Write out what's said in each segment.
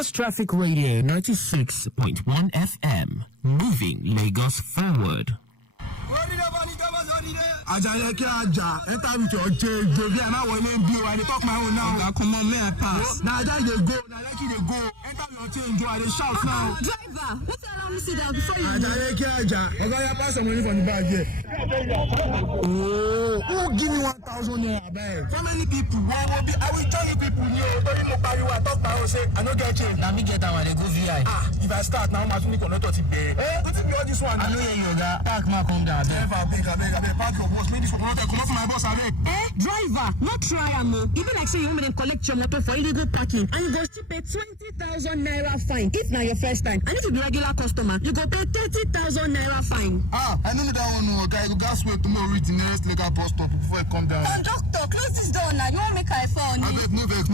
Lagos Traffic Radio 96.1 FM. Moving Lagos forward. Ajaye ki aja, enter with your Jovi and I will name you. I talk my own now. Come on, may I pass? Now Ajaye they go, now like they go. Enter your change, I they shout now. Driver, what's around me sit down before you? Ajaye ki aja, Oga pass some money from the bag here. Oh, who give me 1,000 naira bag? So many people. I will tell you people new. Don't you carry what talk my own say. I no get change. Now me get that one. They go VI. If I start now, my money cannot touch it. What if you all this one? I know you yoga. Park my come down. Never park your boss. Maybe come off my boss away. Driver, not try amo. Even like say you want me to collect your motor for illegal parking, and you go still pay 20,000 naira fine. If now your first time, and if you be regular customer, you go pay 30,000 naira fine. I know that one. No, guy, you gas wait tomorrow reach the nearest legal bus stop before I come down. Doctor, close this door now. You won't make a phone. I bet no vex.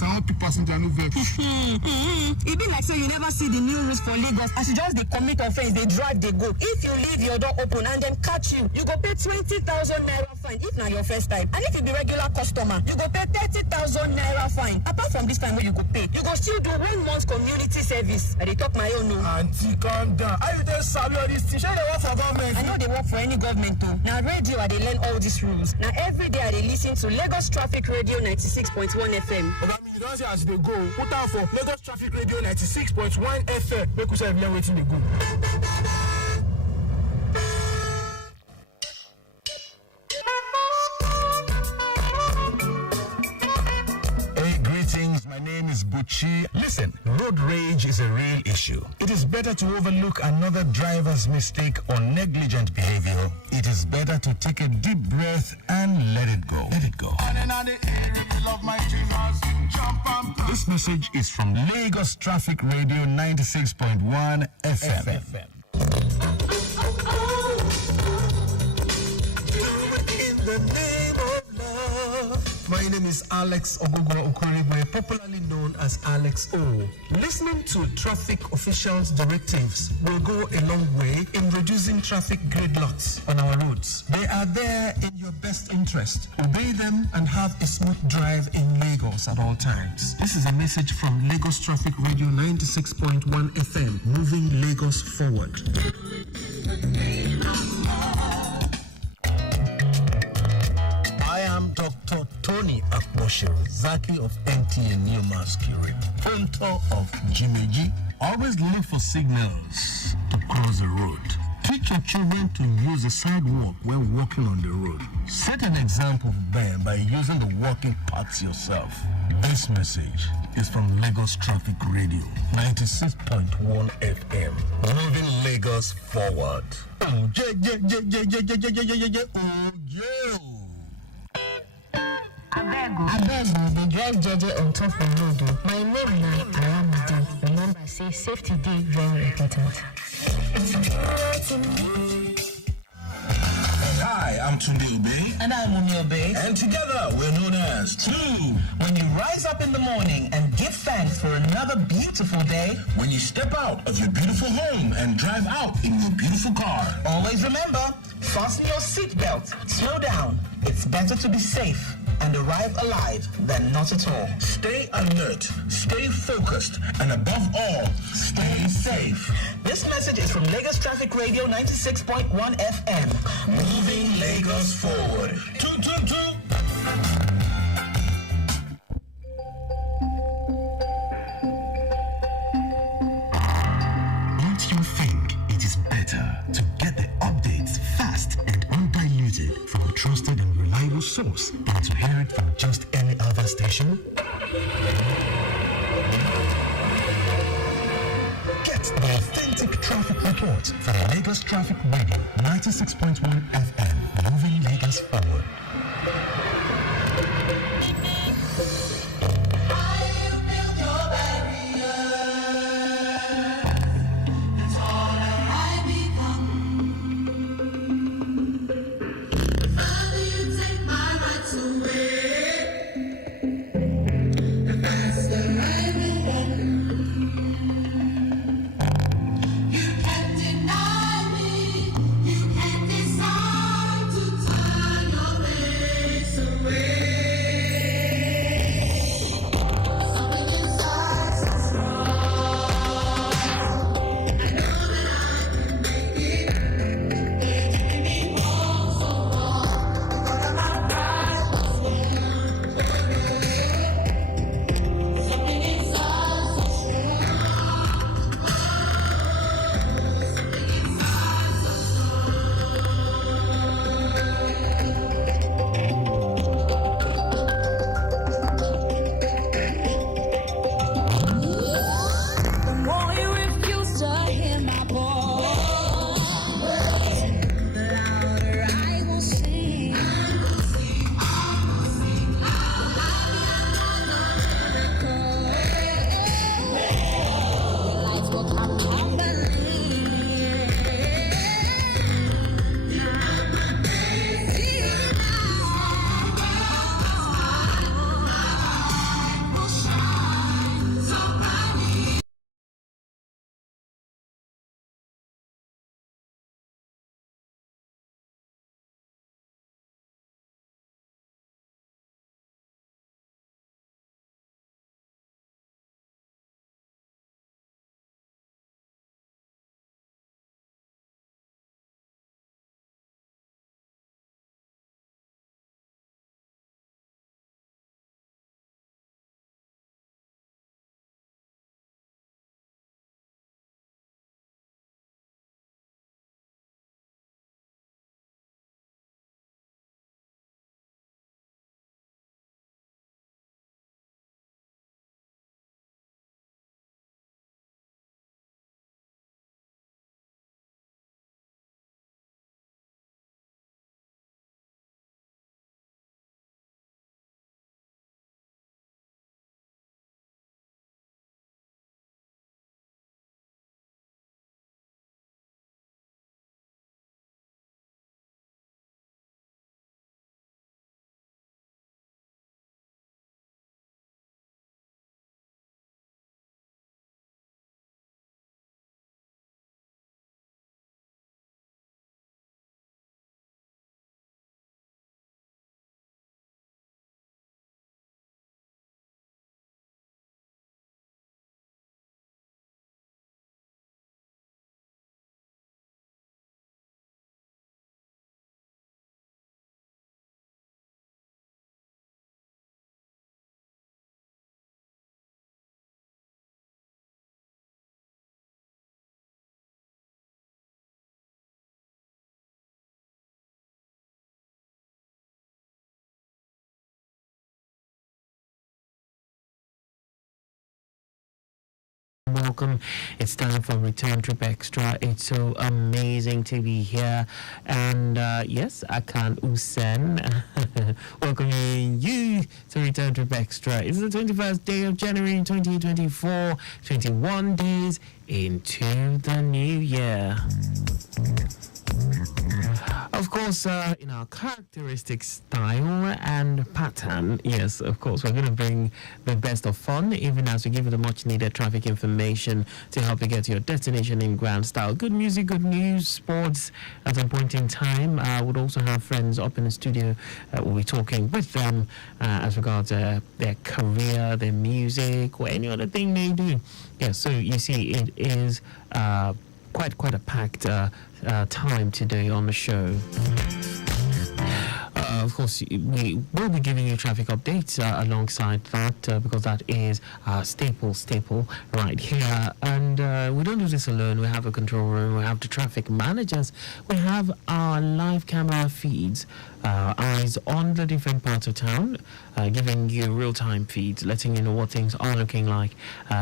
I want people passenger no vex. It be like say you never see the new rules for Lagos. As you just they commit offense, they drive, they go. If you leave your door open and them catch you, you go pay 20,000 naira fine. If now your first time, and if you be regular customer, you go pay 30,000 naira fine. Apart from this time where you go pay, you go still do 1 month community service. I dey talk my own no. Auntie, calm down. Are you just sabi all this thing? Shey they work for government? I know they work for any government too. Now radio, I dey learn all these rules. Now every day I dey listen to Lagos Traffic Radio 96.1 FM. Oga me, you don't say as they go. Put out for Lagos Traffic Radio 96.1 FM. Make we say learn wetin dey go. My name is Buchi. Listen, road rage is a real issue. It is better to overlook another driver's mistake or negligent behavior. It is better to take a deep breath and let it go. Let it go. This message is from Lagos Traffic Radio 96.1 FM. In the name of love. My name is Alex Ogogo Okorigwe, popularly known as Alex O. Listening to traffic officials' directives will go a long way in reducing traffic gridlocks on our roads. They are there in your best interest. Obey them and have a smooth drive in Lagos at all times. This is a message from Lagos Traffic Radio 96.1 FM, moving Lagos forward. I am Dr. Tony Akboshiru, Zaki of MTN Newmaskiri, Ponto of Jimeji. Always look for signals to cross the road. Teach your children to use the sidewalk when walking on the road. Set an example for them by using the walking paths yourself. This message is from Lagos Traffic Radio 96.1 FM. Moving Lagos forward. Oh, I beg they drive JJ on top of the road. My name now Aramide. Remember, say safety day very important. Hi, I'm Tunde Obey. And I'm Umi Obey. And together we're known as Two. When you rise up in the morning and give thanks for another beautiful day. When you step out of your beautiful home and drive out in your beautiful car. Always remember, fasten your seatbelt. Slow down. It's better to be safe and arrive alive than not at all. Stay alert, stay focused, and above all, stay safe. This message is from Lagos Traffic Radio 96.1 FM. Moving Lagos forward. Two. Don't you think it is better to get the updates fast and undiluted from a trusted and reliable source than to hear it from just any other station? Get the authentic traffic report from Lagos Traffic Radio 96.1 FM, moving Lagos forward. Welcome. It's time for Return Trip Extra. It's so amazing to be here. And yes, Akan Usen welcoming you to Return Trip Extra. It's the 21st day of January 2024, 21 days into the new year. Of course, in our characteristic style and pattern, yes, of course, we're going to bring the best of fun, even as we give you the much needed traffic information to help you get to your destination in grand style. Good music, good news, sports at some point in time. We'll also have friends up in the studio. We'll be talking with them as regards their career, their music, or any other thing they do. Yeah, so you see, it is quite a packed time today on the show. Of course, we will be giving you traffic updates alongside that because that is our staple right here. And we don't do this alone. We have a control room. We have the traffic managers. We have our live camera feeds, eyes on the different parts of town, giving you real-time feeds, letting you know what things are looking like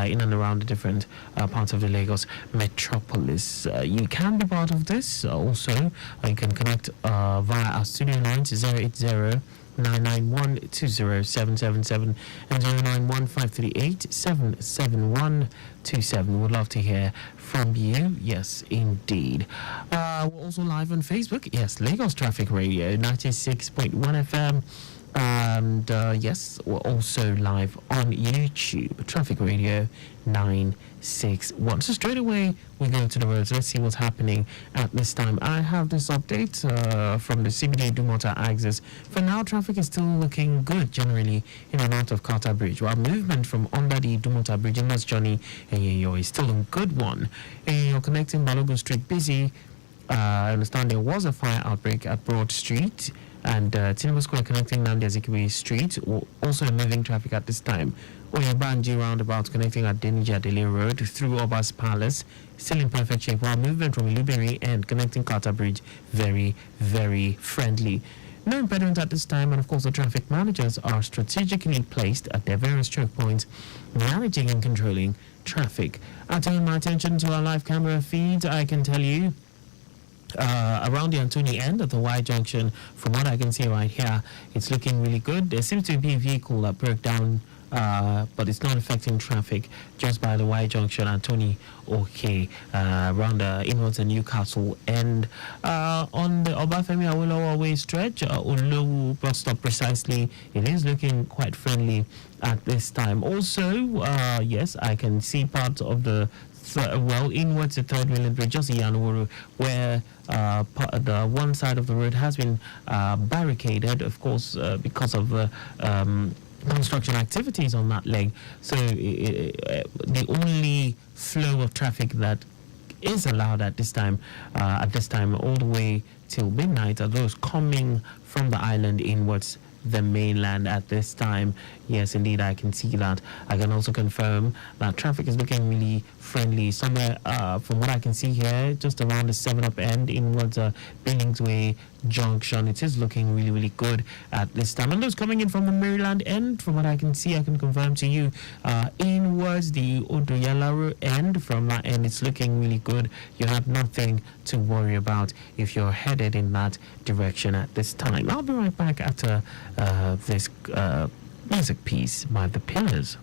in and around the different parts of the Lagos metropolis. You can be part of this. Also, you can connect via our studio lines 080 991 20777 and 091 538 77127. We'd love to hear from you. Yes, indeed. We're also live on Facebook. Yes, Lagos Traffic Radio 96.1 FM. And yes, we're also live on YouTube, Traffic Radio 961. So straight away, we go to the roads. Let's see what's happening at this time. I have this update from the CBD Dumota axis. For now, traffic is still looking good generally in and out of Carter Bridge, while movement from under the Dumota Bridge in this journey is still a good one. You're connecting Balogun Street busy. I understand there was a fire outbreak at Broad Street and Tinubu Square connecting Nnamdi Azikiwe Street, also moving traffic at this time. Oyebanji roundabout connecting at Denija Dele Road through Obas Palace, still in perfect shape, while movement from Iluberi and connecting Carter Bridge, very, very friendly. No impediment at this time, and of course the traffic managers are strategically placed at their various choke points, managing and controlling traffic. I turn my attention to our live camera feeds. I can tell you around the Antony end of the Y junction, from what I can see right here, it's looking really good. There seems to be a vehicle that broke down, but it's not affecting traffic just by the Y junction, Antony. Okay, around the inwards and Newcastle end. On the Obafemi Awolowo Way stretch, Olowu bus stop precisely, it is looking quite friendly at this time. Also, yes, I can see parts of the inwards the 3rd Mainland Bridge, just in Yanwuru, where the one side of the road has been barricaded, of course, because of construction activities on that leg. So the only flow of traffic that is allowed at this time all the way till midnight are those coming from the island inwards the mainland at this time. Yes, indeed, I can see that. I can also confirm that traffic is looking really friendly. Somewhere, from what I can see here, just around the 7-Up end inwards Billingsway Junction, it is looking really, really good at this time. And those coming in from the Maryland end, from what I can see, I can confirm to you, inwards the Odoyalaro end, from that end, it's looking really good. You have nothing to worry about if you're headed in that direction at this time. I'll be right back after this music piece by The Pillars.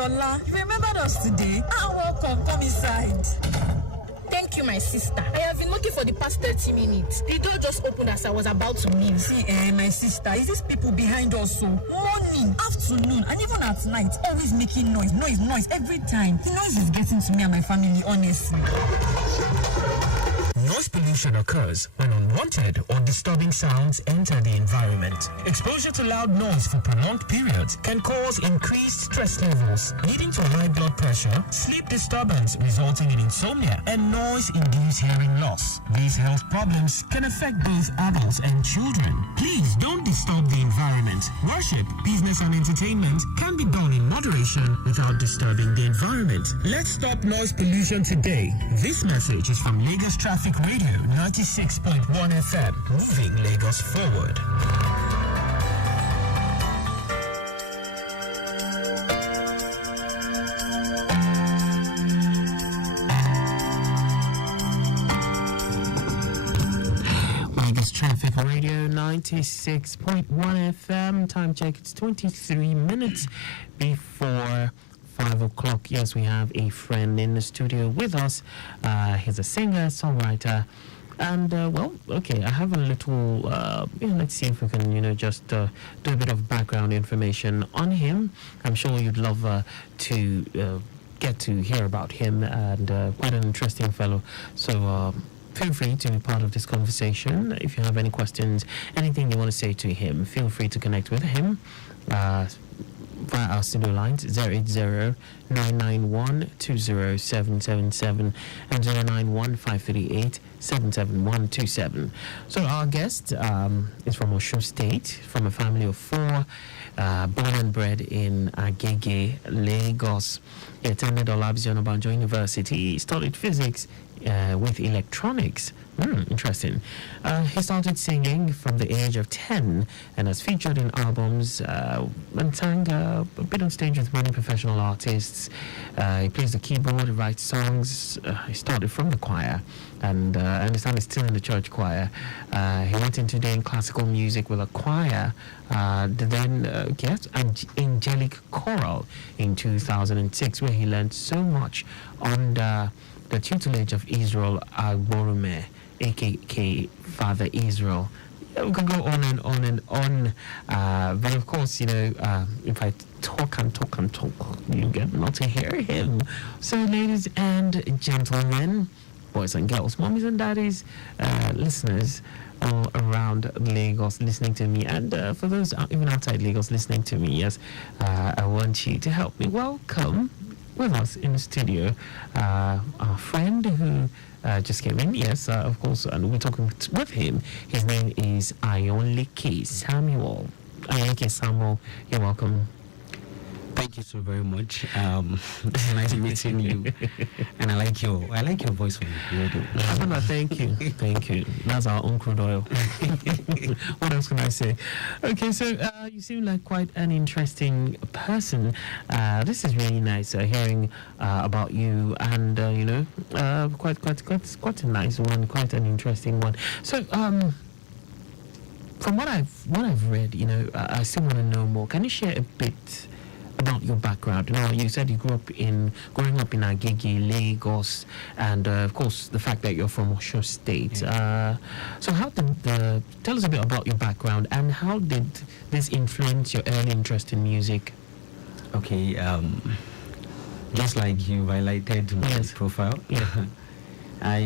Shola, you remembered us today? Welcome. Come inside. Thank you, my sister. I have been looking for the past 30 minutes. The door just opened as I was about to leave. See, my sister, is these people behind us so? Morning, afternoon, and even at night, always making noise, every time. The noise is getting to me and my family, honestly. Noise pollution occurs when unwanted or disturbing sounds enter the environment. Exposure to loud noise for prolonged periods can cause increased stress levels, leading to high blood pressure, sleep disturbance resulting in insomnia, and noise-induced hearing loss. These health problems can affect both adults and children. Please don't disturb the environment. Worship, business, and entertainment can be done in moderation without disturbing the environment. Let's stop noise pollution today. This message is from Lagos Traffic Radio 96.1 FM, moving Lagos forward. Lagos Traffic Radio 96.1 FM. Time check, it's 23 minutes before 5 o'clock. Yes, we have a friend in the studio with us. He's a singer, songwriter, and I have a little. Let's see if we can, just do a bit of background information on him. I'm sure you'd love to get to hear about him, and quite an interesting fellow. So. Feel free to be part of this conversation. If you have any questions, anything you want to say to him, feel free to connect with him via our studio lines 080-991-20777 and 091-538-77127. So our guest is from Osun State, from a family of 4, born and bred in Agege, Lagos. He attended Olabisi Onabanjo University. He studied physics with electronics. Interesting. He started singing from the age of 10 and has featured in albums and sang a bit on stage with many professional artists. He plays the keyboard, writes songs. He started from the choir, and I understand he's still in the church choir. He went into doing classical music with a choir, then get angelic choral in 2006, where he learned so much under the tutelage of Israel Agborume, aka Father Israel. We can go on and on and on, but of course, if I talk and talk and talk, you get not to hear him. So, ladies and gentlemen, boys and girls, mommies and daddies, listeners all around Lagos listening to me, and for those even outside Lagos listening to me, yes, I want you to help me welcome with us in the studio our friend who just came in, yes, of course, and we're talking with him. His name is Ayonleke Samuel. Ayonleke Samuel, you're welcome. Thank you so very much. Nice meeting you, and I like your voice when you do. Thank you. That's our own crude oil. What else can I say? Okay, so you seem like quite an interesting person. This is really nice hearing about you, and quite a nice one, quite an interesting one. So from what I've read, I still want to know more. Can you share a bit about your background? You said you growing up in Agege, Lagos, and of course the fact that you're from Osun State. So how tell us a bit about your background, and how did this influence your early interest in music? Okay, just like you highlighted my profile. Yeah. I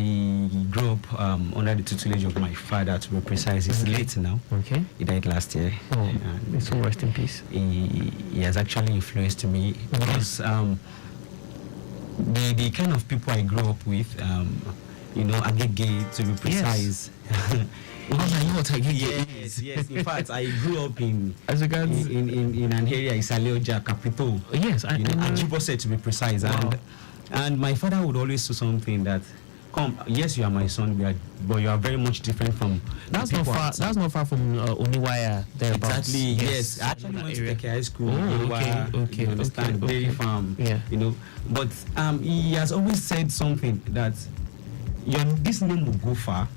grew up under the tutelage of my father, to be precise. He's late now. Okay. He died last year. Oh, so rest in peace. He has actually influenced me because the kind of people I grew up with, Agege, to be precise. Yes. In fact, I grew up in an area, Isaleoja, Capital. Yes, I know. Ajibose, to be precise. Wow. And my father would always do something that, yes, you are my son, but you are very much different from. That's not far. That's not far from Oniwaya. Thereabouts. Exactly. Yes. I actually went to the high school. Okay. You understand? Dairy farm. Yeah. But he has always said something that this name will go far.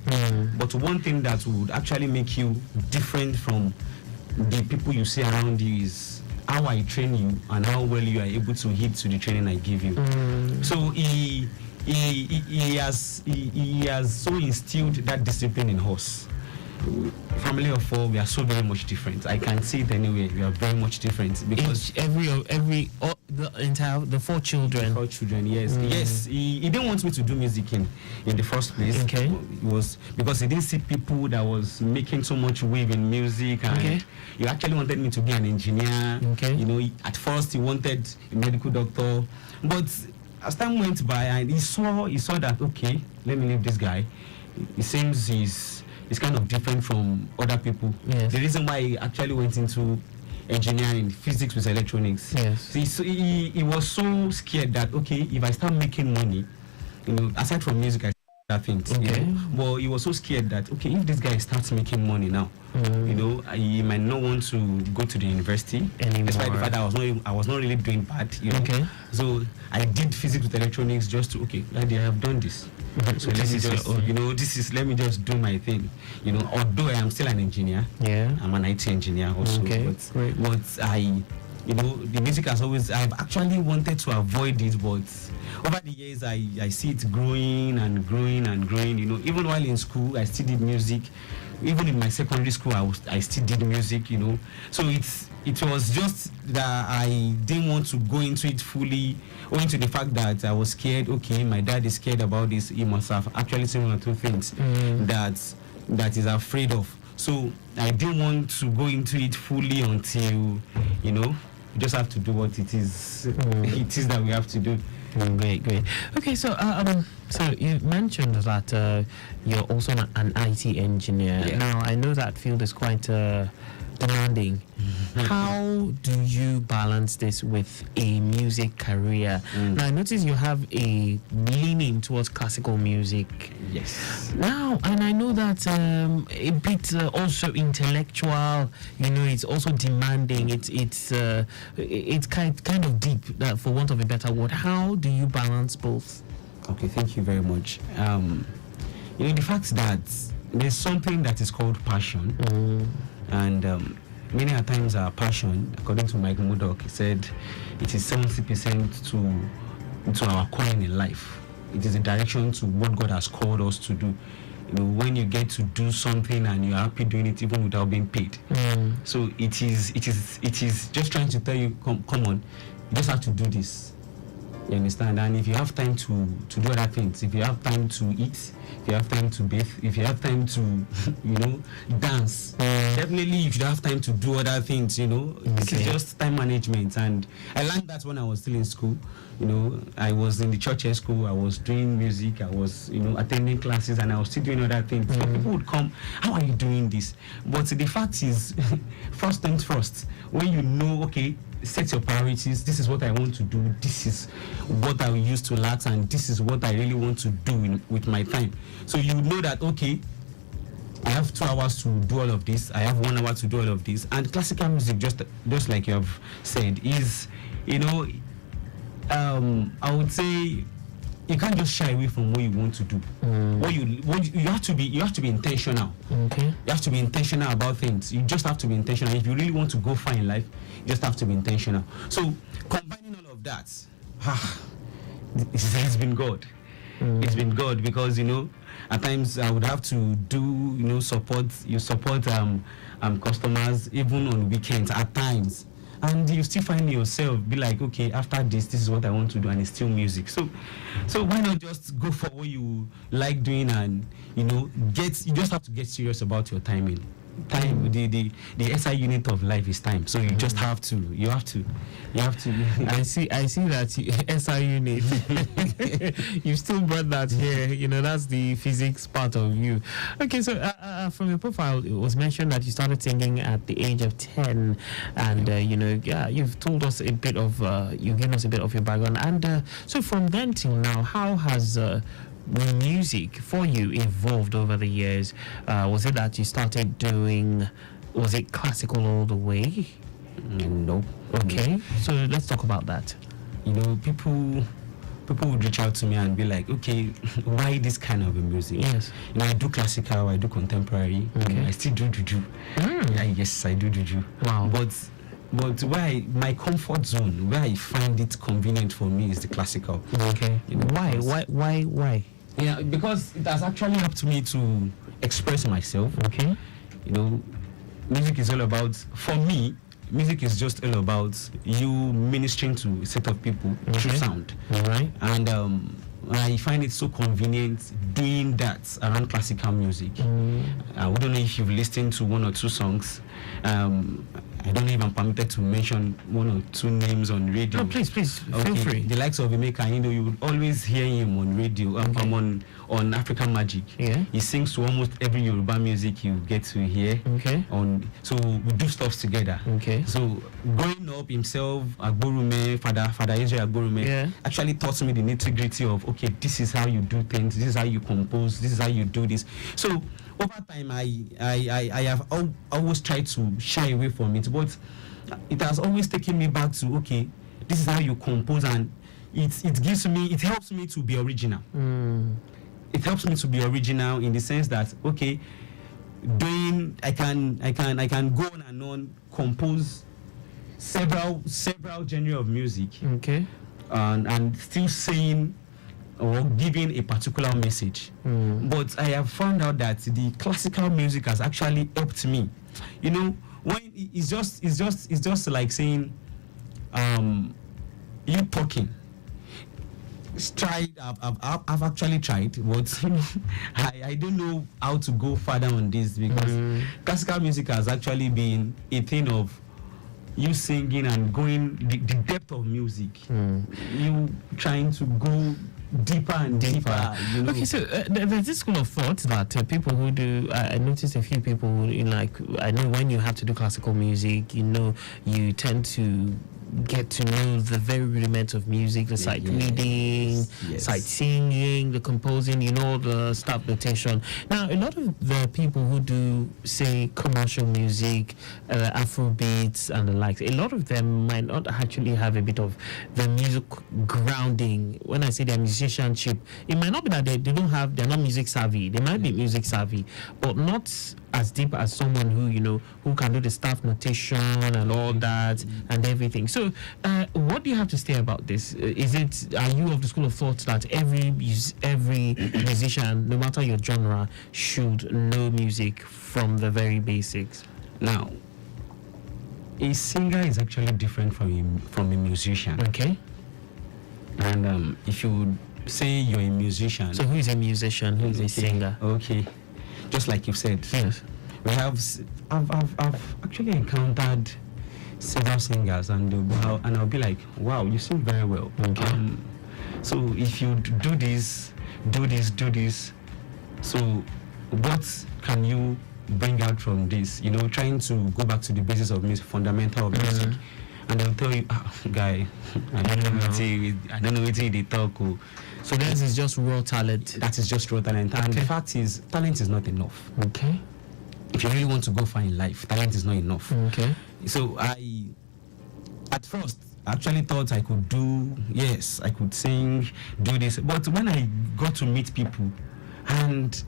But one thing that would actually make you different from the people you see around you is how I train you and how well you are able to hit to the training I give you. So he has so instilled that discipline in us. Family of four, we are so very much different. I can see it anyway. We are very much different because the four children. Four children, yes, yes. He didn't want me to do music in the first place. Okay. It was because he didn't see people that was making so much wave in music, and he actually wanted me to be an engineer. Okay. You know, at first he wanted a medical doctor, but as time went by and he saw that okay, let me leave this guy. It seems he's kind of different from other people. Yes. The reason why he actually went into engineering, physics with electronics. Yes. So he was so scared that okay, if I start making money, you know, aside from music, I start things. Okay. You know? But he was so scared that okay, if this guy starts making money now, you know, he might not want to go to the university anymore. Despite the fact that I was not really doing bad. You know? Okay. So I did physics with electronics just to I have done this. So let me just, you know, let me just do my thing. You know, although I am still an engineer, I'm an IT engineer also. Okay, but you know, the music has always, I've actually wanted to avoid it, but over the years I see it growing and growing and growing. You know, even while in school, I still did music. Even in my secondary school, I still did music. You know, so it was just that I didn't want to go into it fully, owing to the fact that I was scared. Okay, my dad is scared about this. He must have actually seen one or two things that is afraid of. So I didn't want to go into it fully until, you know, you just have to do what it is. It is that we have to do. Great. Okay, so you mentioned that you're also an IT engineer. Yeah. Now I know that field is quite demanding. How do you balance this with a music career? Now I notice you have a leaning towards classical music. Yes. Now, and I know that a bit also intellectual. You know, it's also demanding. It's kind of deep, for want of a better word. How do you balance both? Okay, thank you very much. You know, the fact that there's something that is called passion, and many a times our passion, according to Mike Murdoch, he said it is 70% to our calling in life. It is a direction to what God has called us to do. You know, when you get to do something and you're happy doing it even without being paid. So it is just trying to tell you, come on, you just have to do this. You understand? And if you have time to do other things, if you have time to eat, if you have time to bathe, if you have time to, you know, dance, definitely you should have time to do other things, you know. This is just time management. And I learned that when I was still in school. You know, I was in the church school, I was doing music, I was, you know, attending classes, and I was still doing other things. So people would come, how are you doing this? But the fact is, first things first, when you know, okay, set your priorities, this is what I want to do, this is what I will use to relax, and this is what I really want to do with my time. So you know that, okay, I have 2 hours to do all of this, I have 1 hour to do all of this. And classical music, just like you have said, is, you know, I would say you can't just shy away from what you want to do. You have to be intentional. Okay. You have to be intentional about things. You just have to be intentional. If you really want to go far in life, you just have to be intentional. So combining all of that, it's been God. It's been God, because, you know, at times I would have to do, you know, support customers even on weekends at times. And you still find yourself be like, okay, after this is what I want to do, and it's still music. So why not just go for what you like doing, and, you know, you just have to get serious about your timing. Time, the SI unit of life is time. So you just have to. I see that SI unit. You still brought that here. You know, that's the physics part of you. Okay, so from your profile, it was mentioned that you started singing at the age of 10, and you know, you've told us a bit of, you gave us a bit of your background, and so from then till now, how has music for you evolved over the years? Was it that you started doing, was it classical all the way? No. Okay, so let's talk about that. You know, people would reach out to me and be like, okay, why this kind of a music? Yes. You know, I do classical, I do contemporary. Okay. I still do juju. Yes, I do juju. Wow. But But where my comfort zone, where I find it convenient for me, is the classical. Okay. You know, Why? Yeah, because it has actually helped me to express myself. Okay. You know, music is all about, for me, music is just all about you ministering to a set of people through sound. All right. And I find it so convenient doing that around classical music. I don't know if you've listened to one or two songs. I don't know if I'm permitted to mention one or two names on radio. No, please, feel free. The likes of Emeka, you would always hear him on radio, on African Magic. Yeah. He sings to almost every Yoruba music you get to hear. Okay. So we do stuff together. Okay. So growing up himself, Agborume, Father Israel Agborume, actually taught me the nitty-gritty of, okay, this is how you do things, this is how you compose, this is how you do this. So over time, I have always tried to shy away from it, but it has always taken me back to, okay, this is how you compose, and it helps me to be original. It helps me to be original in the sense that, okay, I can go on and on, compose several genres of music, okay, and still saying or giving a particular message. But I have found out that the classical music has actually helped me. You know, when it's just like saying, you talking. I've actually tried, but I don't know how to go further on this, because classical music has actually been a thing of you singing and going the depth of music, you trying to go deeper and deeper. You know? Okay, so there's this school of thought that people who do, I noticed a few people who, I know when you have to do classical music, you tend to get to know the very rudiments of music, the sight reading, sight singing, the composing, the staff notation. Now, a lot of the people who do, say, commercial music, Afro beats and the likes, a lot of them might not actually have a bit of the music grounding. When I say their musicianship, it might not be that they're not music savvy. They might be music savvy, but not as deep as someone who can do the staff notation and all that and everything. So what do you have to say about this? Are you of the school of thought that every musician, no matter your genre, should know music from the very basics? Now, a singer is actually different from a musician. Okay. And if you say you're a musician, so who is a musician? Who is a singer? Okay. Just like you said, yes, I've actually encountered several singers, and I'll be like, wow, you sing very well. Okay. So if you do this, so what can you bring out from this? Trying to go back to the basis of music, fundamental of music, and they'll tell you, guy, I don't know what they talk. So that is just raw talent. That is just raw talent. And the fact is, talent is not enough. Okay. If you really want to go far in life, talent is not enough. Okay. So at first, actually thought I could I could sing, do this. But when I got to meet people, and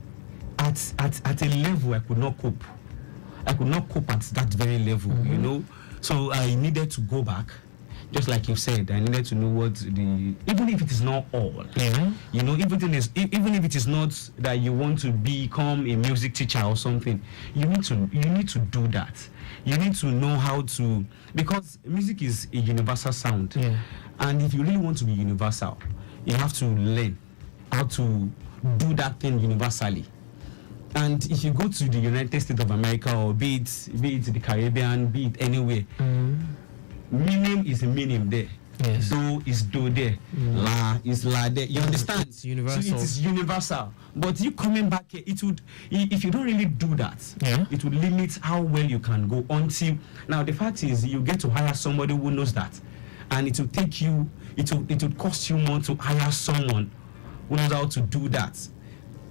at a level I could not cope. I could not cope at that very level, So I needed to go back. Just like you said, I needed to know what even if it is not all, even if it is not that you want to become a music teacher or something, you need to do that. You need to know how to, because music is a universal sound, and if you really want to be universal, you have to learn how to do that thing universally. And if you go to the United States of America, or be it the Caribbean, be it anywhere, meaning is a meaning there. Yes. Do is do there. La is la there. You understand? It's universal. So it is universal. But you coming back here, it would, if you don't really do that, it would limit how well you can go until. Now the fact is, you get to hire somebody who knows that, and it will take you. It will cost you more to hire someone who knows how to do that.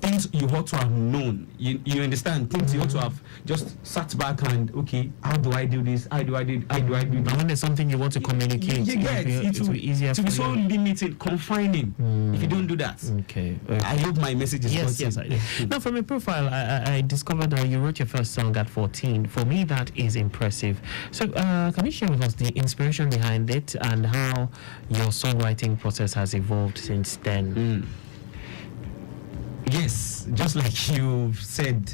things you ought to have known. You understand? Things you ought to have just sat back and, okay, how do I do this? How do I do this? But when there's something you want to communicate, you get it will be easier to be for so you. limited, confining if you don't do that. Okay. I hope my message is Yes, I did. Now, from your profile, I discovered that you wrote your first song at 14. For me, that is impressive. So, can you share with us the inspiration behind it and how your songwriting process has evolved since then? Yes, just like you said,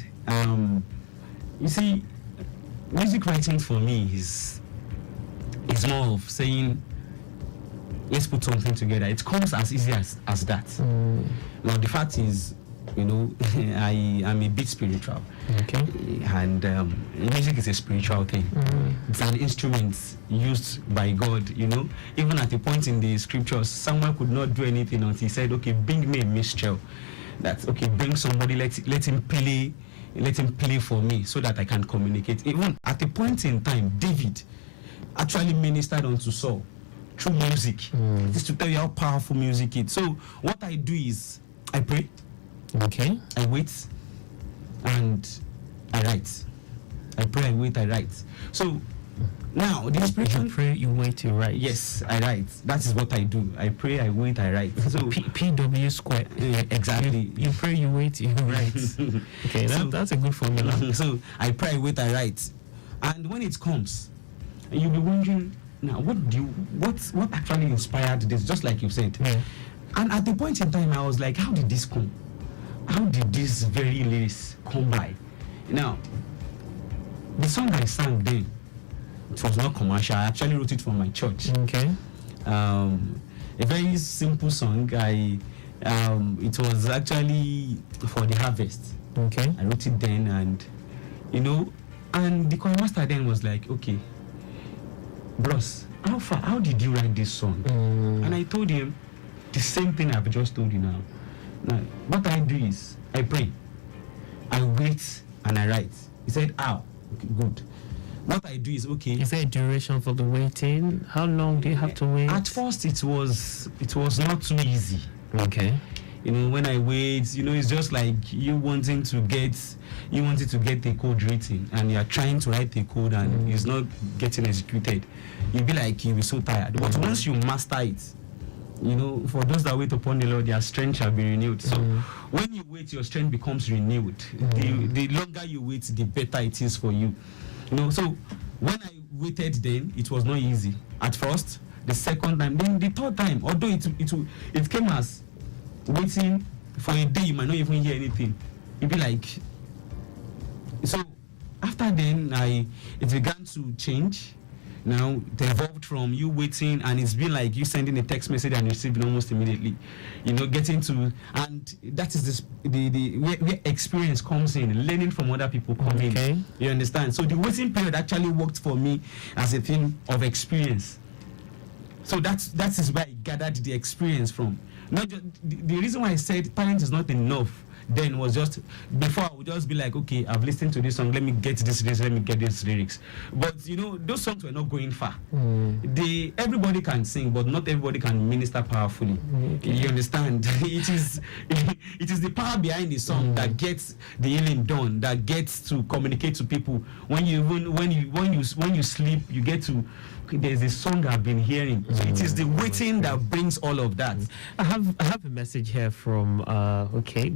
you see, music writing for me is more of saying, let's put something together. It comes as easy as that. Now, the fact is, you know, I am a bit spiritual. Okay. And music is a spiritual thing. It's an instrument used by God, you know. Even at a point in the scriptures, someone could not do anything until he said, okay, bring me a minstrel. That's okay, bring somebody, let him play for me so that I can communicate. Even at a point in time, David actually ministered unto Saul through music. Just to tell you how powerful music is. So what I do is I pray. Okay. I wait and I write. I pray, I wait, I write. So now the inspiration. You pray, you wait, you write. Yes, I write. That is what I do. I pray, I wait, I write. So PW square. Exactly. You pray, you wait, you write. Okay, that's a good formula. So I pray, I wait, I write. And when it comes, you'll be wondering, now what actually inspired this? Just like you said. Yeah. And at the point in time, I was like, how did this come? How did this very lyrics come by? Now, the song I sang then, it was not commercial. I actually wrote it for my church. Okay. A very simple song. It was actually for the harvest. Okay. I wrote it then, and you know, and the choir master then was like, okay, bros, how did you write this song? And I told him the same thing I've just told you now. Now, what I do is I pray, I wait, and I write. He said, "Ow, okay, good." What I do is okay. Is there a duration for the waiting? How long do you have to wait? At first, it was not too easy. Okay. You know, when I wait, you know, it's just like you wanted to get the code written, and you are trying to write the code, and it's not getting executed. You'll be like, you'll be so tired. But once you master it, you know, for those that wait upon the Lord, their strength shall be renewed. So when you wait, your strength becomes renewed. The longer you wait, the better it is for you. You know, so when I waited then, it was not easy. At first, the second time, then the third time, although it came as waiting for a day, you might not even hear anything. You'd be like, so after then, it began to change. Now it evolved from you waiting, and it's been like you sending a text message and receiving almost immediately. You know, getting to, and that is where experience comes in, learning from other people come in. You understand? So the waiting period actually worked for me as a thing of experience. So that is where I gathered the experience from. Not just, the reason why I said talent is not enough then was just before I would just be like, okay, I've listened to this song, let me get this, let me get these lyrics. But you know, those songs were not going far. Everybody can sing, but not everybody can minister powerfully. You understand? It is the power behind the song that gets the healing done, that gets to communicate to people. When you sleep, you get to. There's a song I've been hearing. So it is the waiting that brings all of that. I have a message here from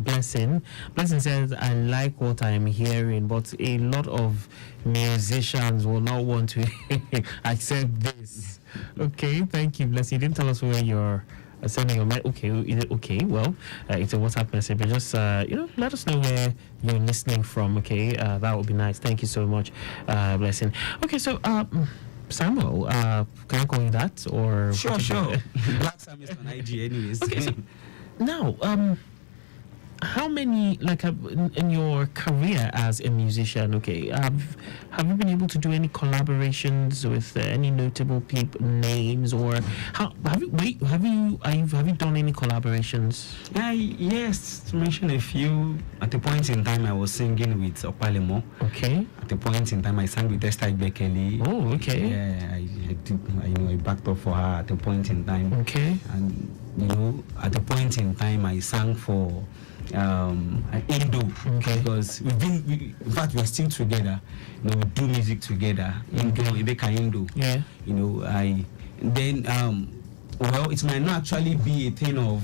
Blessing. Blessing says, I like what I'm hearing, but a lot of musicians will not want to accept this. Okay, thank you, Blessing. You didn't tell us where you're sending your mind. Okay, well, it's a WhatsApp message, but just let us know where you're listening from. Okay, that would be nice. Thank you so much, Blessing. Okay, so Samuel, can I call you that, or sure. Black Sam is on IG, anyways. Okay, so now, how many, like, in your career as a musician? Okay, have you been able to do any collaborations with any notable people names, or have you done any collaborations? Yes, to mention a few. At a point in time, I was singing with Opalemo. Okay. At a point in time, I sang with Esther Bekele. Oh, okay. Yeah, I backed up for her at a point in time. Okay. And at a point in time, I sang for Indo, Okay. because in fact, we're still together. We do music together. Indo, Ibeka Indo. Yeah. Well, it might not actually be a thing of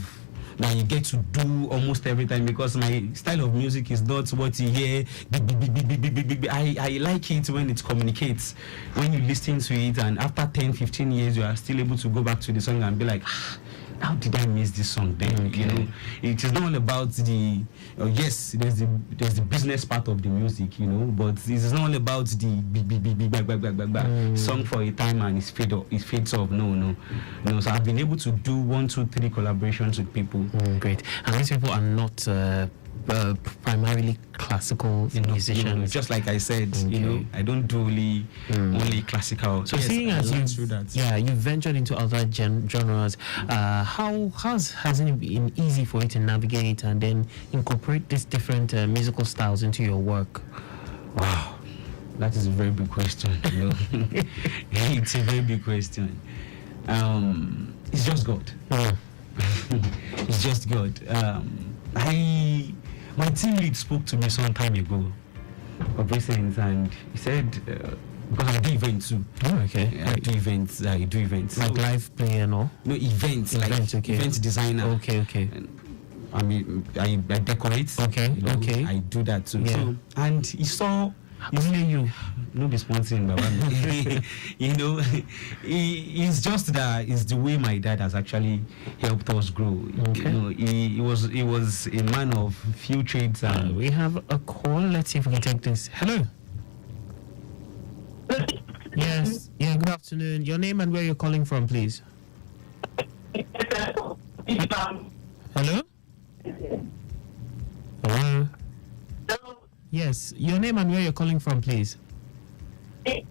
that you get to do almost every time, because my style of music is not what you hear. I like it when it communicates, when you listen to it, and after 10-15 years you are still able to go back to the song and be like, how did I miss this song then? Okay. It is not all about the yes, there's the business part of the music, but it is not all about the song for a time and it fades off. No. So I've been able to do 1, 2, 3 collaborations with people. Great. And these people are not primarily classical musicians. Just like I said, I don't do only classical. So yes, seeing as you've ventured into other genres, how has it been easy for you to navigate and then incorporate these different musical styles into your work? Wow, that is a very big question. It's a very big question. It's just God. It's just God. My team lead spoke to me some time ago of recent, and he said, because I do events too. Oh, okay. I do events. Like live play and all? No, events, okay. Event designer. Okay. And, I decorate. Okay. I do that too. Yeah. So, and he saw. Only you. No be sponsoring, Baba. It's just that it's the way my dad has actually helped us grow. Okay. He was a man of few trades. And We have a call. Let's see if we can take this. Hello. Yes. Yeah. Good afternoon. Your name and where you're calling from, please. Hello. Hello. Yes. Your name and where you're calling from, please. Oh,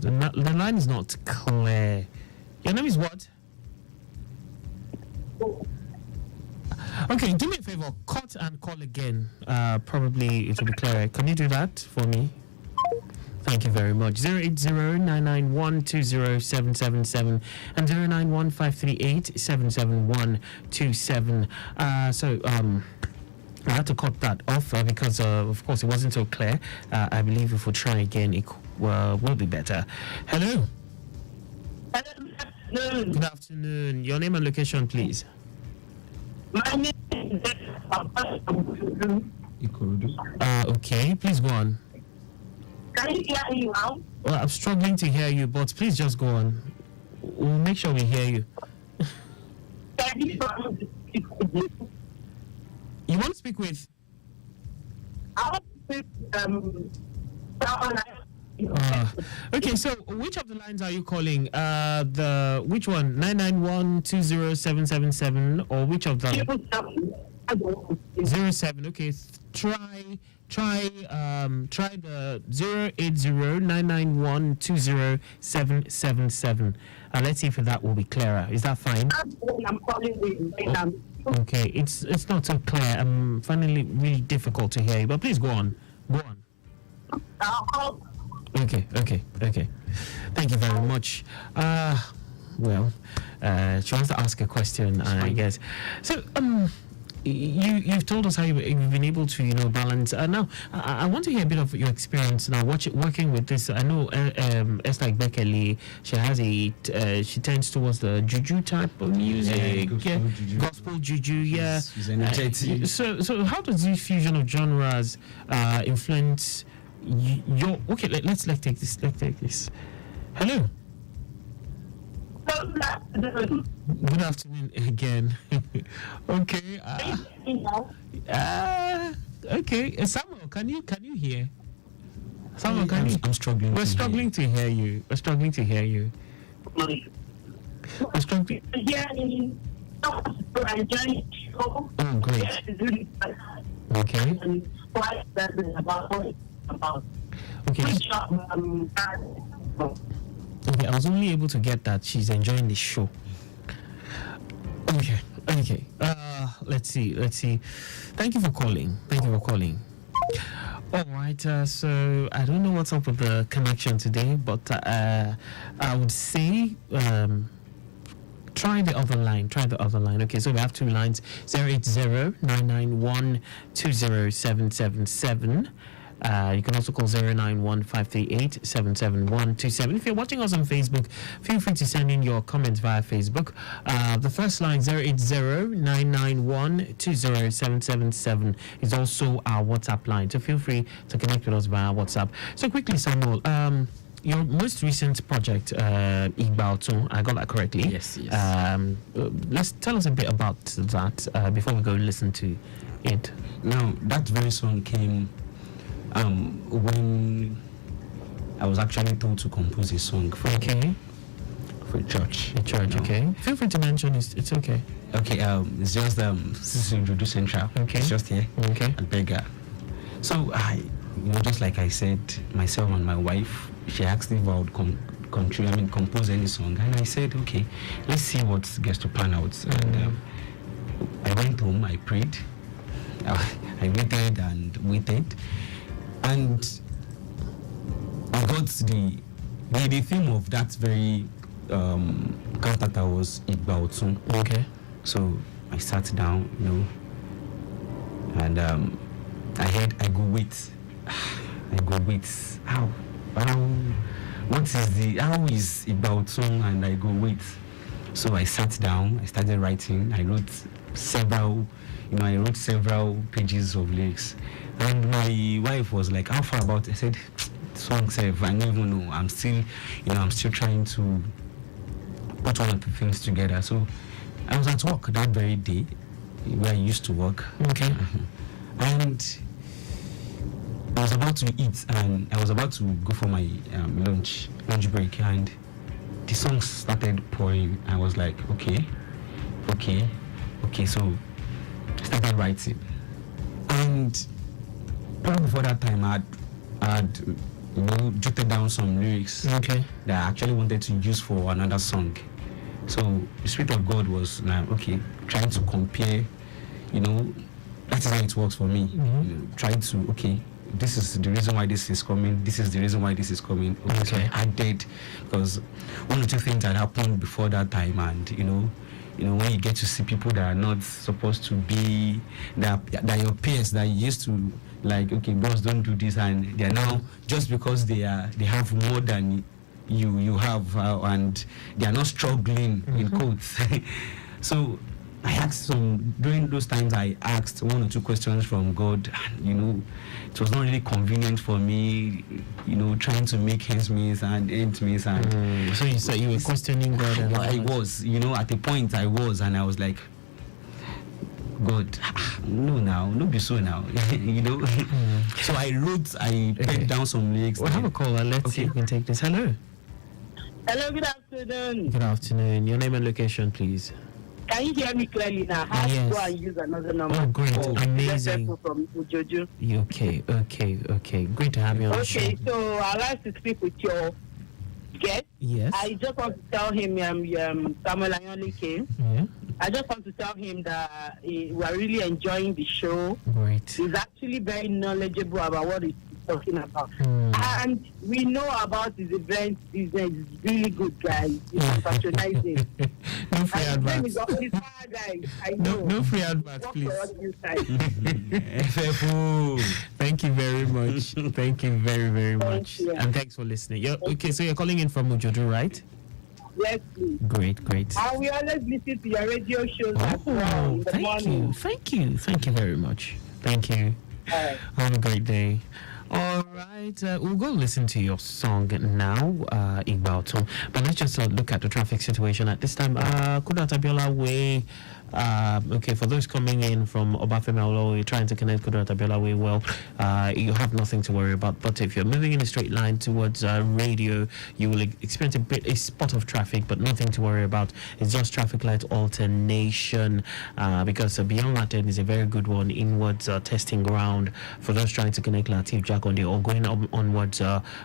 the line is not clear. Your name is what? Okay, do me a favor. Cut and call again. Probably it will be clearer. Can you do that for me? Thank you very much. 080-991-20777 and 091-538-77127. I had to cut that off because, of course, it wasn't so clear. I believe if we try again, it will be better. Hello. Good afternoon. Your name and location, please. My name is Okay, please go on. Can you hear me now? Well, I'm struggling to hear you, but please just go on. We'll make sure we hear you. You want to speak with? I want to speak okay, so which of the lines are you calling? Which one? 991-20777 or which of them? 07. Okay, try the 080-991-20777. Let's see if that will be clearer. Is that fine? I'm calling with. Okay, it's not so clear. I'm finding it really difficult to hear you, but please go on. Okay. Thank you very much. She wants to ask a question, I guess. So, you've told us how you've been able to, balance. Now, I want to hear a bit of your experience now working with this. I know Esther Bekele, she has she tends towards the juju type of music, gospel juju, yeah. She's energetic. So how does this fusion of genres influence your? Okay, let's take this. Hello. Good afternoon again. Okay. Okay. Samuel, can you hear? Samuel, can you? I'm struggling. We're struggling to hear you. We're struggling to hear you. Oh, great. Okay. Okay. Okay, I was only able to get that she's enjoying the show. Okay. Let's see. Thank you for calling. All right. So I don't know what's up with the connection today, but I would say Try the other line. Okay, so we have two lines: 080-991-20777. You can also call 091-538-77127. If you're watching us on Facebook, feel free to send in your comments via Facebook. The first line, 080-991-20777, is also our WhatsApp line. So feel free to connect with us via WhatsApp. So quickly, Samuel, your most recent project, Igbalton, I got that correctly? Yes. Let's tell us a bit about that before we go listen to it. Now, that very song came when I was actually told to compose a song for a church. Okay. Feel free to mention it's okay. Okay, it's just this is Juju Central. Okay. It's just here. Okay. At Bega. So just like I said, myself and my wife, she asked if I would compose any song, and I said, okay, let's see what gets to pan out. And I went home, I prayed, I waited and waited, and I got the theme of that very cantata was Igbalton. Okay. So I sat down, and I heard I go wait. How is Igbalton? And I go wait. So I sat down, I started writing. I wrote several pages of lyrics. And my wife was like, how far about? I said, song self, I don't even know. I'm still trying to put one of the things together. So I was at work that very day where I used to work. Okay. And I was about to eat, and I was about to go for my lunch break, and the song started pouring. I was like, okay. So I started writing, and probably before that time, I had jotted down some lyrics that I actually wanted to use for another song. So the Spirit of God was trying to compare. That is how it works for me. Trying to this is the reason why this is coming. This is the reason why this is coming. So I added, because one or two things that happened before that time, and when you get to see people that are not supposed to be, that your peers that you used to boss, don't do this, and they're now, just because they have more than you have, and they are not struggling in quotes. So I asked during those times I asked one or two questions from God, and it was not really convenient for me, trying to make ends meet. And so you said you were questioning God. And I was, at a point I was, and I was like, God, no be so now. So I put down some lyrics. We'll have a caller. Let's see if we can take this. Hello, good afternoon. Good afternoon. Your name and location, please. Can you hear me clearly now? I have to go and use another number. Oh, great. Amazing. From Ujoju. Okay. Great to have you on the show. Okay, so I'd like to speak with your guest. Yes. I just want to tell him Samuel Ayonli came. Yeah. I just want to tell him that we are really enjoying the show. Great. He's actually very knowledgeable about what he's talking about. And we know about his event business. He's really good, guys. He's patronizing. No free adverts. He's fire, guys. I know. No free adverts, please. Thank you very much. Thank you very, very much. And thanks for listening. So you're calling in from Ujoju, right? Yes, please. Great. And we always listen to your radio shows as well in the morning. Thank you very much. Thank you. All right. Have a great day. All right, we'll go listen to your song now, Igbalton. But let's just look at the traffic situation at this time. Kudat Abiola Way. For those coming in from Obafemi Awolowo, trying to connect Kudat Abiola Way, you have nothing to worry about. But if you're moving in a straight line towards radio, you will experience a spot of traffic, but nothing to worry about. It's just traffic light alternation, because beyond Latin is a very good one, inwards testing ground for those trying to connect Latif Jakonde or going onwards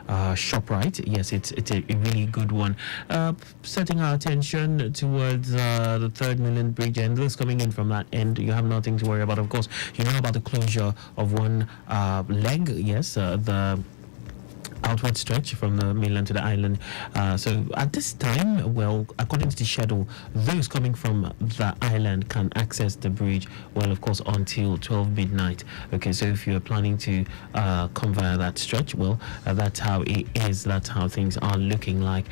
ShopRite. Yes, it's a really good one. Setting our attention towards the 3rd Million Bridge, and those coming in from that end, you have nothing to worry about. Of course, you know about the closure of one leg. Yes, the outward stretch from the mainland to the island. So at this time, well, according to the schedule, those coming from the island can access the bridge, well, of course, until 12 midnight. Okay, so if you're planning to come via that stretch, well, that's how it is. That's how things are looking like.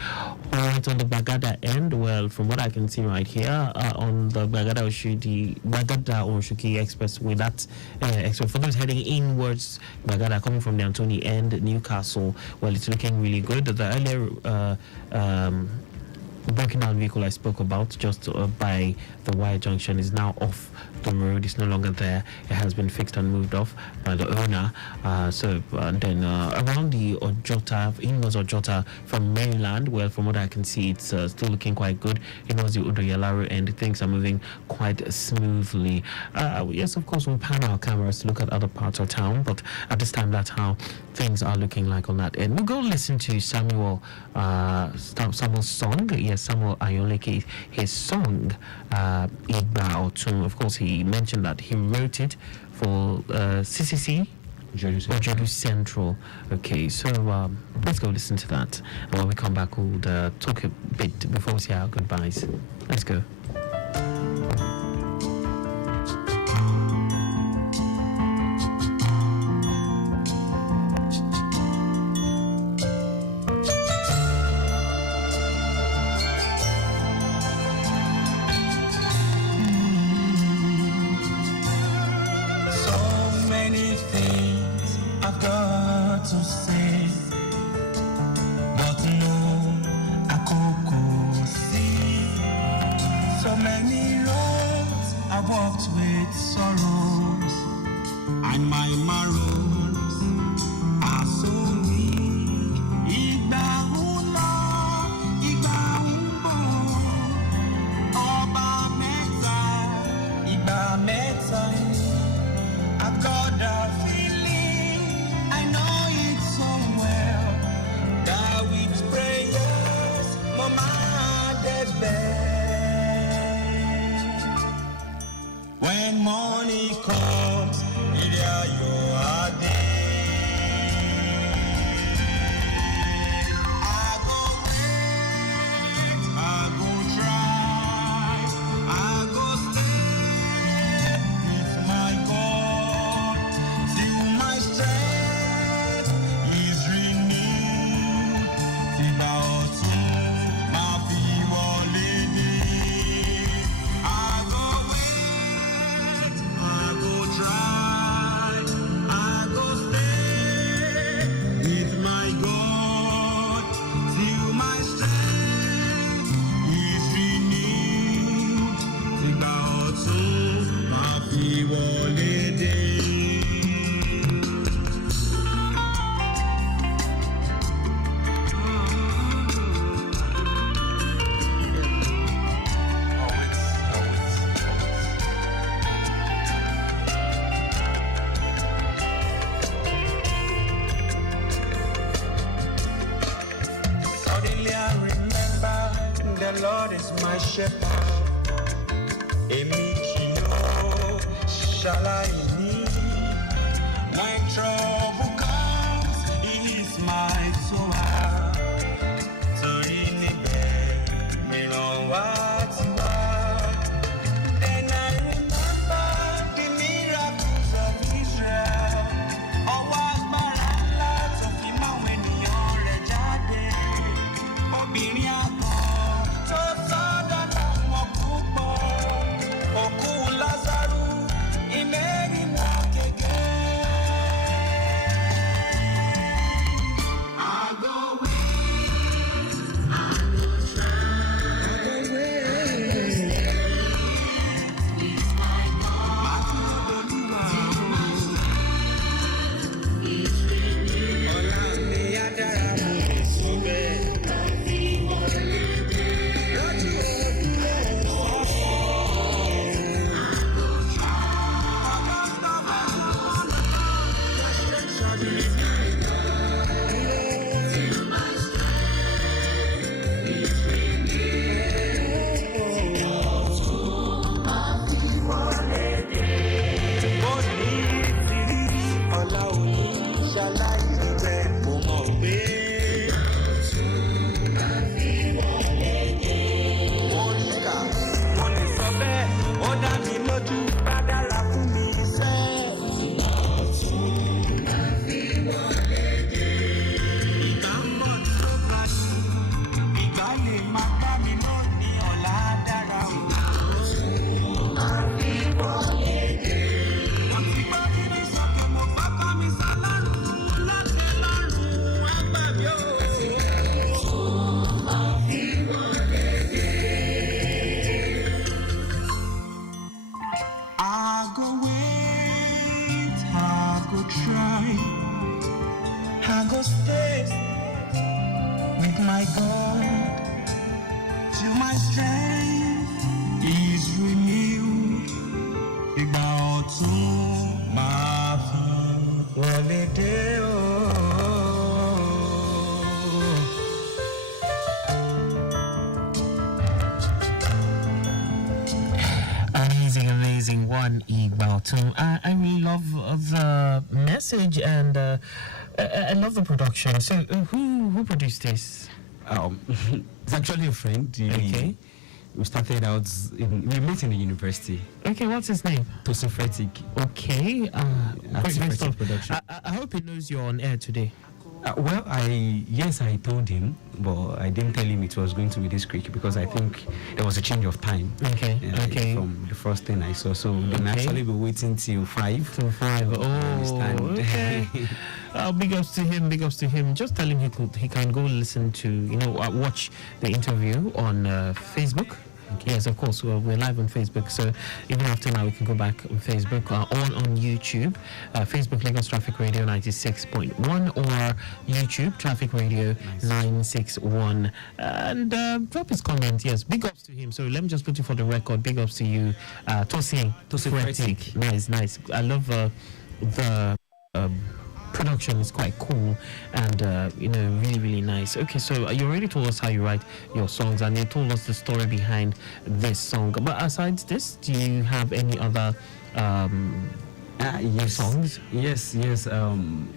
All right, on the Bagada end, well, from what I can see right here, on the Bagada Oshuki Expressway, that's for those heading inwards, Bagada coming from the Antony end, Newcastle, well, it's looking really good. The earlier broken down vehicle I spoke about just by the wire junction is now off the road. It's no longer there. It has been fixed and moved off by the owner. Then around the Ojota, inwards Ojota from Maryland, well, from what I can see, it's still looking quite good. Inwards the Udoyalaro end, things are moving quite smoothly. Yes, of course, we'll pan our cameras to look at other parts of town, but at this time, that's how things are looking like on that end. We'll go listen to Samuel's song. Yes, Samuel Ayoleke, his song, Igba Otun. Of course, he mentioned that he wrote it for CCC, Ojodu Central. Okay, so let's go listen to that. And when we come back, we'll talk a bit before we say our goodbyes. Let's go. One Igbaltum. I really love the message and I love the production. So who produced this? It's actually a friend. Okay. We started out, we met in the university. Okay, what's his name? Tosifretic. Okay. Great stuff. Production. I hope he knows you're on air today. Well, I told him, but I didn't tell him it was going to be this quick because I think there was a change of time. Okay. From the first thing I saw, so then actually be waiting till 5. Till 5. Oh, okay. Big ups to him. Big ups to him. Just tell him he can go listen to watch the interview on Facebook. Yes, of course. We're live on Facebook, so even after now, we can go back on Facebook or on YouTube. Facebook, Lagos Traffic Radio 96.1, or YouTube, Traffic Radio 961. And drop his comment. Yes, big ups to him. So let me just put it for the record. Big ups to you, Tosi Fretic. Nice. I love the production is quite cool and really nice. Okay, so you already told us how you write your songs and you told us the story behind this song, but aside this, do you have any other songs? Yes. I'm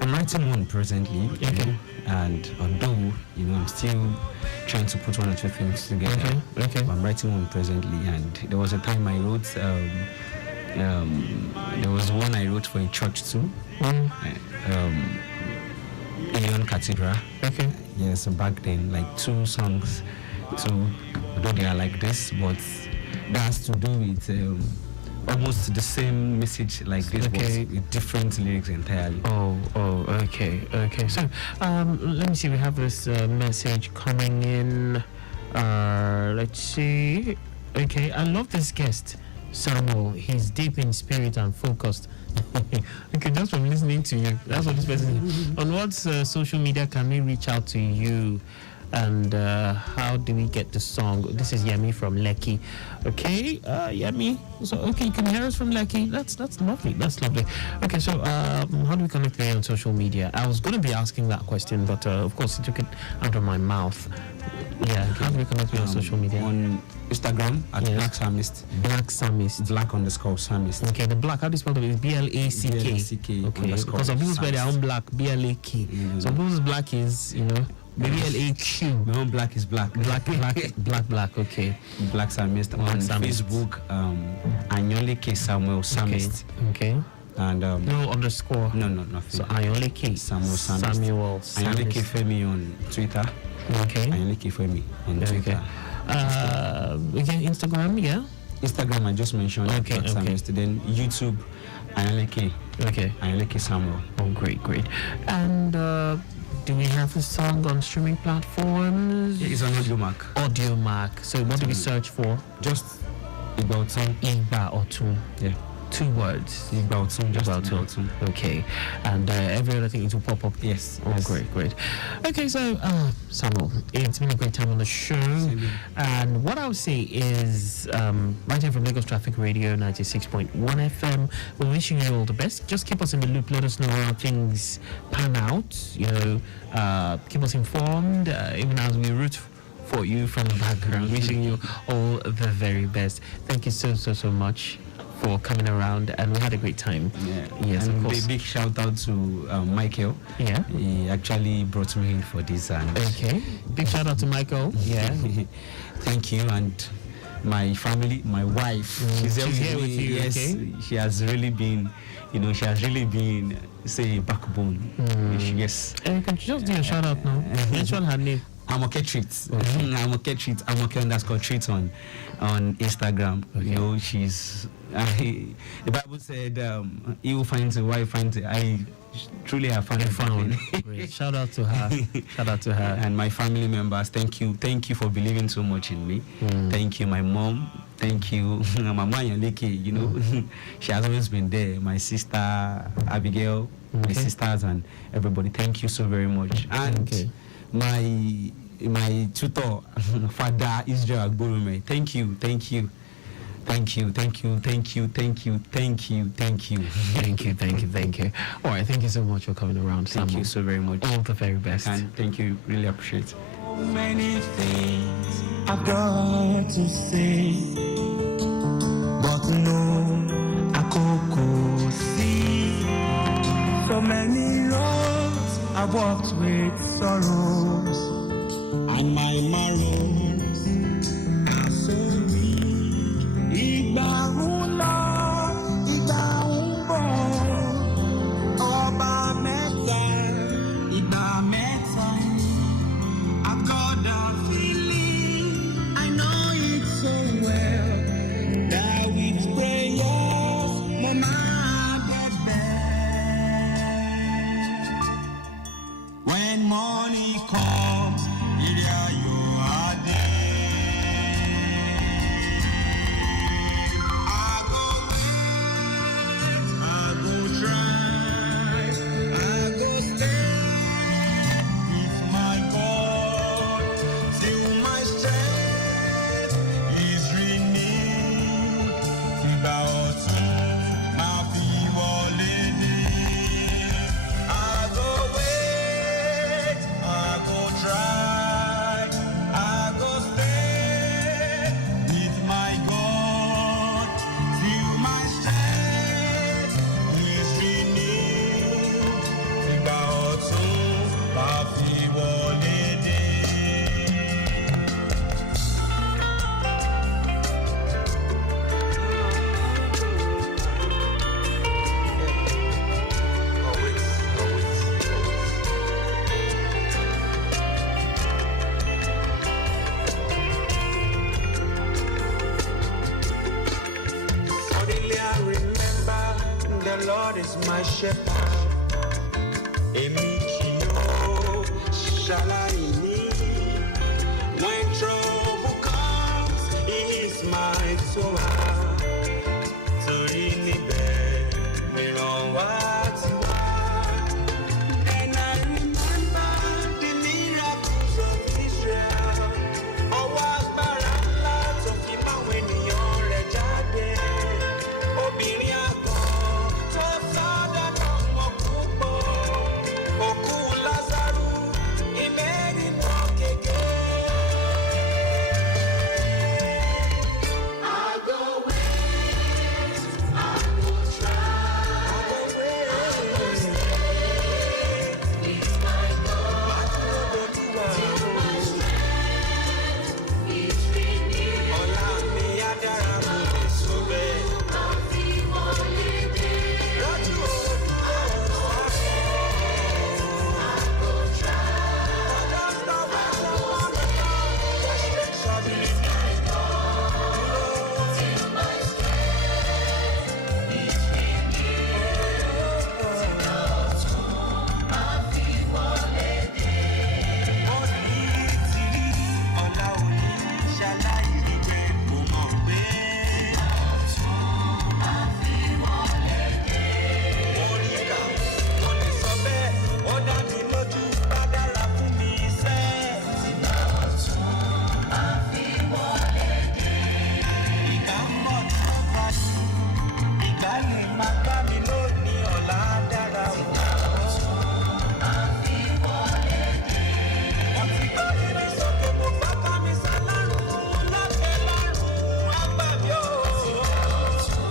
writing one presently. Okay. And although I'm still trying to put one or two things together. Okay. I'm writing one presently, and there was a time I wrote there was one I wrote for a church too. Leon Cathedral. Okay. Yes, back then, like 2 songs. So although they are like this, but that has to do with almost the same message like this, but with different lyrics entirely. Oh, okay. So let me see. We have this message coming in. Let's see. Okay, I love this guest. Samuel, he's deep in spirit and focused. Okay, just from listening to you, that's what this person is. On what social media can we reach out to you, and how do we get the song? This is Yemi from Lekki. Okay, Yemi. So okay, you can hear us from Lekki. That's lovely. Okay, so how do we connect with you on social media? I was going to be asking that question, but of course you took it out of my mouth. Yeah, how do we connect with you on social media? On Instagram at Black Psalmist. Black Psalmist. Black_Psalmist. Okay, the black, how do you spell it? BLACK. Okay, because some people spell their own black, BLAK. Some people's black is, maybe LAQ. My own black is black. Black, okay. Black Psalmist. On Facebook, Anyoleke Samuel Psalmist. Okay. And no underscore. No, nothing. So Anyoleke Samuel Psalmist. Anyoleke Femi on Twitter. Okay. Anyoleke Femi on Twitter. Again, Instagram, yeah? Instagram, I just mentioned. Okay. Then YouTube, Anyoleke. Okay. Anyoleke Samuel. Oh, great. And do we have a song on streaming platforms? Yeah, it's on Audio Mark. So what do we search for? Just Igbaltum. Igbaltum. Yeah. 2 words. Igbaltum. Okay. And every other thing, it will pop up. Yes. Oh, great. Okay, so Samuel, it's been a great time on the show. And what I would say is, right here from Lagos Traffic Radio 96.1 FM, we're wishing you all the best. Just keep us in the loop. Let us know how things pan out. Keep us informed, even as we root for you from the background. Wishing you all the very best. Thank you so much for coming around, and we had a great time. Yes, and of course. Big shout out to Michael. Yeah, he actually brought me in for this. And okay, big shout out to Michael. Yeah, thank you. And my family, my wife, she's here with you. Yes, okay? She has really been, say, backbone. Yes. And you can just do a shout out now. Mention her name. Amoke Treats. Amoke_Treats on Instagram. Okay. She's the Bible said he will find a wife, I truly have found. Shout out to her. And my family members, thank you for believing so much in me. Thank you, my mom. Thank you, Mama Yoleke. She has always been there. My sister Abigail, my sisters, and everybody. Thank you so very much. And my tutor, Father Israel Agborume. Thank you. All right, thank you so much for coming around, Samuel. Thank you so very much. All the very best. And thank you, really appreciate it. So many things I've got to say, but no akoko see. So many roads I walked with sorrows, and my marrows are so weak. Ìgbà ń lọ, ìgbà ń bọ̀, ọba mẹ́ta, ìgbà mẹ́ta. I've got that feeling, I know it so well, that with prayers, Mama get there. When morning comes, here you are there. I go wait, I go try, I go stay with my God till my strength is renewed. Ìgbà ọ̀tun máa fi wọlé dé. I go wait, I go try, I go stay with my God till my strength is renewed. Ìgbà ọ̀tun máa fi wọlé dé. Suddenly I remember the Lord is my shepherd. Èmi kì yóò ṣaláìní. When trouble comes, He is my tower. Torí níbẹ̀ nìrànwọ́ ti wá. And I remember the miracles of Israel. Ọwọ́ agbára ńlá tó fi báwọn ènìyàn rẹ̀ jáde. Obìnrin àgàn tó sọ́dọ̀ lọ́mọ púpọ̀. Òkú Lásárù, ilé nínú kékeré. I go wait, I go try, I go wait, I go stay with my God till my strength is renewed. Ọlá mi á dára mú mi sóbẹ̀. Máa fi wọlé dé. Lójú olùkọ́ ọ̀sán. I go try, I go stay with my God till my strength is renewed. Ìgbà ọ̀tun máa fi wọlé dé. Ó ní tìrí ọ̀la òní ṣaláìrí pé mo mọ̀ pé. Ìgbà ọ̀tun máa fi wọlé dé. Mo rí kà, mo lè sọ bẹ́ẹ̀, ó dá mi lójú bá dára fún mi iṣẹ́. Ìgbà ọ̀tun máa fi wọlé dé. Ìgbà ń bọ̀ tó bá ṣú, ìgbà lè máa bá mi lónìí, ọ̀la á dára o. Ìgbà ọ̀tun máa fi wọlé dé. Wọ́n ti gbọ́ mi sókè, mo gbọ́kàn mi sálárùn, lókè lárùn, àgbà mi ò. Ìgbà ọ̀tun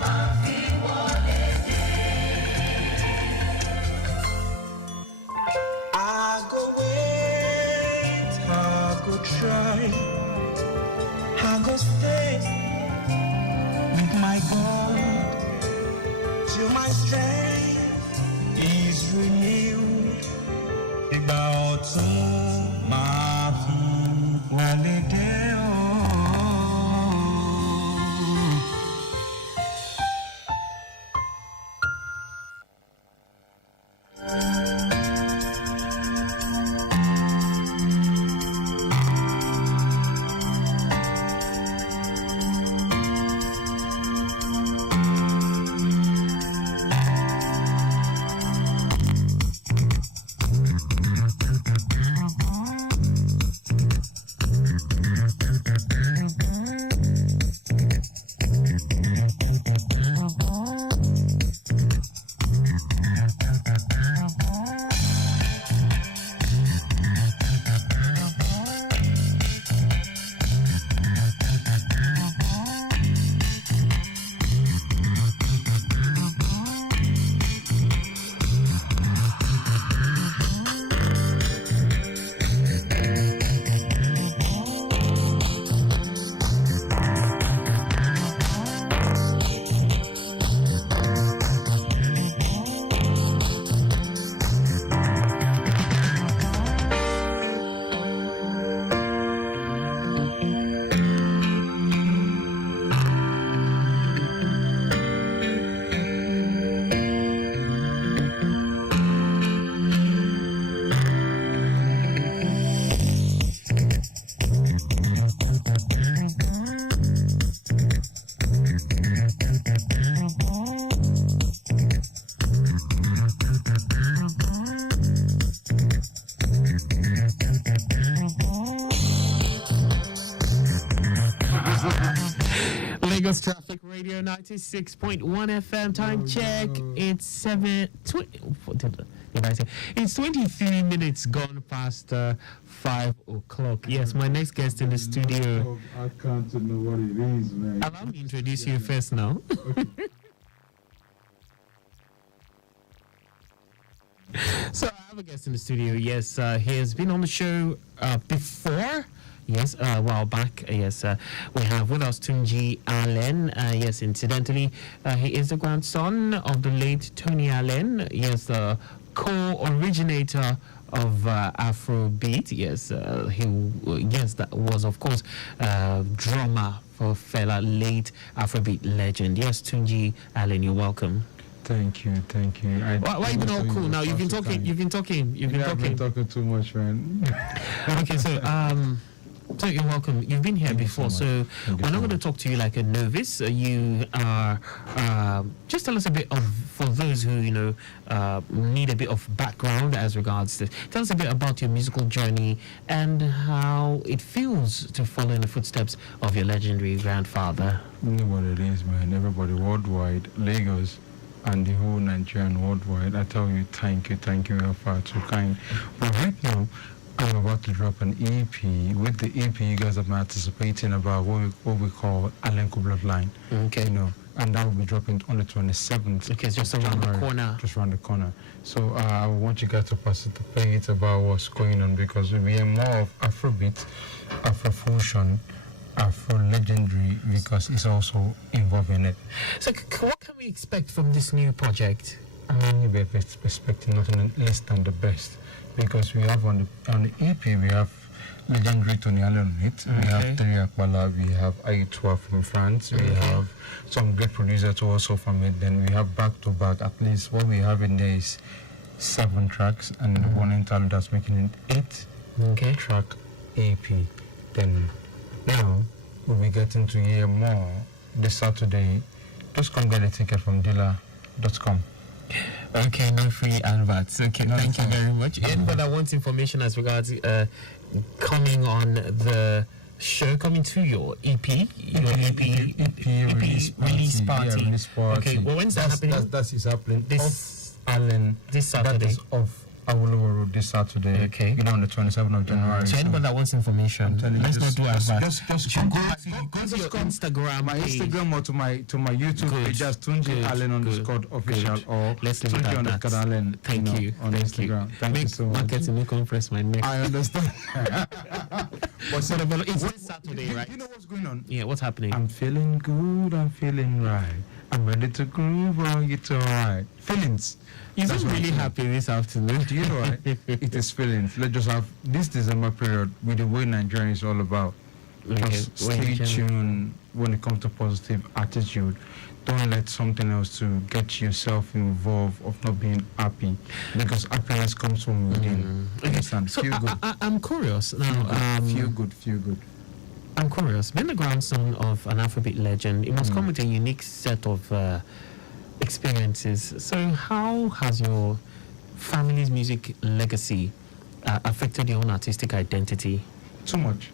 máa fi wọlé dé. I go wait, I go try, I go stay with my God till my strength is renewed. Ìgbà ọ̀tun máa fi wọlé dé o. Lagos Traffic Radio 96.1 FM. Time check. It's what did I say? It's 23 minutes gone past 5 o'clock. Yes, my next guest in the studio. I can't know what it is, man. Allow me to introduce you first now. So I have a guest in the studio. Yes, he has been on the show before. Yes, a while back. Yes, we have with us Tunji Allen. Yes, incidentally, he is the grandson of the late Tony Allen. Yes, the co-originator of Afrobeat. Yes, that was of course drummer for fella late Afrobeat legend. Yes, Tunji Allen, you're welcome. Thank you. Why you been all cool now? You've been talking. I've been talking too much, man. Okay, so you're welcome. You've been here before, so we're not going to talk to you like a novice. You are just tell us a bit of, for those who need a bit of background as regards to. Tell us a bit about your musical journey and how it feels to follow in the footsteps of your legendary grandfather. You know what it is, man. Everybody worldwide, Lagos, and the whole Nigerian worldwide. I tell you, thank you, you're far too kind. But right now, I'm about to drop an EP. With the EP, you guys are anticipating about what we call Alenko Bloodline. Okay. And that will be dropping on the 27th. Okay, it's just around the corner. Just around the corner. So I want you guys to participate about what's going on, because we are more of Afrobeat, Afrofusion, Afro legendary, because it's also involved in it. So what can we expect from this new project? We're expecting nothing less than the best, because we have on the EP we have legendary Tony Allen on it. We have Terry Akbala, we have Aitwa from France, we have some great producers also from it. Then we have back to back. At least what we have in there is 7 tracks and one interlude that's making it 8 track EP. Then now we'll be getting to hear more this Saturday. Just come get a ticket from dealer.com. Okay, no free adverts. Okay, thank you very much. Anybody that wants information as regards coming on the show, coming to your EP release party. Yeah, release party. Okay, well, when's that happening? That is happening. This Saturday. That is off Awolowo Road this Saturday. Okay. On the 27th of January. So anybody that wants information, let's not do adverts. Just go to your Instagram, my Instagram, or to my YouTube page, just Tunji Allen _official, or let's leave Tunji it Allen. Thank you on Instagram. Thank you so much. Marketing will compress my neck. I understand. But it's this Saturday, right? You know what's going on? Yeah, what's happening? I'm feeling good. I'm feeling right. I'm ready to groove. It's alright. Feelings. You seem really happy this afternoon. Do you know why? It is feelings. Let's just have this December period with the way Nigeria is all about. Just stay tuned when it comes to positive attitude. Don't let something else to get yourself involved of not being happy, because happiness comes from within. Understand? So feel good. I'm curious now. Feel good. I'm curious. Being the grandson of an Afrobeat legend, it must come with a unique set of experiences. So how has your family's music legacy affected your own artistic identity? Too much,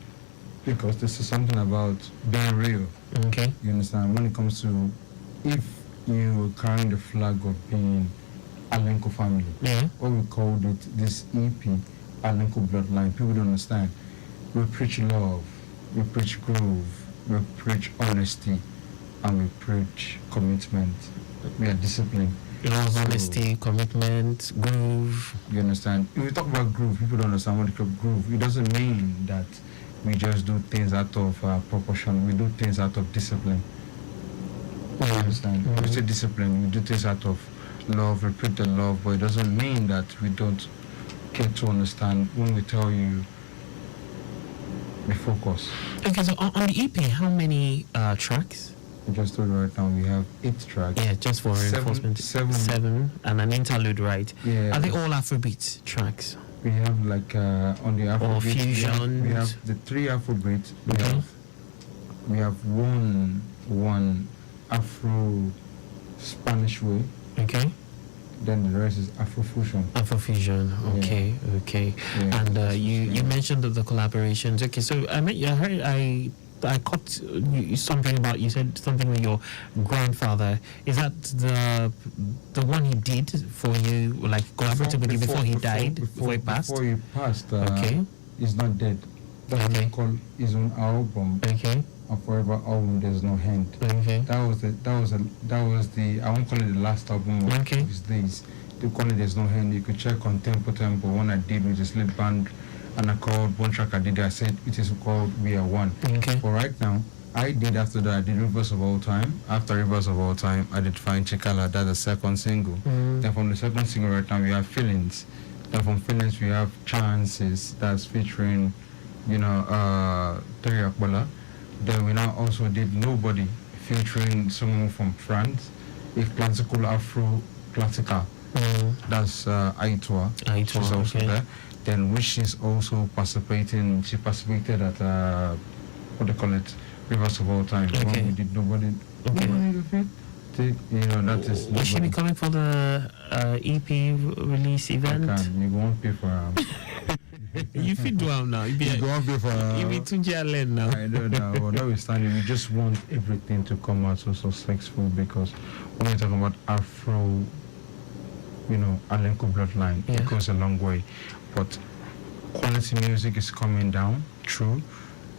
because this is something about being real. Okay. You understand? When it comes to, if you are carrying the flag of being Alenko family, what we called it, this EP, Alenko Bloodline, people don't understand. We preach love, we preach groove, we preach honesty, and we preach commitment. We are disciplined. Honesty, commitment, groove. You understand? If we talk about groove, people don't understand what it called groove. It doesn't mean that we just do things out of proportion. We do things out of discipline. You understand? We say discipline. We do things out of love, repeat the love, but it doesn't mean that we don't get to understand when we tell you we focus. Okay, so on the EP, how many tracks? I just told you right now we have 8 tracks. Yeah, just for reinforcement. 7 and an interlude, right? Yeah. Are they all Afrobeat tracks? We have like on the Afrobeat. Or fusion. We have the 3 Afrobeat. We have one Afro Spanish way. Okay. Then the rest is Afrofusion. Afrofusion. Okay. Yeah. And you mentioned the collaborations. Okay, so I caught something about, you said something with your grandfather. Is that the one he did for you, like collaborated with you before he died, before he passed? Before he passed, Okay. he's not dead. That's what he called his own album. Okay. A Forever album, There's No Hand. Okay. That was the I won't call it the last album of his days. They call it There's No Hand. You could check on Tempo. One I did with a slip band and I called one track I did. I said it is called We Are One. Okay. But right now, after that I did Rivers of All Time. After Rivers of All Time, I did Fine Chikala. That's the second single. Then from the second single right now we have Feelings. Then from Feelings we have Chances. That's featuring, Terry Akbala. Then we now also did Nobody, featuring someone from France, a classical Afro classical. That's Aitwa. She's also there. Then which is also participating. She participated at what they call it, Rivers of All Time. Okay. When we did Nobody. Okay. That is. Will she be coming for the EP release event? I can. You won't pay for her. You fit do am now. You won't pay for her. You be Tunji Allen now. I know that. But notwithstanding, we just want everything to come out so successful, because when we're talking about Afro, Alenko bloodline, it goes a long way. But quality music is coming down, true.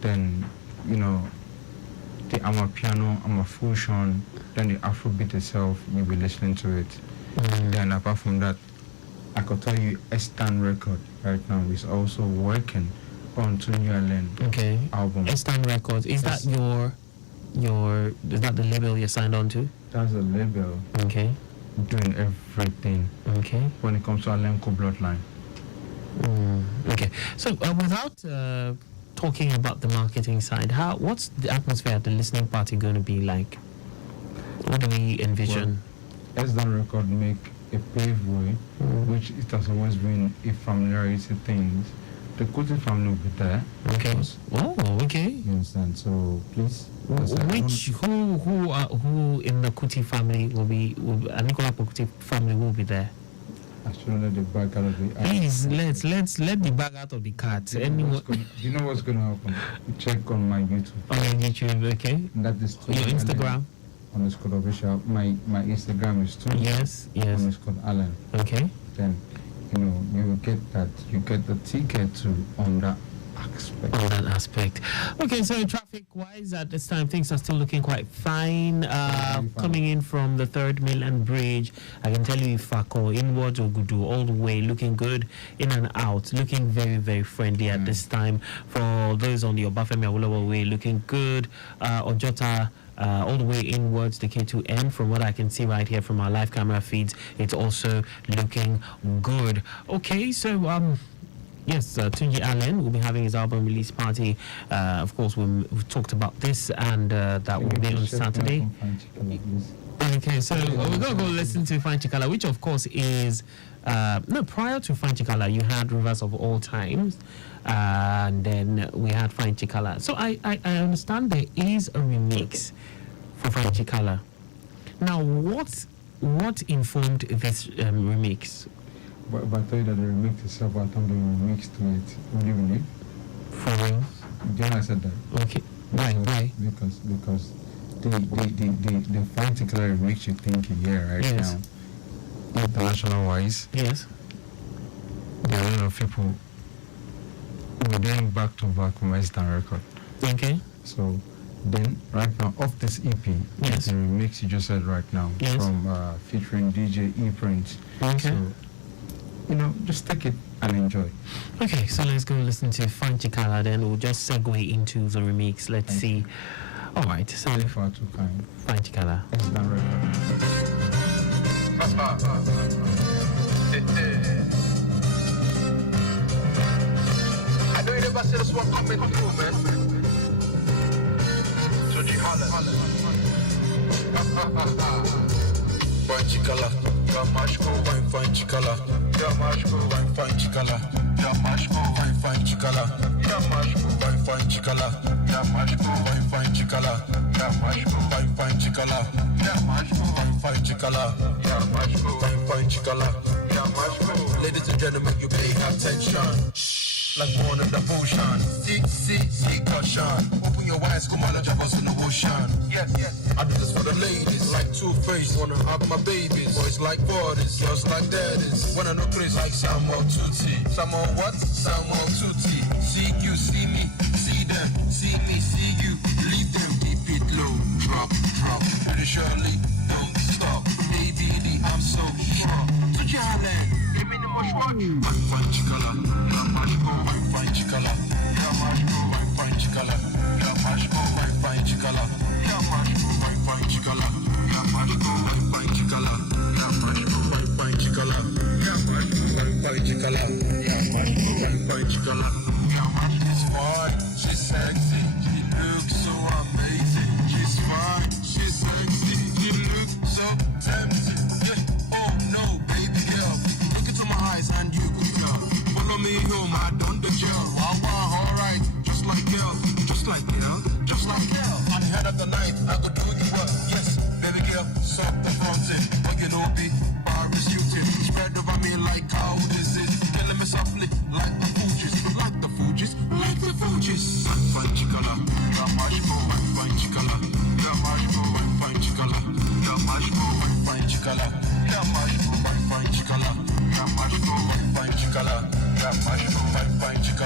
Then, the Amapiano, Amafusion, then the Afrobeat itself, you'll be listening to it. Then apart from that, I could tell you Estan Record right now is also working on Tunji Allen album. Estan Records. Is that your is that the label you're signed on to? That's the label. Okay. Doing everything. Okay. When it comes to Alenko bloodline. Okay. So without talking about the marketing side, what's the atmosphere at the listening party going to be like? What do we envision? Well, Estan Record make a paved way, which it has always been a familiarity thing. The Kuti family will be there. Okay. Oh, okay. You understand? So please. Who in the Kuti family will be? Nicola Kuti family will be there. I should let the bag out of the. Please, let's let the bag out of the cat. Do you know what's gonna happen? Check on my YouTube. On your YouTube, okay. That is your Instagram. _ official. My Instagram is too. Yes. Allen. Okay. Then, you will get that. You get the ticket to on that aspect. Okay, so traffic-wise, at this time, things are still looking quite fine. Coming in from the 3rd Mainland Bridge, I can tell you Ifako, inwards Ogudu, all the way, looking good. In and out, looking very, very friendly at this time. For those on the Obafemi Awolowo way, looking good. Ojota, all the way inwards the K2N, from what I can see right here from our live camera feeds, it's also looking good. Okay, so yes, Tunji Allen will be having his album release party. Of course, we've talked about this, and that will be on Saturday. Okay, so we're going to go listen to Fine Chikala, which of course is prior to Fine Chikala you had Rivers of All Times, and then we had Fine Chikala. So I understand there is a remix for Fine Chikala. Now, what informed this remix? But I tell you that the remix itself, I thought the remix to it. Would you believe? For real? Then I said that. Okay. Why? Because the Fine Chikala remix you think you hear right now, international wise, yes, there are a lot of people who are doing back to back from Estan Record. Okay. So then right now off this EP, the remix you just said right now, from featuring DJ E Prince. Okay. So, just take it and enjoy. Okay, so let's go listen to Fine Chikala, then we'll just segue into the remix. Let's see. All right, so far too kind. Fine Chikala. Estan Record. I know you never see this one coming through, man. So G Holland. Fine Chikala. Yamashko, Fine Chikala. Yamashko, Fine Chikala. Yamashko, Fine Chikala. Yamashko, Fine Chikala. Yamashko, Fine Chikala. Yamashko, Fine Chikala. Yamashko, Fine Chikala. Yamashko, Fine Chikala. Yamashko. Ladies and gentlemen, you pay attention. Shh. like born in the ocean. See, caution. Open your eyes, come on, drop us in the ocean. Yeah. I do this for the ladies, like Two-Face. Wanna have my babies. Boys like borders, girls like daddies. Wanna know place like Samuel Tutti. Samuel what? Samuel Tutti. See you, see me, see them. See me, see you. Leave them, keep it low. Drop. Pretty surely, don't stop. Baby, I'm so sure. To Jalen, give me the much watch. Fine chicala, fine chicala. Fine chicala, fine chicala. Fine chicala, fine chicala. Fine chicala, fine chicala. Fine chicala. She's fine, she's sexy, she looks so amazing. She's fine, she's sexy, she looks so tempting. Yeah. Oh no, baby girl, look into my eyes and you could tell. Follow me home, I done the gel. Wow, alright, just like girl, just like girl, just like girl. On the head of the night, I could do you well. Yes, baby girl, suck the front end. But you know, be Paris, you spread over me like how this is. Killing me softly like the Fugees, like the Fugees, like the Fugees. Fine chicala, fine chicala, fine chicala, fine chicala, fine chicala, fine chicala, fine chicala,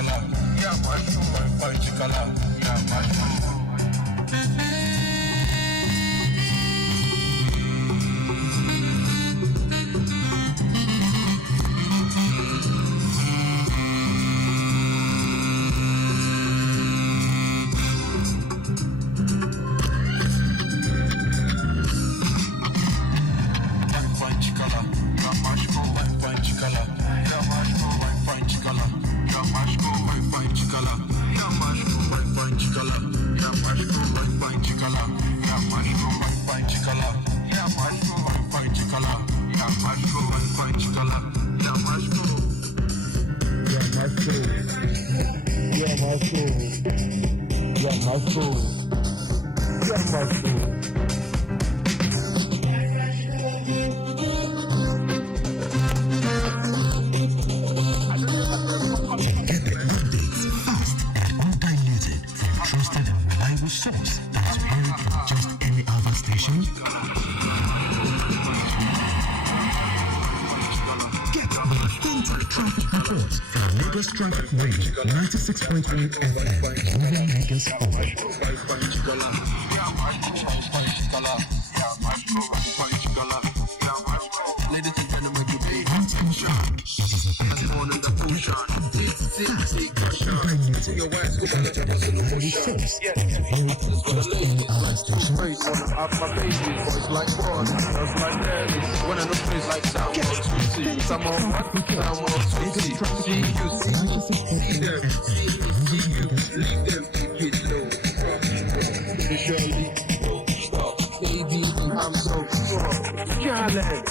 fine chicala, source that is heard from just any other station? Get the authentic traffic reports from Lagos Traffic Radio 96.1 FM, moving Lagos forward. Ladies and gentlemen, good day. It is a better born in the ocean. Your wives go back to the ocean. Just any other station. Wanna have my baby, boys like one, girls like daddies. When I know place like Samuel Tutti, Samuel what? Samuel Tutti. See you, see them, see you, leave them, keep it low. Surely, don't stop, baby, I'm so sure. Jalen.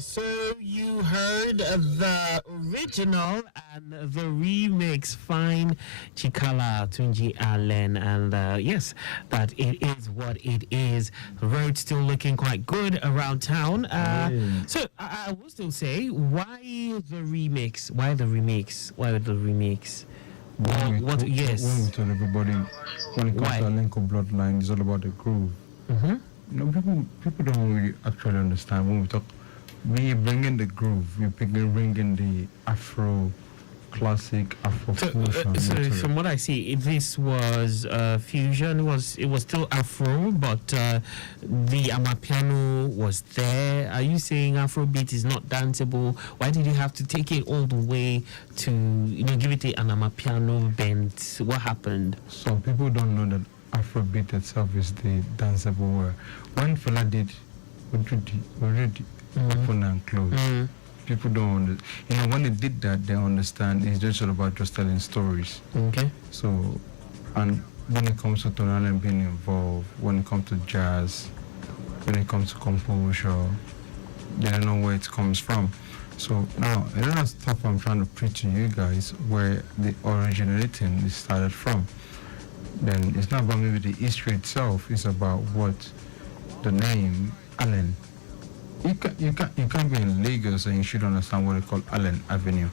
So you heard the original and the remix, Fine Chikala, Tunji Allen, and yes, that it is what it is. The road's still looking quite good around town. So I will still say, why the remix? Why the remix? Why the remix? Yes. When we tell everybody, when it comes to Alenko bloodline, it's all about the groove. Mm-hmm. You know, people don't really actually understand when we talk. When you bring in the groove, you bring in the Afro classic Afro fusion. So from what I see, this was fusion. It was still Afro, but the Amapiano was there. Are you saying Afrobeat is not danceable? Why did you have to take it all the way to give it an Amapiano bent? What happened? Some people don't know that Afrobeat itself is the danceable word. When Fela did already open and close. People don't when they did that, they understand it's just all about just telling stories. Okay. So, and when it comes to tonal and being involved, when it comes to jazz, when it comes to composure, they don't know where it comes from. So now, a lot of stuff I'm trying to preach to you guys where the originating is started from. Then it's not about maybe the history itself, it's about what the name Allen. You can't be in Lagos and you should understand what they call Allen Avenue.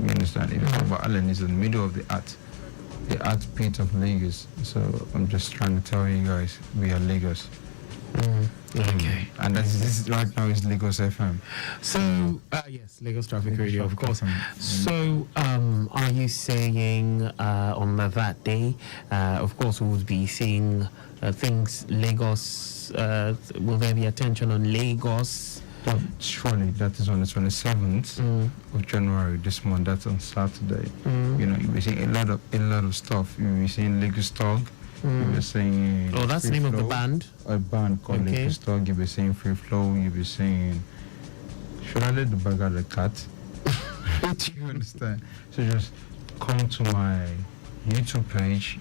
You understand? If you talk about Allen, it's in the middle of the art pit of Lagos. So I'm just trying to tell you guys, we are Lagos. Okay. And this right now is Lagos FM. So yes, Lagos Traffic Radio, of course. So are you saying on that day, of course, we will be seeing things Lagos? Will there be attention on Lagos? Well, surely that is on the 27th of January this month. That's on Saturday. You'll be seeing a lot of stuff. You'll be seeing Lagos Talk. You'll be saying that's the name of the band. A band called Lagos Talk. You'll be saying Free Flow. You'll be saying. Should I let the bag out of the cat? Do you understand? So just come to my YouTube page,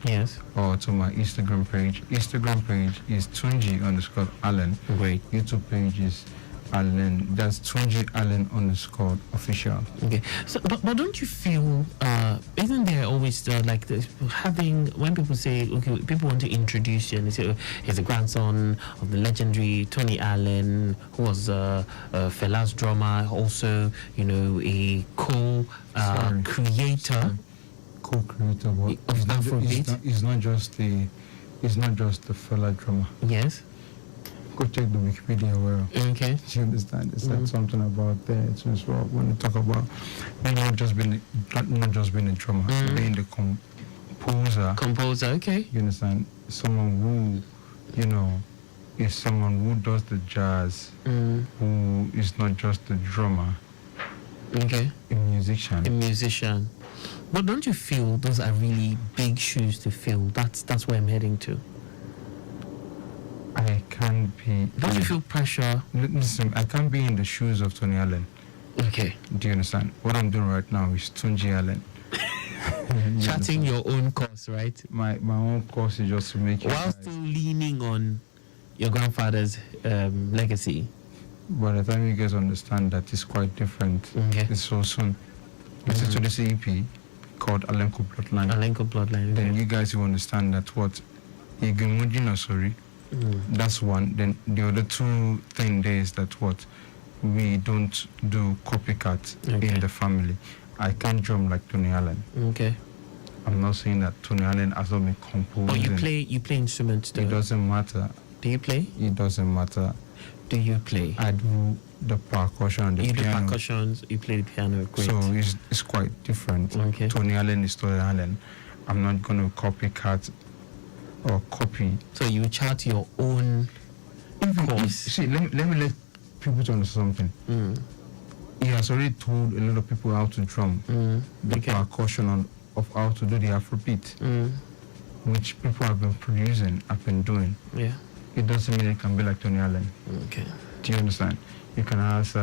or to my Instagram page. Instagram page is Tunji_Allen. Great. YouTube page is Allen. That's Tunji Allen _official. Okay. So, but don't you feel? Isn't there always like this having when people say, okay, people want to introduce you and they say, oh, he's a grandson of the legendary Tony Allen, who was Fela's drummer, also a co-creator. Co-creator, but it's not just the Fela drummer. Yes. Go check the Wikipedia well. Okay. You understand? It said something about that as well. When you talk about not just being a drummer, being the composer. Composer, okay. You understand? Someone who, is someone who does the jazz, who is not just a drummer. Okay. A musician. But don't you feel those are really big shoes to fill? That's where I'm heading to. I can't be. Don't you feel pressure? Listen, I can't be in the shoes of Tony Allen. Okay. Do you understand? What I'm doing right now is Tunji Allen. Charting your own course, right? My own course is just to make it. While still leaning on your grandfather's legacy. By the time you guys understand that it's quite different, it's so soon. Listen to this EP called Alenko Bloodline. Alenko Bloodline. Then you guys will understand that what that's one. Then the other two thing there is that what we don't do copycat in the family. I can't drum like Tony Allen. Okay. I'm not saying that Tony Allen has not been composed. Oh, you play instruments too? It doesn't matter. Do you play? It doesn't matter. Do you play? I do the percussion and the piano. You do percussions, you play the piano, great. So it's quite different. Okay. Tony Allen is Tony Allen. I'm not going to copycat or copy. So you chart your own course. See, let me let people to understand something. He has already told a lot of people how to drum, the percussion of how to do the Afrobeat, which people have been producing, have been doing. Yeah. It doesn't mean it can be like Tony Allen. Okay. Do you understand? You can ask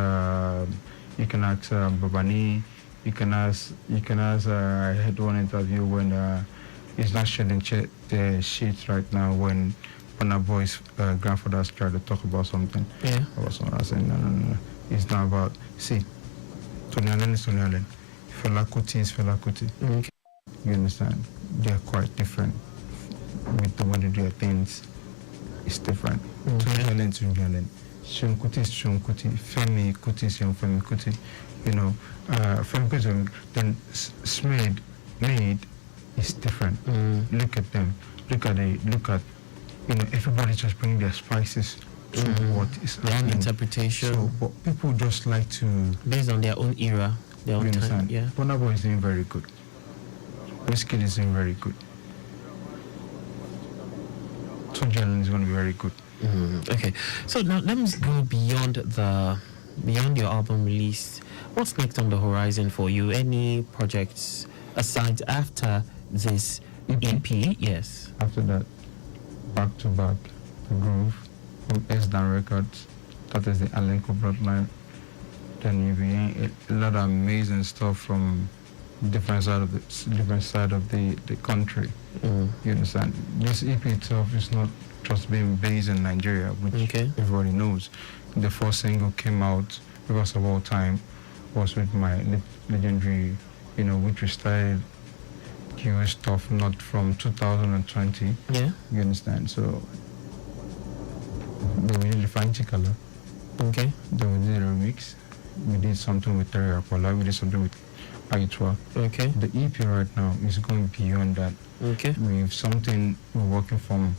Babani. You can ask. I had one interview when he's not shedding the sheets right now when Burna Boy's grandfather's tried to talk about something. Yeah. About something. I said no. It's not about. See, Tony Allen is Tony Allen. Fela Kuti is Fela Kuti. Okay. You understand? They're quite different with the way they do their things. It's different. Tony Allen is Tony Allen. Seun Kuti is Seun Kuti. Femi Kuti is young Femi Kuti. You know, Femi Kuti. Then Smade is different. Look at them. Look at you know, everybody just bringing their spices to what is their own interpretation. So, but people just like to based on their own era, their own time. Yeah. Burna Boy is doing very good. Wizkid is doing very good. Tony Allen is going to be very good. Okay, so now let me go beyond your album release. What's next on the horizon for you? Any projects aside after this EP? Yes. After that, back to back, the Groove from S-Down Records. That is the Alenko bloodline. Then you'll be hearing a lot of amazing stuff from different side of the country. You understand? This EP itself is not just being based in Nigeria, which everybody knows. The first single came out, Rivers of All Time, was with my legendary, you know, which we started US stuff not from 2020. Yeah. You understand? So then we did the Fine Chikala. Okay. Then we did a remix. We did something with Terry Apola. We did something with Aitwa. Okay. The EP right now is going beyond that. Okay. We have something we're working from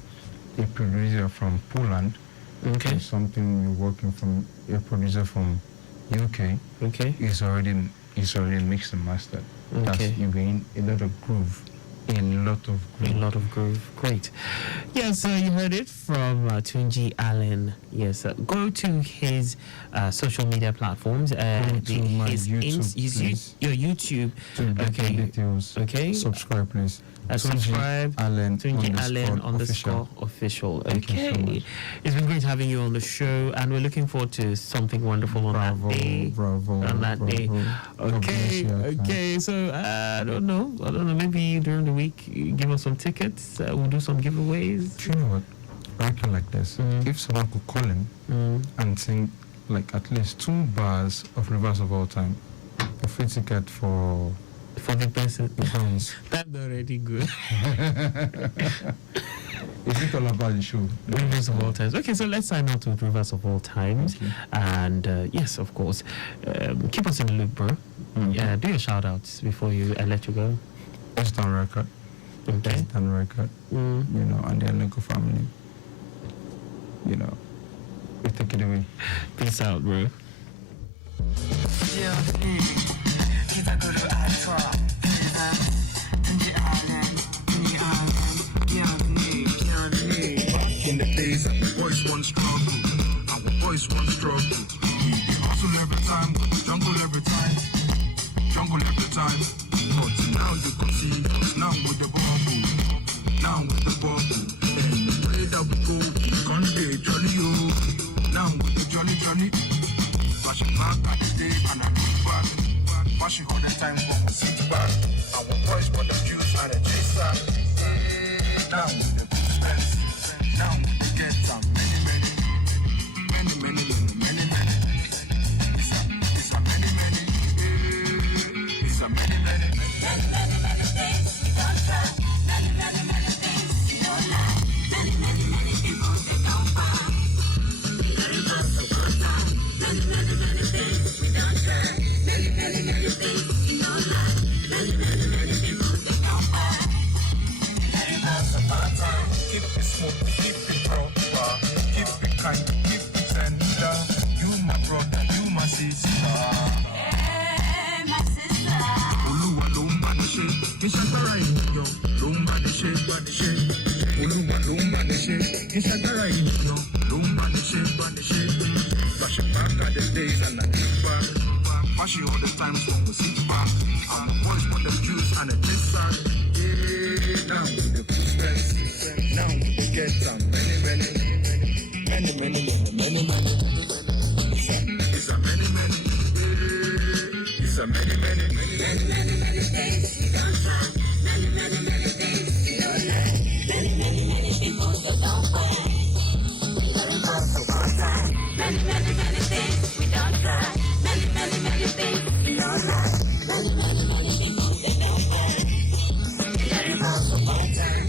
a producer from Poland. Okay. Something we're working from a producer from UK. Okay. It's already mixed and mastered. Okay. That's you gain a lot of groove. A lot of groove. Great. Yes, you heard it from Tunji Allen. Yes, go to his social media platforms. Your YouTube. Okay. Details. Okay. Subscribe, please. Subscribe. Tunji Allen _official. Okay. So it's been great having you on the show, and we're looking forward to something wonderful on that day. On that day. Okay. So I don't know. Maybe during the week, give us some tickets. We'll do some giveaways. Do you know what? Working like this. If someone could call him and sing like at least 2 bars of Rivers of All Time, a free ticket for the person. That's already good. Is it all about the show? Rivers of All Times. Okay, so let's sign out with Rivers of All Times. Okay. And yes, of course, keep us in the loop, bro. Do your shout outs before I let you go. S-Down Record. Okay. S-Down Record. You know, and the Alenko family. You know, we take it away. Peace out, bro. In the days, our boys want struggle. Our boys want struggle. We hustle every time, jungle every time. But now you can see us, now with the bubble. And the way that we go, we can't be jolly, yo. Now with the jolly. Flashing back at the day, and I look back. Flashing all the time, but we sit back. Our boys want the juice and the chaser. Now with the business. Now we get some many. It's a many. It's a many. Many things we don't try. Many things we don't like. Many people they don't buy. Very much of our time. Many things we don't try. Many things we don't like. Many people they don't buy. Very much of our time. Keep it smooth, keep it proper, keep it kind, keep it tender. You my brother, you my sister. Hey, my sister. Oluwa lo ń bá ní ṣe, iṣẹ́ tọ́ra ènìyàn lumba the shape, uluma lumba the shape, ishakara inyo, lumba the shape, flashing back at the days and I think back, flashing all the times when we sit back, and the boys want the juice and the taste back, yeah, now with the footprints, now we get some many, it's a many, it's a many things you don't try. Many things you don't like. Many people you don't find. You gotta go for one time. Many things we don't try. Many things you don't like. Many people you don't find. You gotta go for one time.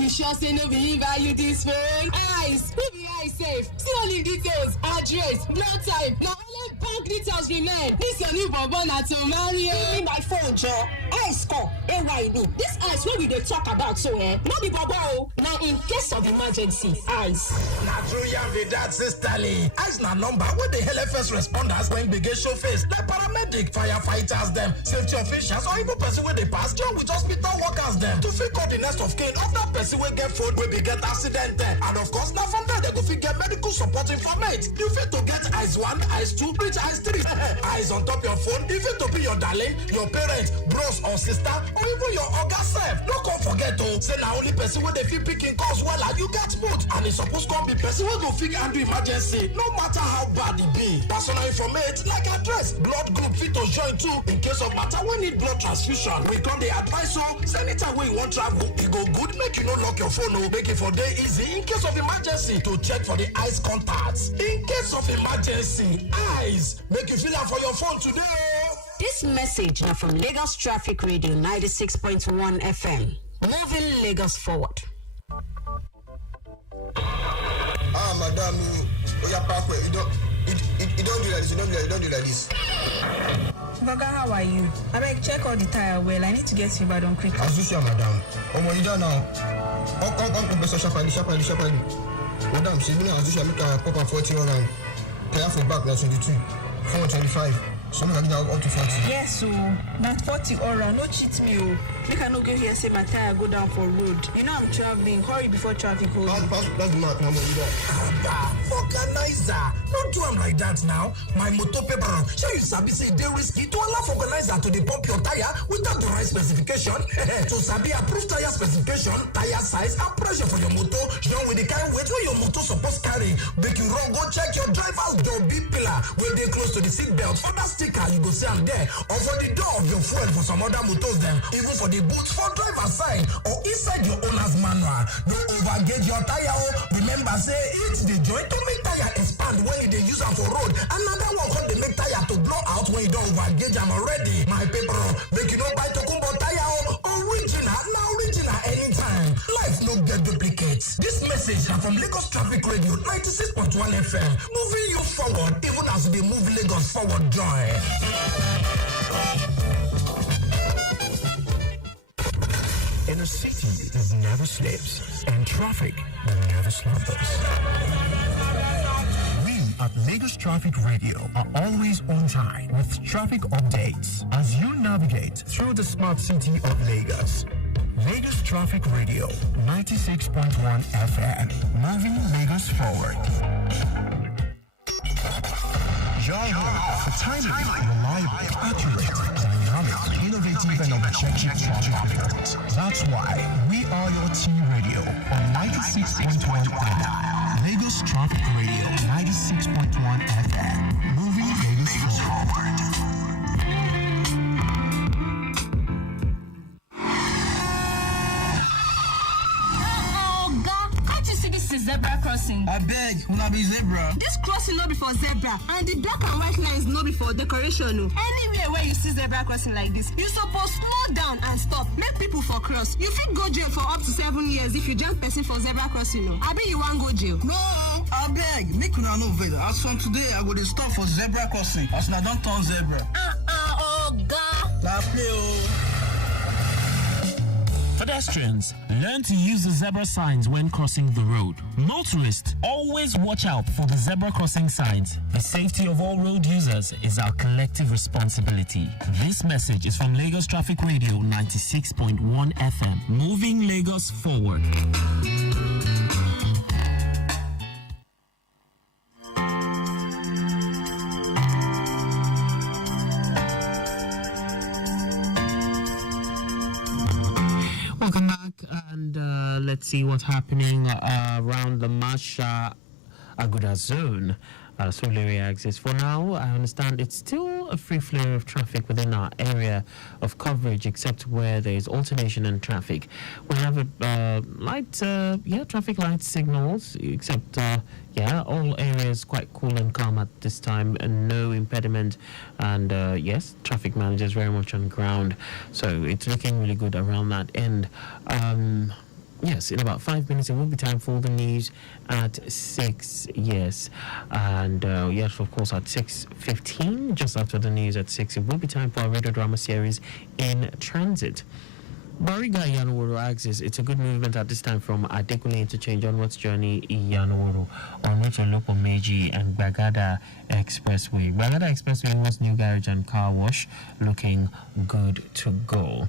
You sure say no be value this phone? Eyes, who be eye safe? See only details, address, blood type, now only bank details remain. This your new bonbon na to marry. Give me my phone, Joe. Eyes call, AYD. This eyes what we dey talk about so no be bobo. Now in case of emergency, eyes. Na true yam be that sisterly. Eyes na number where the help first responders when they get show face. Like paramedic, firefighters them, safety officials, or even person where they pass job with hospital workers them. To fake out the next of kin of that person will get food will be get accident there. And of course now from there they go fit get medical support information. You fit to get eyes 1, eyes 2, reach eyes 3. Eyes on top your phone, if it to be your darling, your parents, bros or sister, or even your oga self. No come forget to say now only person where they fit picking calls well and you get both. And it's supposed to be person where go figure and do emergency. No matter how bad it be. Personal information like address, blood group fit to join too. In case of matter we need blood transfusion. We come the advice so send it away you want travel. It go good make you no lock your phone no. Make it for day easy in case of emergency to check for the eyes contacts. In case of emergency, eyes make you feel out for your phone today. This message now from Lagos Traffic Radio 96.1 FM. Moving Lagos forward. Madam, you are parkway. You don't do like this. You don't do like this. Gaga, how are you? I beg check all the tire well. I need to get to Ibadan quickly. As you see, madam. Oh, you don't now. Come, sharply. Madam, she been as you see, I pop up 40 around. Tire for back now 22, 425. Some of them up to 40. Yes, so not 40 all around. No cheat me, oh. Make I no go here say my tire go down for road. You know I'm traveling. Hurry before traffic holds me. That's the mark, Mama. You don't. Organizer. Don't do them like that now. My motor paper. Shall you sabi say they risky to allow organizer to pump your tire without the right specification? To sabi approved tire specification, tire size, and pressure for your motor. Young with the kind weight where your motor supposed carry. Make you run, go check your driver's door B pillar where they close to the seat belt. For that sticker, you go see them there. Or for the door of your fuel for some other motors them. Even for the boot for driver's side or inside your owner's manual. No overgauge your tire. Remember, say it's the joint to make tire expand when they use them for road. Another one called they make tire to blow out when you don't overgauge them already. My paper, make you no buy to combo tire. Original, now original anytime. Life no get duplicates. This message is from Lagos Traffic Radio 96.1 FM. Moving you forward, even as they move Lagos forward, joy. In a city that never sleeps and traffic that never slumbers. We at Lagos Traffic Radio are always on time with traffic updates as you navigate through the smart city of Lagos. Lagos Traffic Radio, 96.1 FM, moving Lagos forward. Your home for timely, reliable, accurate, dynamic, innovative, and objective traffic reports. That's why we are your T Radio on 96.1 FM. Lagos Traffic Radio, 96.1 FM, moving Lagos forward. Zebra crossing. I beg, una be zebra. This crossing no be for zebra, and the black and white lines no be for decoration. Anywhere where you see zebra crossing like this, you suppose slow down and stop. Make people for cross. You fit go jail for up to 7 years if you jump person for zebra crossing. I bet you want go jail. No, I beg, make una no vex. As from today, I go to stop for zebra crossing. As una don turn zebra. Oh God. Na play oh. Pedestrians, learn to use the zebra signs when crossing the road. Motorists, always watch out for the zebra crossing signs. The safety of all road users is our collective responsibility. This message is from Lagos Traffic Radio 96.1 FM, moving Lagos forward. Welcome back, and let's see what's happening around the Masha Aguda zone. Solary axis. For now, I understand it's still a free flow of traffic within our area of coverage, except where there is alternation in traffic. We have a traffic light signals, except all areas quite cool and calm at this time, and no impediment. And yes, traffic managers very much on ground, so it's looking really good around that end. Yes, in about 5 minutes it will be time for the news at 6, yes. And yes, of course, at 6:15, just after the news at 6, it will be time for our radio drama series In Transit. Bariga Iyanworo axis, it's a good movement at this time from Adekunle Interchange onwards journey Iyanworo on which Olopo Meiji and Bagada Expressway. Bagada Expressway was new garage and car wash, looking good to go.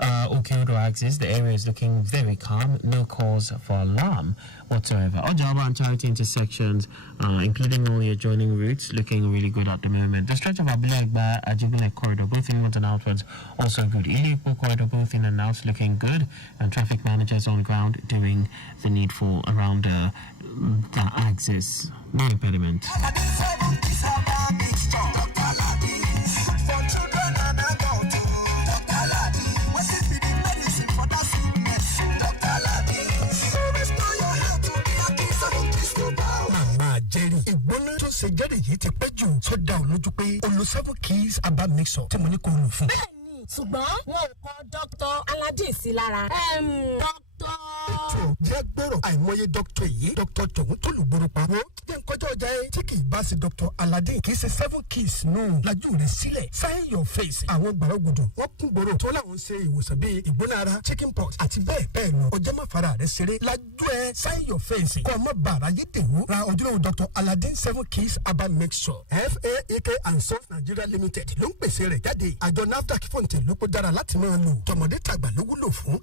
Okeodo axis, the area is looking very calm, no cause for alarm whatsoever. Ojaba and Charity intersections, including all the adjoining routes, looking really good at the moment. The stretch of Abilegba Ajigule corridor, both inwards and outwards, also good. Ilipo corridor, both in and out, looking good, and traffic managers on ground doing the needful around the axis. No impediment. ṣe jẹ́rìí yìí ti pẹ́ jù tó dá ọ lójú pé olùsẹ́fù keys abá mixer tí mo ní kó lò fún. bẹ́ẹ̀ni ṣùgbọ́n wọn ò kọ Dr. Aládé sí lára. Dr. ètò jẹ́ gbọ́rọ̀ àìmọye dókítà yìí dókítà tòun tó lùgbòrò pawó jẹ́ nkọjọ́ ọjà ẹ tí kì í bá ṣe Dr. Aládé kì í ṣe 7 keys nù lajú rẹ̀ sílẹ̀ sign your face àwọn gbàrọ̀gùdù wọ́n kún gbòòrò tó láwọn ṣe ìwòsàn bíi ìgbóná ara chicken pox àti bẹ́ẹ̀ bẹ́ẹ̀ lọ ọjọ́ má fara rẹ̀ ṣeré lajú ẹ sign your face kọ́ ọmọ bàrà yé dèrò ra ojúlówó Dr. Aládé 7 keys herbal mixture FAAK and Sons Nigeria Limited ló ń pèsè rẹ̀ jáde àjọ NAFDAC fòǹtẹ̀ ló kó dára láti máa lò tọmọdé tàgbà ló wúlò fún.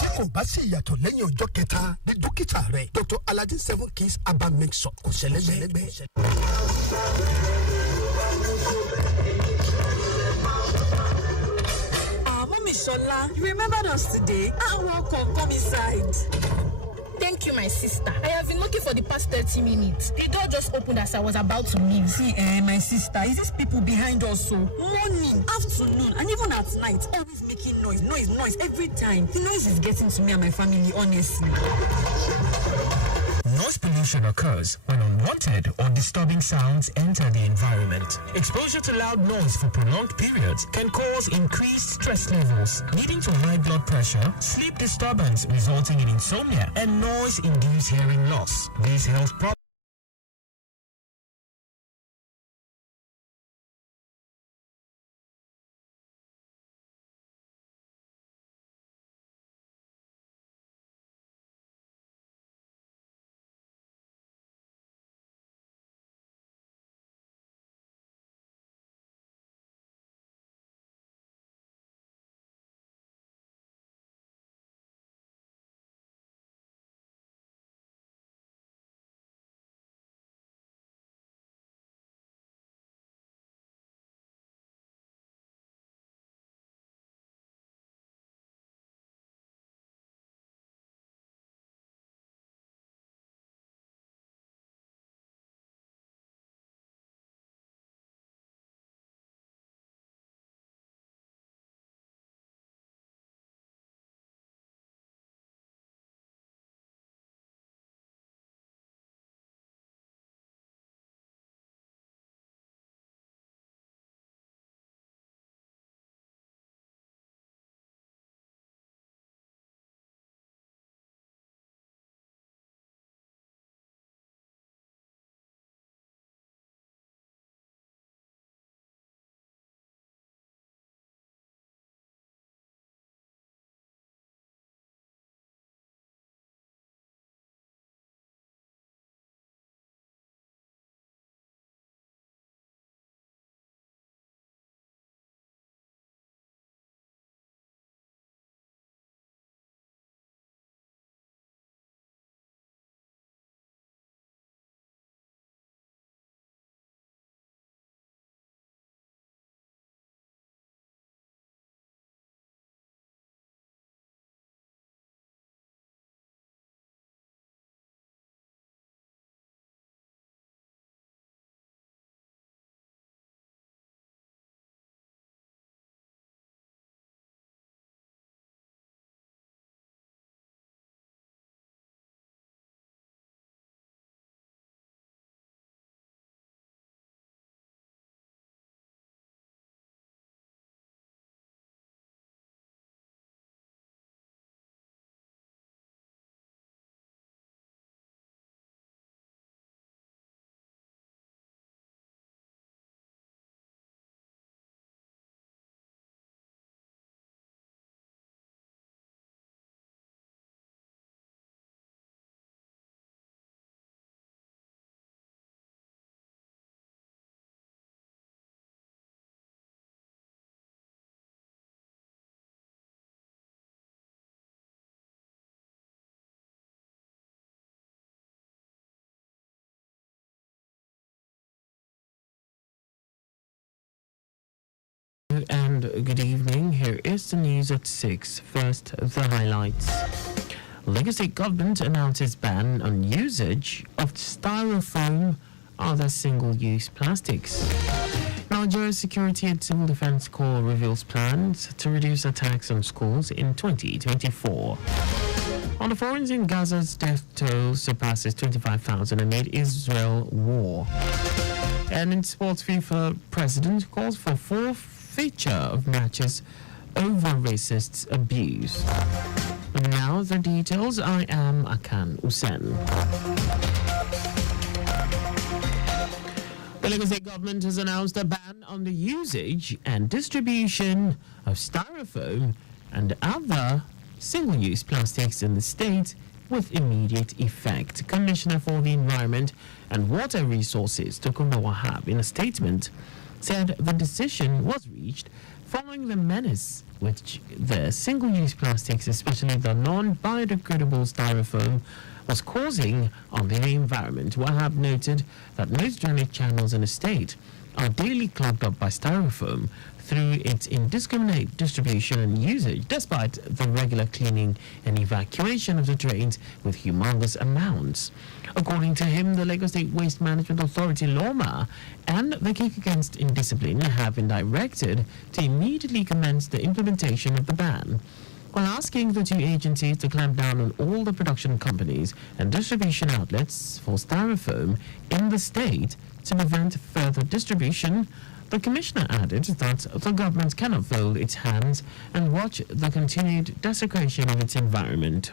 tí kò bá sí ìyàtọ̀ lẹ́yìn ọjọ́ kẹta ní dókítà rẹ̀ Dr. Aládé 7 keys herbal mixture kò ṣẹlẹ́gbẹ́. Mommy Shola, you remembered us today? Welcome, come inside. Thank you, my sister. I have been looking for the past 30 minutes. The door just opened as I was about to leave. See, my sister, is this people behind us so? Morning, afternoon, and even at night, always making noise, every time. The noise is getting to me and my family, honestly. Noise pollution occurs when unwanted or disturbing sounds enter the environment. Exposure to loud noise for prolonged periods can cause increased stress levels, leading to high blood pressure, sleep disturbance resulting in insomnia, and noise-induced hearing loss. These health problems Hello and good evening. Here is the news at 6. First, the highlights. Lagos State government announces ban on usage of styrofoam, other single-use plastics. Nigeria's Security and Civil Defense Corps reveals plans to reduce attacks on schools in 2024. On the front, in Gaza's death toll surpasses 25,000 amid Israel war. And in sports, FIFA president calls for forfeiture of matches over racist abuse. And now the details. I am Akan Usen. The Lagos State government has announced a ban on the usage and distribution of styrofoam and other single-use plastics in the state with immediate effect. Commissioner for the Environment and Water Resources, Tokunbo Wahab, in a statement, said the decision was reached following the menace which the single-use plastics, especially the non-biodegradable styrofoam, was causing on the environment. Wahab noted that most drainage channels in the state are daily clogged up by styrofoam through its indiscriminate distribution and usage, despite the regular cleaning and evacuation of the drains with humongous amounts. According to him, the Lagos State Waste Management Authority, LOMA, and the Kick Against Indiscipline have been directed to immediately commence the implementation of the ban, while asking the two agencies to clamp down on all the production companies and distribution outlets for styrofoam in the state to prevent further distribution. The commissioner added that the government cannot fold its hands and watch the continued desecration of its environment.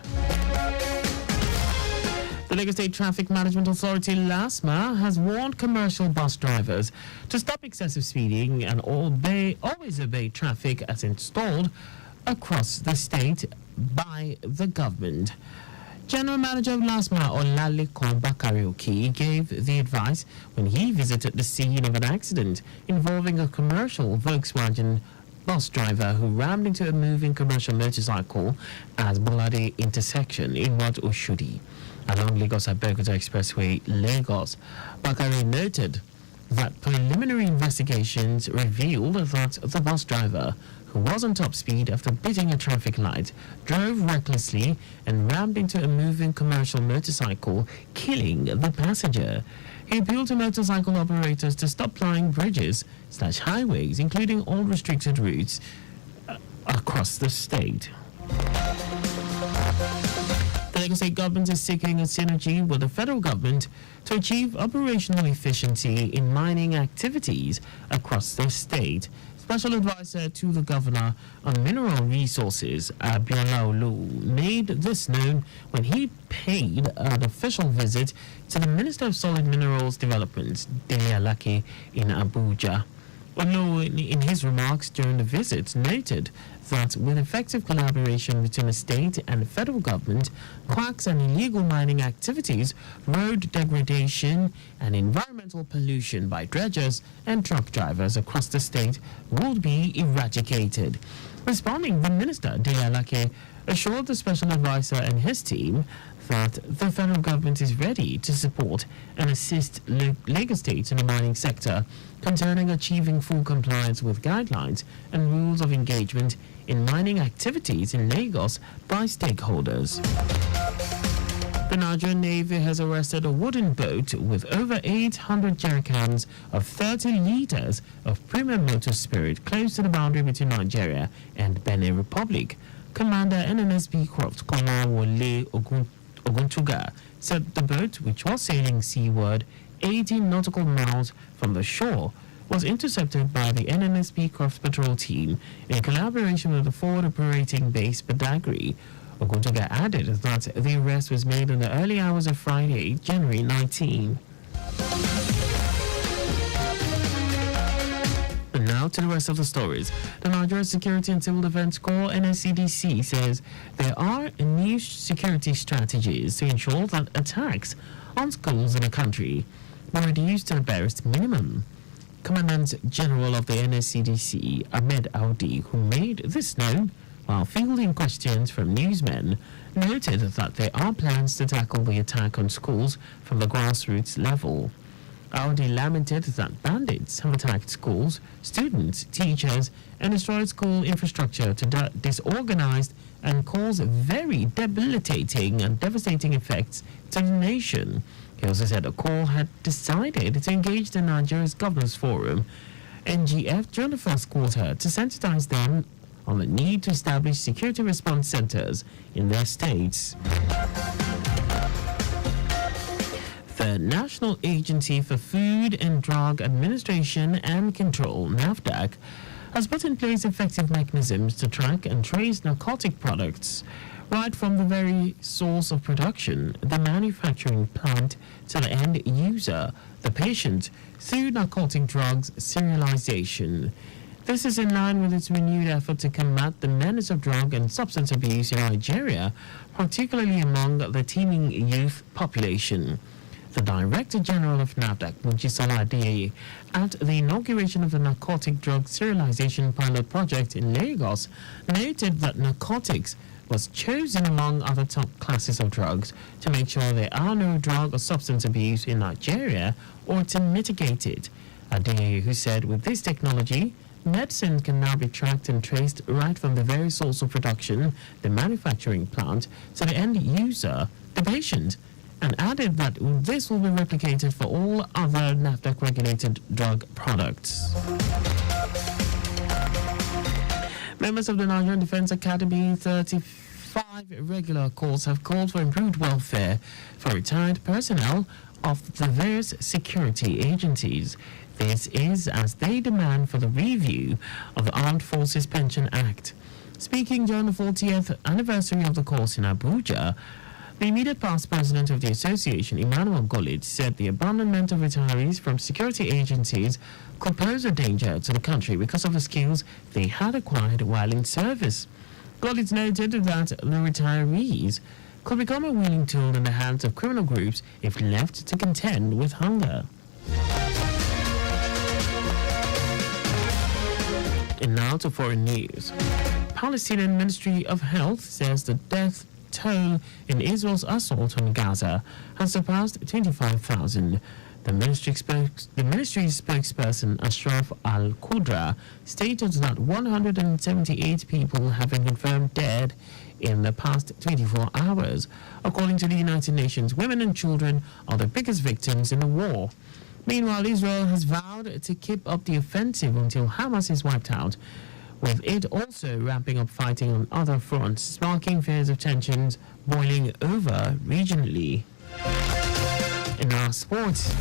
The Lagos State Traffic Management Authority, LASMA, has warned commercial bus drivers to stop excessive speeding and always obey traffic as installed across the state by the government. General Manager of LASMA, Olalekan Bakari, gave the advice when he visited the scene of an accident involving a commercial Volkswagen bus driver who rammed into a moving commercial motorcycle at Bolade intersection in Ward Oshodi along Lagos-Abeokuta Expressway, Lagos. Bakari noted that preliminary investigations revealed that the bus driver, who was on top speed after beating a traffic light, drove recklessly and rammed into a moving commercial motorcycle, killing the passenger. He appealed to motorcycle operators to stop plying bridges/highways, including all restricted routes across the state. The Lagos State government is seeking a synergy with the federal government to achieve operational efficiency in mining activities across the state. Special advisor to the governor on mineral resources, Abiola Olu, made this known when he paid an official visit to the Minister of Solid Minerals Development, Dele Alake, in Abuja. Olu, in his remarks during the visit, noted that with effective collaboration between the state and the federal government, quacks and illegal mining activities, road degradation, and environmental pollution by dredgers and truck drivers across the state would be eradicated. Responding, the minister, Dele Alake, assured the special advisor and his team that the federal government is ready to support and assist Lagos State in the mining sector concerning achieving full compliance with guidelines and rules of engagement in mining activities in Lagos by stakeholders. The Nigerian Navy has arrested a wooden boat with over 800 jerrycans of 30 litres of premium motor spirit close to the boundary between Nigeria and Benin Republic. Commander NNSB Croft Kolawole Oguntuga said the boat, which was sailing seaward 18 nautical miles from the shore, was intercepted by the NNSB Croft Patrol Team in collaboration with the Forward Operating Base Badagry. Oguntuga added that the arrest was made in the early hours of Friday, January 19. And now to the rest of the stories. The Nigerian Security and Civil Defense Corps, NSCDC, says there are new security strategies to ensure that attacks on schools in the country were reduced to the barest minimum. Commandant General of the NSCDC, Ahmed Audi, who made this known while fielding questions from newsmen, noted that there are plans to tackle the attack on schools from the grassroots level. Audi lamented that bandits have attacked schools, students, teachers, and destroyed school infrastructure to disorganized and cause very debilitating and devastating effects to the nation. He also said the corps had decided to engage the Nigeria's Governors Forum, NGF, during the first quarter to sensitize them on the need to establish security response centers in their states. The National Agency for Food and Drug Administration and Control, NAFDAC, has put in place effective mechanisms to track and trace narcotic products right from the very source of production, the manufacturing plant, to the end user, the patient, through narcotic drugs serialization. This is in line with its renewed effort to combat the menace of drug and substance abuse in Nigeria, particularly among the teeming youth population. The Director General of NAFDAC, Mojisola Adeyeye, at the inauguration of the Narcotic Drug Serialization Pilot Project in Lagos, noted that narcotics was chosen among other top classes of drugs to make sure there are no drug or substance abuse in Nigeria or to mitigate it. Adeyeye, who said with this technology, medicine can now be tracked and traced right from the very source of production, the manufacturing plant, to the end user, the patient, and added that this will be replicated for all other NAFDAC-regulated drug products. Members of the Nigerian Defense Academy 35 regular corps have called for improved welfare for retired personnel of the various security agencies. This is as they demand for the review of the Armed Forces Pension Act. Speaking during the 40th anniversary of the course in Abuja, the immediate past president of the association, Emmanuel Golit, said the abandonment of retirees from security agencies could pose a danger to the country because of the skills they had acquired while in service. Golit noted that the retirees could become a willing tool in the hands of criminal groups if left to contend with hunger. And now to foreign news. Palestinian Ministry of Health says the death toll in Israel's assault on Gaza has surpassed 25,000. The ministry's spokesperson Ashraf Al-Qudra stated that 178 people have been confirmed dead in the past 24 hours. According to the United Nations, women and children are the biggest victims in the war. Meanwhile, Israel has vowed to keep up the offensive until Hamas is wiped out, with it also ramping up fighting on other fronts, sparking fears of tensions boiling over regionally. In our sports,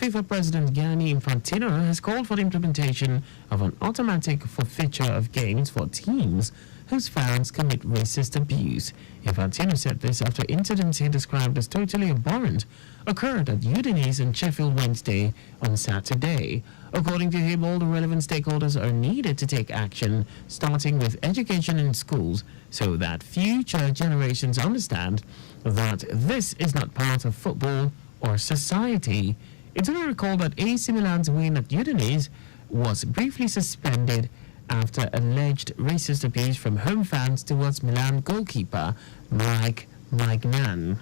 FIFA President Gianni Infantino has called for the implementation of an automatic forfeiture of games for teams whose fans commit racist abuse. Infantino said this after incidents he described as totally abhorrent occurred at Udinese and Sheffield Wednesday on Saturday. According to him, all the relevant stakeholders are needed to take action, starting with education in schools, so that future generations understand that this is not part of football or society. It's only recalled that AC Milan's win at Udinese was briefly suspended after alleged racist abuse from home fans towards Milan goalkeeper Mike Magnan.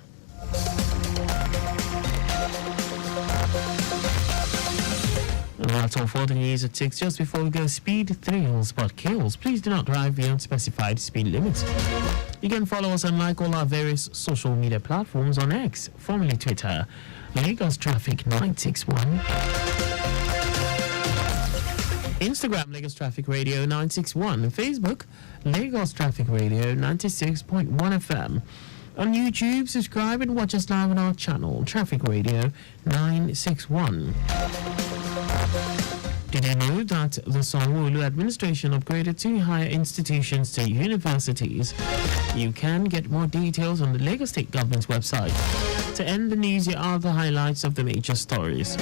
That's all for the news at 6. Just before we go, speed thrills but kills. Please do not drive beyond specified speed limits. You can follow us and like all our various social media platforms on X, formerly Twitter, Lagos Traffic 961. Instagram, Lagos Traffic Radio 961. Facebook, Lagos Traffic Radio 96.1 FM. On YouTube, subscribe and watch us live on our channel, Traffic Radio 961. Did you know that the Sanwo-Olu administration upgraded 2 higher institutions to universities? You can get more details on the Lagos State Government's website. To end the news, here are the highlights of the major stories.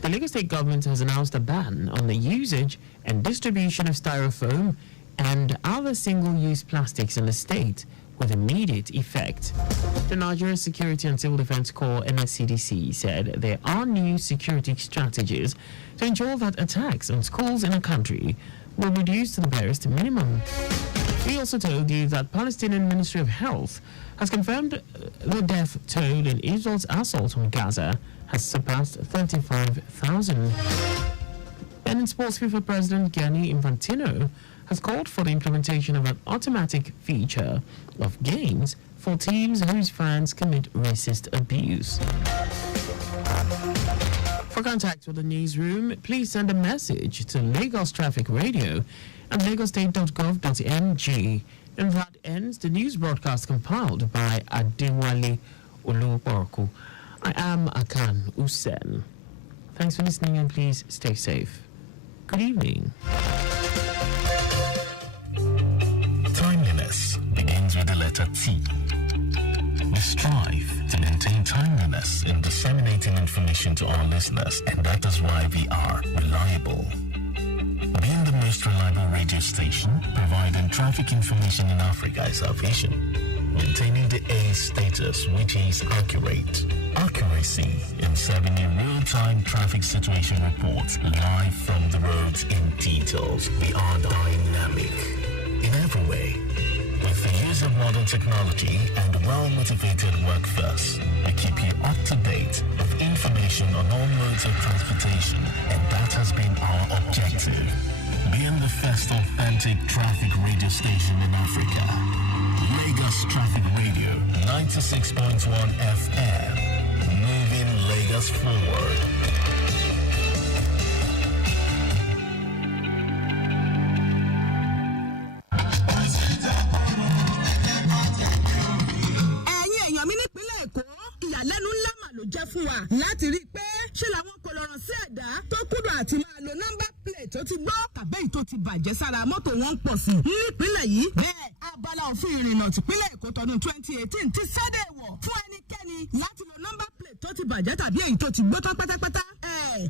The Lagos State Government has announced a ban on the usage and distribution of styrofoam and other single-use plastics in the state with immediate effect. The Nigeria Security and Civil Defense Corps, NSCDC, said there are new security strategies to ensure that attacks on schools in the country will reduce to the barest minimum. We also told you that Palestinian Ministry of Health has confirmed the death toll in Israel's assault on Gaza has surpassed 35,000. And in sports, FIFA President Gianni Infantino has called for the implementation of an automatic feature of games for teams whose fans commit racist abuse. For contact with the newsroom, please send a message to Lagos Traffic Radio at lagostate.gov.ng. And that ends the news broadcast compiled by Adewale Oloborku. I am Akan Usen. Thanks for listening and please stay safe. Good evening. Timeliness begins with the letter T. We strive to maintain timeliness in disseminating information to our listeners, and that is why we are reliable. Being the most reliable radio station, providing traffic information in Africa is our vision. Maintaining the A status, which is accurate. Accuracy in serving a real-time traffic situation report live from the roads in details. We are dynamic in every way. With the use of modern technology and well-motivated workforce, we keep you up to date with information on all modes of transportation, and that has been our objective. Being the first authentic traffic radio station in Africa, Lagos Traffic Radio 96.1 FM, moving Lagos forward. Fún wa láti rí i pé ṣé làwọn kò lọ́rọ̀ sí ẹ̀dá tó kúrò àti máa lo nọ́mbà plate tó ti gbọ́ tàbí tó ti bàjẹ́ sára mọ́tò wọn pọ̀ sí i nípínlẹ̀ yìí. Bẹ́ẹ̀ abala òfin ìrìnnà tìpínlẹ̀ Èkó tọdún 2018 ti sọ́dẹ̀ wọ̀ fún ẹnikẹ́ni láti lo nọ́mbà plate tó ti bàjẹ́ tàbí èyí tó ti gbó tán pátápátá.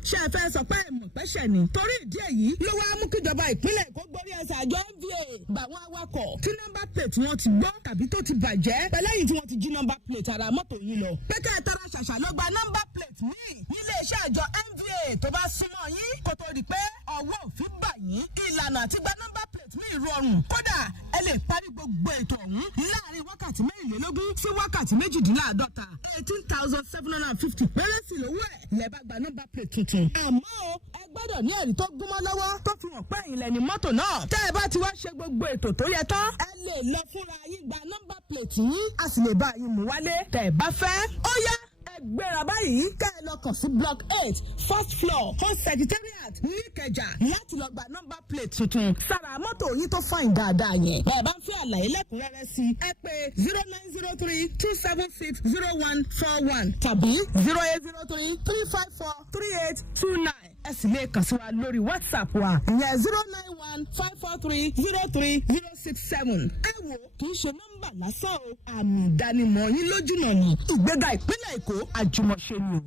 Ṣé ẹ fẹ́ sọ pé ìmọ̀ pẹ́ṣẹ̀ ni? Torí ìdí èyí ló wá mú kíjọba ìpínlẹ̀ Èkó gbórí ẹsẹ̀ àjọ NVA gbà wọ́n awakọ̀ tí nọ́mbà plate wọn ti gbó tàbí tó ti bàjẹ́ pẹ̀lẹ́yìn tí wọ́n ti jí nọ́mbà plate ara mọ́tò yìí lọ. Pé kẹ́ ẹ tara ṣàṣà ló gba nọ́mbà plate míì nílé iṣẹ́ àjọ NVA tó bá súnmọ́ yín kó tó di pé ọwọ́ òfin bà yín. Ìlànà àti gba nọ́mbà plate míì rọrùn. Kódà ẹ lè parí gbogbo ètò ọ̀hún láàrin wákàtí mẹ́rìnlélógún sí wákàtí méjìdínláàádọ́ta. 18,750 péré sí lówó ẹ̀ lẹ́ bá gba nọ́mbà plate tuntun. Àmọ́ o ẹ gbọ́dọ̀ ní ẹ̀rí tó gúnmọ́ lọ́wọ́ tó fi hàn pé ẹ̀yin lẹ́ni mọ́tò náà. Tẹ́ ẹ bá ti wá ṣe gbogbo ètò tó yẹ tán ẹ lè lọ fúnra yín gba nọ́mbà plate yín a sì lè bá yín mú wálé tẹ́ ẹ bá fẹ́. Ó yá gbéra báyìí kẹ́ ẹ lọ kàn sí block 8 first floor host secretariat níkẹjà láti lọ gba nọ́mbà plate tuntun sára mọ́tò yín tó fàìn dáadáa yẹn. Bẹ́ẹ̀ bá ń fẹ́ àlàyé lẹ́kùnrẹ́rẹ́ sí ẹ pé 0903-276-0141 tàbí 0803-354-3829. Ẹ sì lè kàn sí wa lórí WhatsApp wa ìyẹn 091-543-03067. Ẹ wò kì í ṣe nọ́mbà lásán o, àmì ìdánimọ̀ yín lójúnà ni ìgbéga ìpínlẹ̀ Èkó àjùmọ̀ṣe ni o.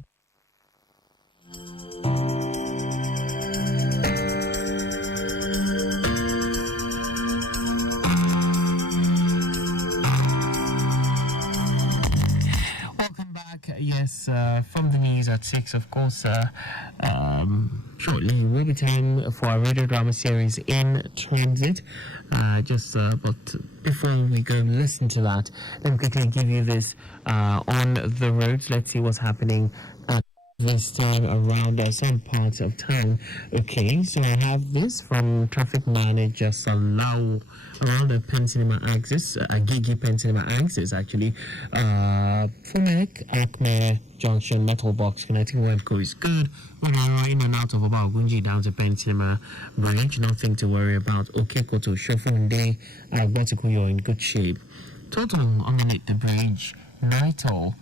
Welcome back. Yes, from the news at 6, of course, shortly will be time for our radio drama series In Transit. But before we go listen to that, let me quickly give you this on the roads. Let's see what's happening at this time around some parts of town. Okay, so I have this from traffic manager Salau around the Pencinema axis, Agigi Pencinema axis actually. Fumek, Acme Junction, Metal Box connecting Webco is good. When I in and out of about Gunji down to Pencinema Bridge, nothing to worry about. Okeko to Shofunde, you're in good shape. Total underneath the bridge, Naito.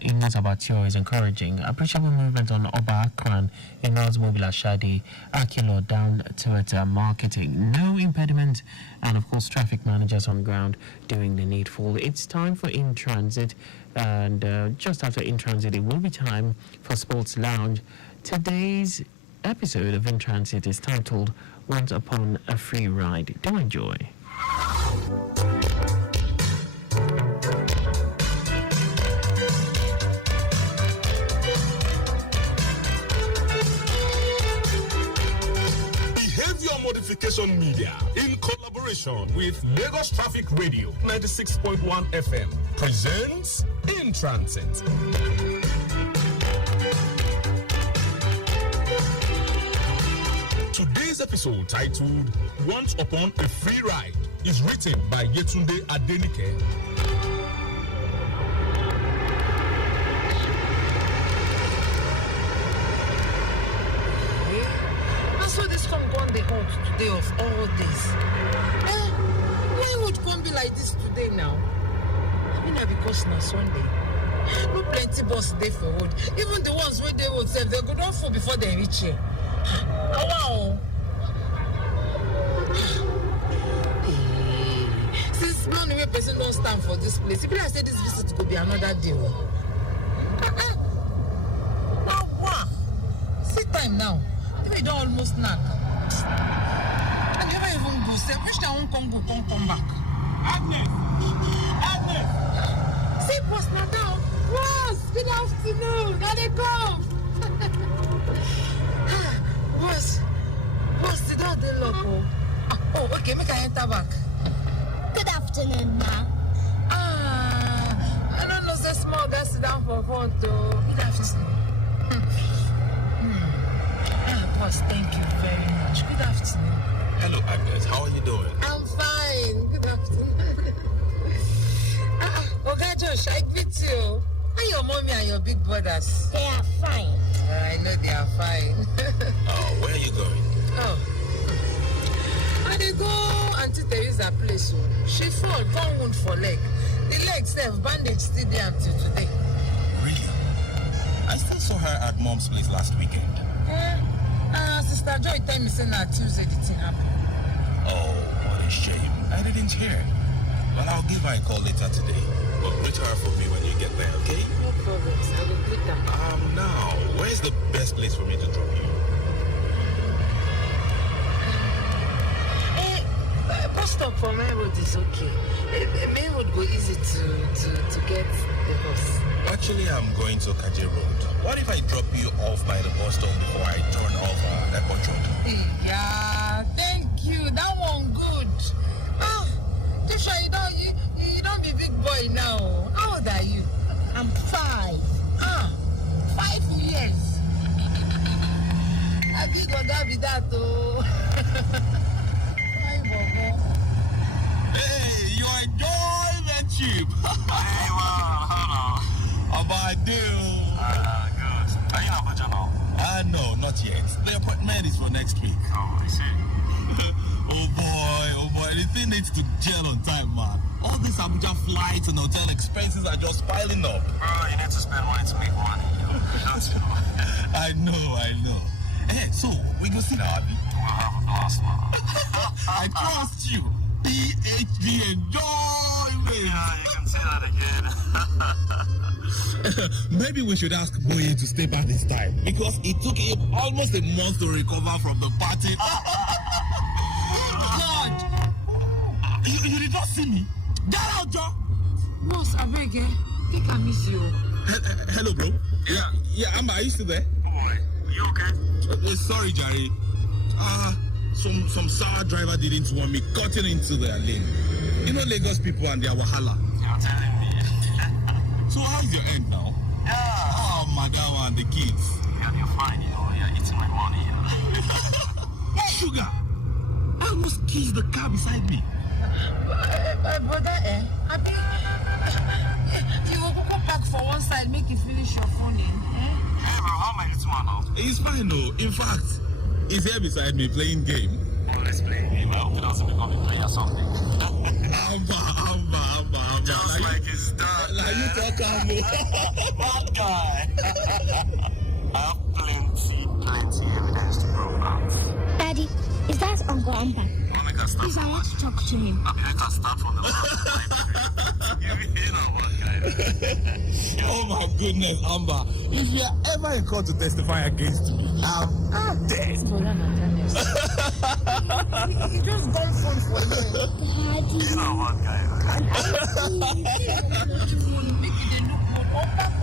In Abatio is encouraging. Appreciable movement on Oba Akran in Mobile Shadi, Akilo down to marketing. No impediment, and of course, traffic managers on ground doing the needful. It's time for In Transit, and just after In Transit, it will be time for Sports Lounge. Today's episode of In Transit is titled Once Upon a Free Ride. Do enjoy. Modification Media, in collaboration collaboration with Lagos Traffic Radio 96.1 FM presents In Transit. Today's episode, titled Once Upon a Free Ride, is written by Yetunde Adenike. So this come gone the hold today of all this. Why would come be like this today now? I mean, because now Sunday. No plenty bus day for road. Even the ones where they would say they go down for before they reach here. Wow. Since man we person don't stand for this place. If I say this visit could be another day. Now what? See time now. We don't almost knock. I never even go. Say, wish I won't come back. Agnes! See, boss, now down. Boss, good afternoon. Now they come. Boss, the door they lock. Oh, okay, make I enter back. Good afternoon, ma. I don't know, say small guy sit down for front. Good afternoon. Boss, thank you very much. Good afternoon. Hello, Agnes. How are you doing? I'm fine. Good afternoon. Oga Josh, I greet you. How your mommy and your big brothers? They are fine. I know they are fine. Where are you going? I dey go Auntie Teresa place. She fall, gun wound for leg. The leg self bandage still there until today. Really? I still saw her at Mom's place last weekend. Sister Joy tell me say na Tuesday the thing happen. Oh, what a shame. I didn't hear. Well, I'll give her a call later today. But greet her for me when you get there, okay? No problems. I will greet her. Now, where's the best place for me to drop you? Bus stop for main road is okay. Main road go easy to get the bus. Actually, I'm going to Kaje Road. What if I drop you off by the bus stop before I turn off Airport Road? Yeah, thank you. That one good. Tisha, you don't be big boy now. How old are you? I'm 5. 5 years. I big oga be that oh. Hey, you enjoy the trip. Hey, wow, hello. How about you? Good. Are you not Abuja now? No, not yet. The appointment is for next week. Oh, I see. Oh boy, the thing needs to gel on time, man. All these Abuja flights and hotel expenses are just piling up. You need to spend money to make money. Don't you know? I know. Hey, so, we go see now, Abby? We'll have a blast, man. I trust you. PhD enjoyment. Yeah, you can say that again. Maybe we should ask Boye to stay back this time because it took him almost a month to recover from the party. God! You did not see me? Get out, Joe! Boss, I beg you. Think I miss you. Hello, bro. Yeah, Amber, are you still there? Oh boy, you okay? Sorry, Jerry. Some sour driver didn't want me cutting into their lane. You know Lagos people and their wahala. You're telling me. So how's your end now? Yeah. Oh, madam and the kids. Yeah, you're fine, you know. You're eating my money, Sugar, I almost kissed the car beside me. My brother, you will go back for one side, make you finish your phone in. Hey, bro, how am I little man now? He's fine, though. In fact, he's here beside me playing game. Oh, let's play a game. I hope he doesn't become a player or something. Amber. Just like his dad. Like you talk, bad guy. I have plenty evidence to prove that. Daddy, is that Uncle Amber? Please, I want to talk to him. You can start from the last. You know what, guy. Oh my goodness, Amber. If you are ever in court to testify against me, I'm dead. He just gone phone for you. Daddy. You know what, guy.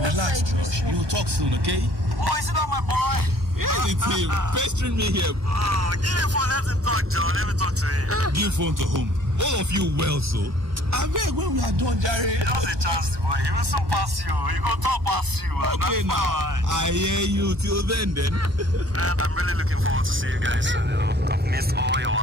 Relax, Josh. You'll talk soon, okay? Oh, is it not my boy? Here's the team. Pestering me here. Oh, give me phone. Let me talk, Joe. Let me talk to him. Give phone to whom? All of you well, so. I beg when we are done, Jerry. Just a chance, boy. He will soon pass you. He will talk past you. Okay, now. I hear you till then. And I'm really looking forward to see you guys soon. You know, I've missed all your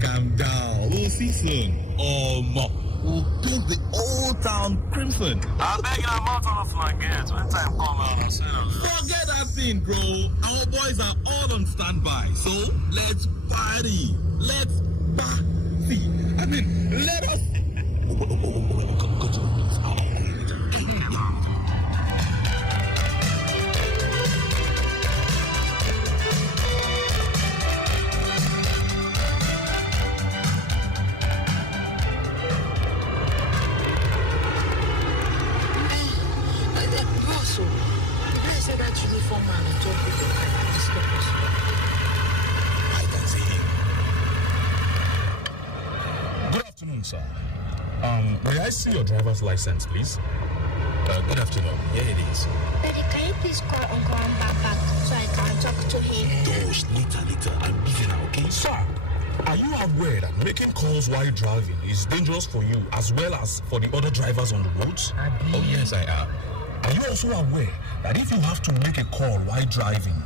Calm down. We'll see soon. We'll paint the old town crimson. I'm begging I'm out on the flank gates. When time come out, I'll say Forget that thing, bro. Our boys are all on standby. So let's party. Let's party. I mean, let us. Go to the place. Good afternoon, sir. May I see your driver's license, please? Good afternoon. Here it is. Daddy, can you please call Uncle Amba back so I can talk to him? Gosh, later. I'm busy now, okay? Sir, are you aware that making calls while driving is dangerous for you as well as for the other drivers on the roads? Oh, yes, I am. Are you also aware that if you have to make a call while driving,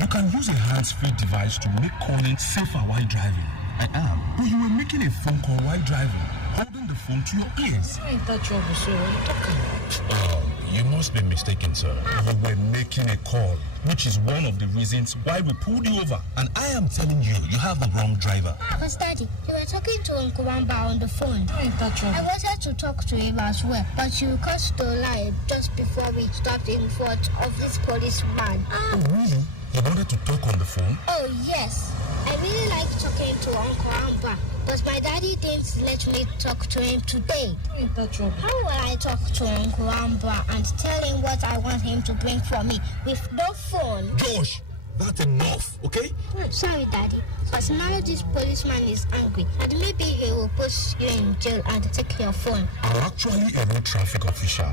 you can use a hands-free device to make calling safer while driving? I am. But you were making a phone call while driving, holding the phone to your ears. Ain't that trouble, sir? What are you talking? You must be mistaken, sir. You were making a call, which is one of the reasons why we pulled you over. And I am telling you, you have the wrong driver. But Daddy, you were talking to Uncle Amba on the phone. Ain't that trouble? I wanted to talk to him as well, but you crossed the line just before we stopped in front of this policeman. Oh, really? You wanted to talk on the phone? Oh, yes. I really like talking to Uncle Amba, but my daddy didn't let me talk to him today. Ain't that trouble? How will I talk to Uncle Amba and tell him what I want him to bring for me with no phone? Josh, that's enough, okay? Sorry, Daddy, but now this policeman is angry, and maybe he will put you in jail and take your phone. I'm actually a road traffic official,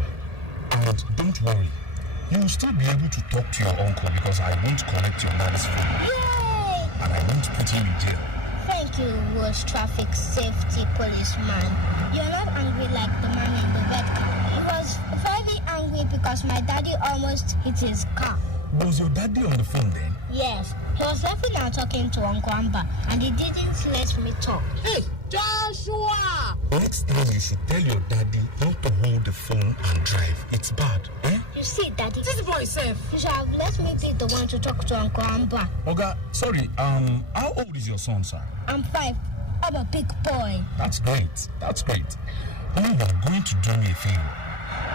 and don't worry, you will still be able to talk to your uncle because I won't collect your daddy's phone. Yay! And I won't put him in jail. Thank you, road traffic safety policeman. You're not angry like the man in the red car. He was very angry because my daddy almost hit his car. Was your daddy on the phone then? Yes, he was laughing and talking to Uncle Amba, and he didn't let me talk. Hey, Joshua! Next time you should tell your daddy not to hold the phone and drive. It's bad, eh? You see, Daddy, This boy safe. you should have let me be the one to talk to Uncle Amba. Oga, sorry, how old is your son, sir? I'm 5. I'm a big boy. That's great. Now you're going to do me a favor.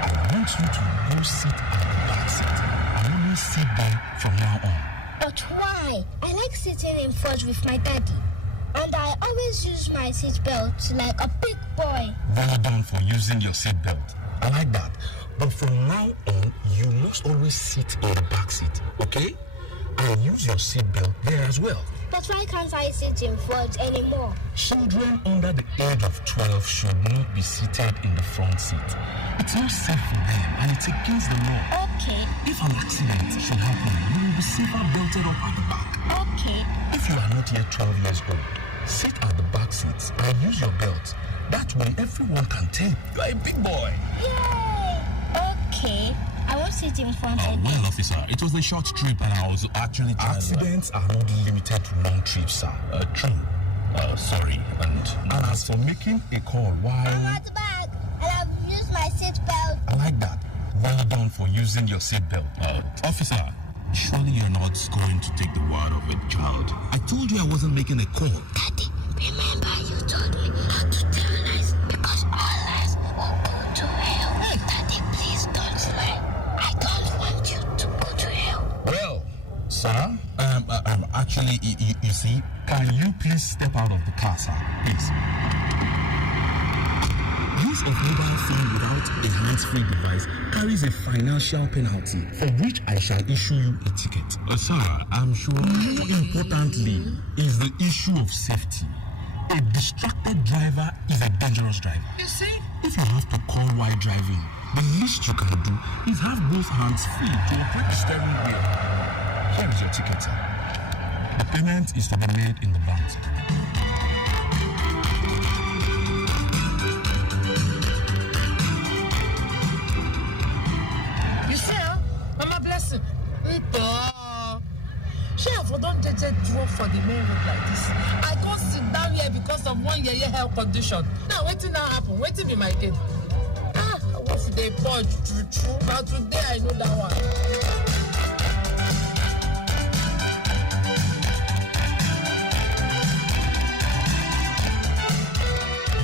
I want you to go sit at the back seat and only sit there from now on. But why? I like sitting in front with my daddy. And I always use my seatbelt like a big boy. Well done for using your seatbelt. I like that. But from now on, you must always sit in the back seat, okay? And use your seatbelt there as well. But why can't I sit in front anymore? Children under the age of 12 should not be seated in the front seat. It's not safe for them and it's against the law. Okay. If an accident should happen, you will be safer belted up at the back. Okay. If you are not yet 12 years old, sit at the back seats and use your belt. That way everyone can tell you are a big boy. Yay! Okay. I won't sit in front again. Well, officer, it was a short trip and I was actually trying. Accidents are not limited to long trips, sir. True. Sorry. And as for making a call while... I'm at the back and I've used my seatbelt. I like that. Well done for using your seatbelt. Officer, surely you're not going to take the word of a child. I told you I wasn't making a call. Daddy, remember you told me not to tell lies because all lies will go to hell. Hey. Daddy, please don't lie. I don't want you to go to hell. Well, sir, actually, you see, can you please step out of the car, sir? Please. Use of mobile phone without a hands-free device carries a financial penalty for which I shall issue you a ticket. Sir, I'm sure more importantly is the issue of safety. A distracted driver is a dangerous driver. You see? If you have to call while driving, the least you can do is have both hands free to operate the steering wheel. Here is your ticket, sir. The payment is to be made in the bank, sir. You see, Mama Blessing, she have done drove for the main road like this. I can't sit down here because of one year health condition. Now, waiting now happen. Waiting be my game. What's the point? True. But today I know that one.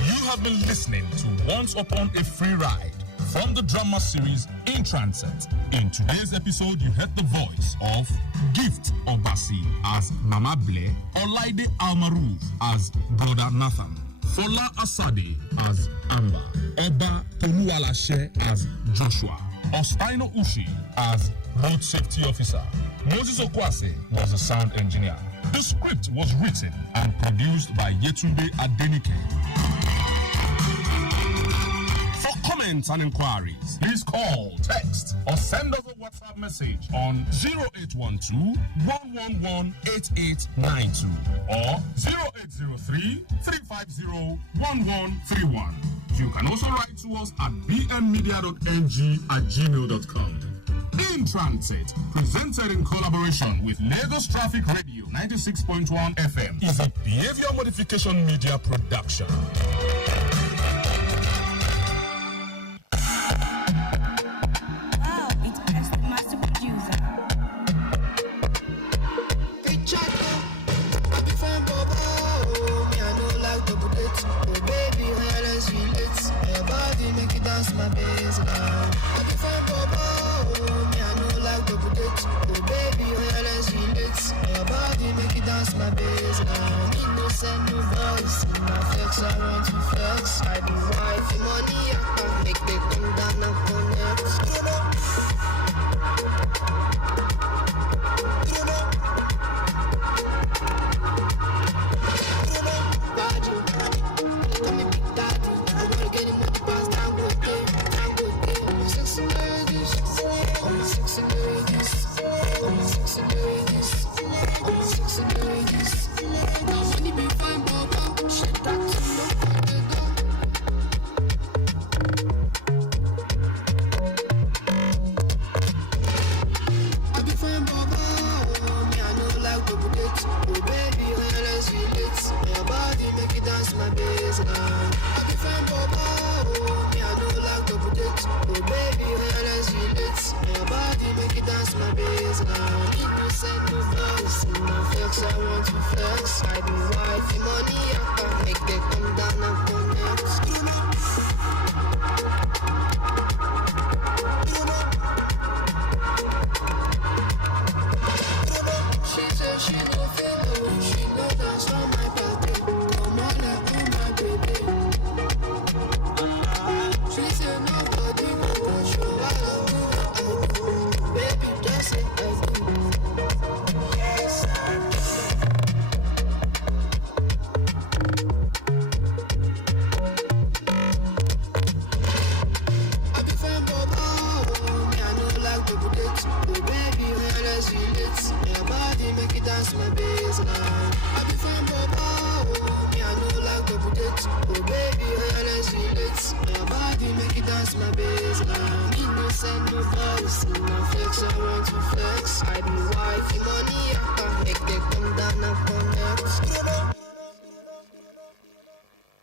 You have been listening to Once Upon a Free Ride from the drama series In Transit. In today's episode, you heard the voice of Gift Obasi as Mama Ble, Olaide Almaroof as Brother Nathan, Fola Asade as Amber, Oba Toluwalashe as Joshua, Ostaino Ushi as Road Safety Officer. Moses Okwase was the sound engineer. The script was written and produced by Yetunde Adenike. For comments and inquiries, please call, text, or send us a WhatsApp message on 0812-111-8892 or 0803-350-1131. You can also write to us at bnmedia.ng@gmail.com. In Transit, presented in collaboration with Lagos Traffic Radio 96.1 FM, is a behavior modification media production. My bass line. I be fine, Bobo. Me, I know like the bullets. Oh, baby, let's relate. Your body make it dance my bass line. Me, no send no voice. In my flex, I want to flex. I be wife, money, I can make they come down and connect. You know.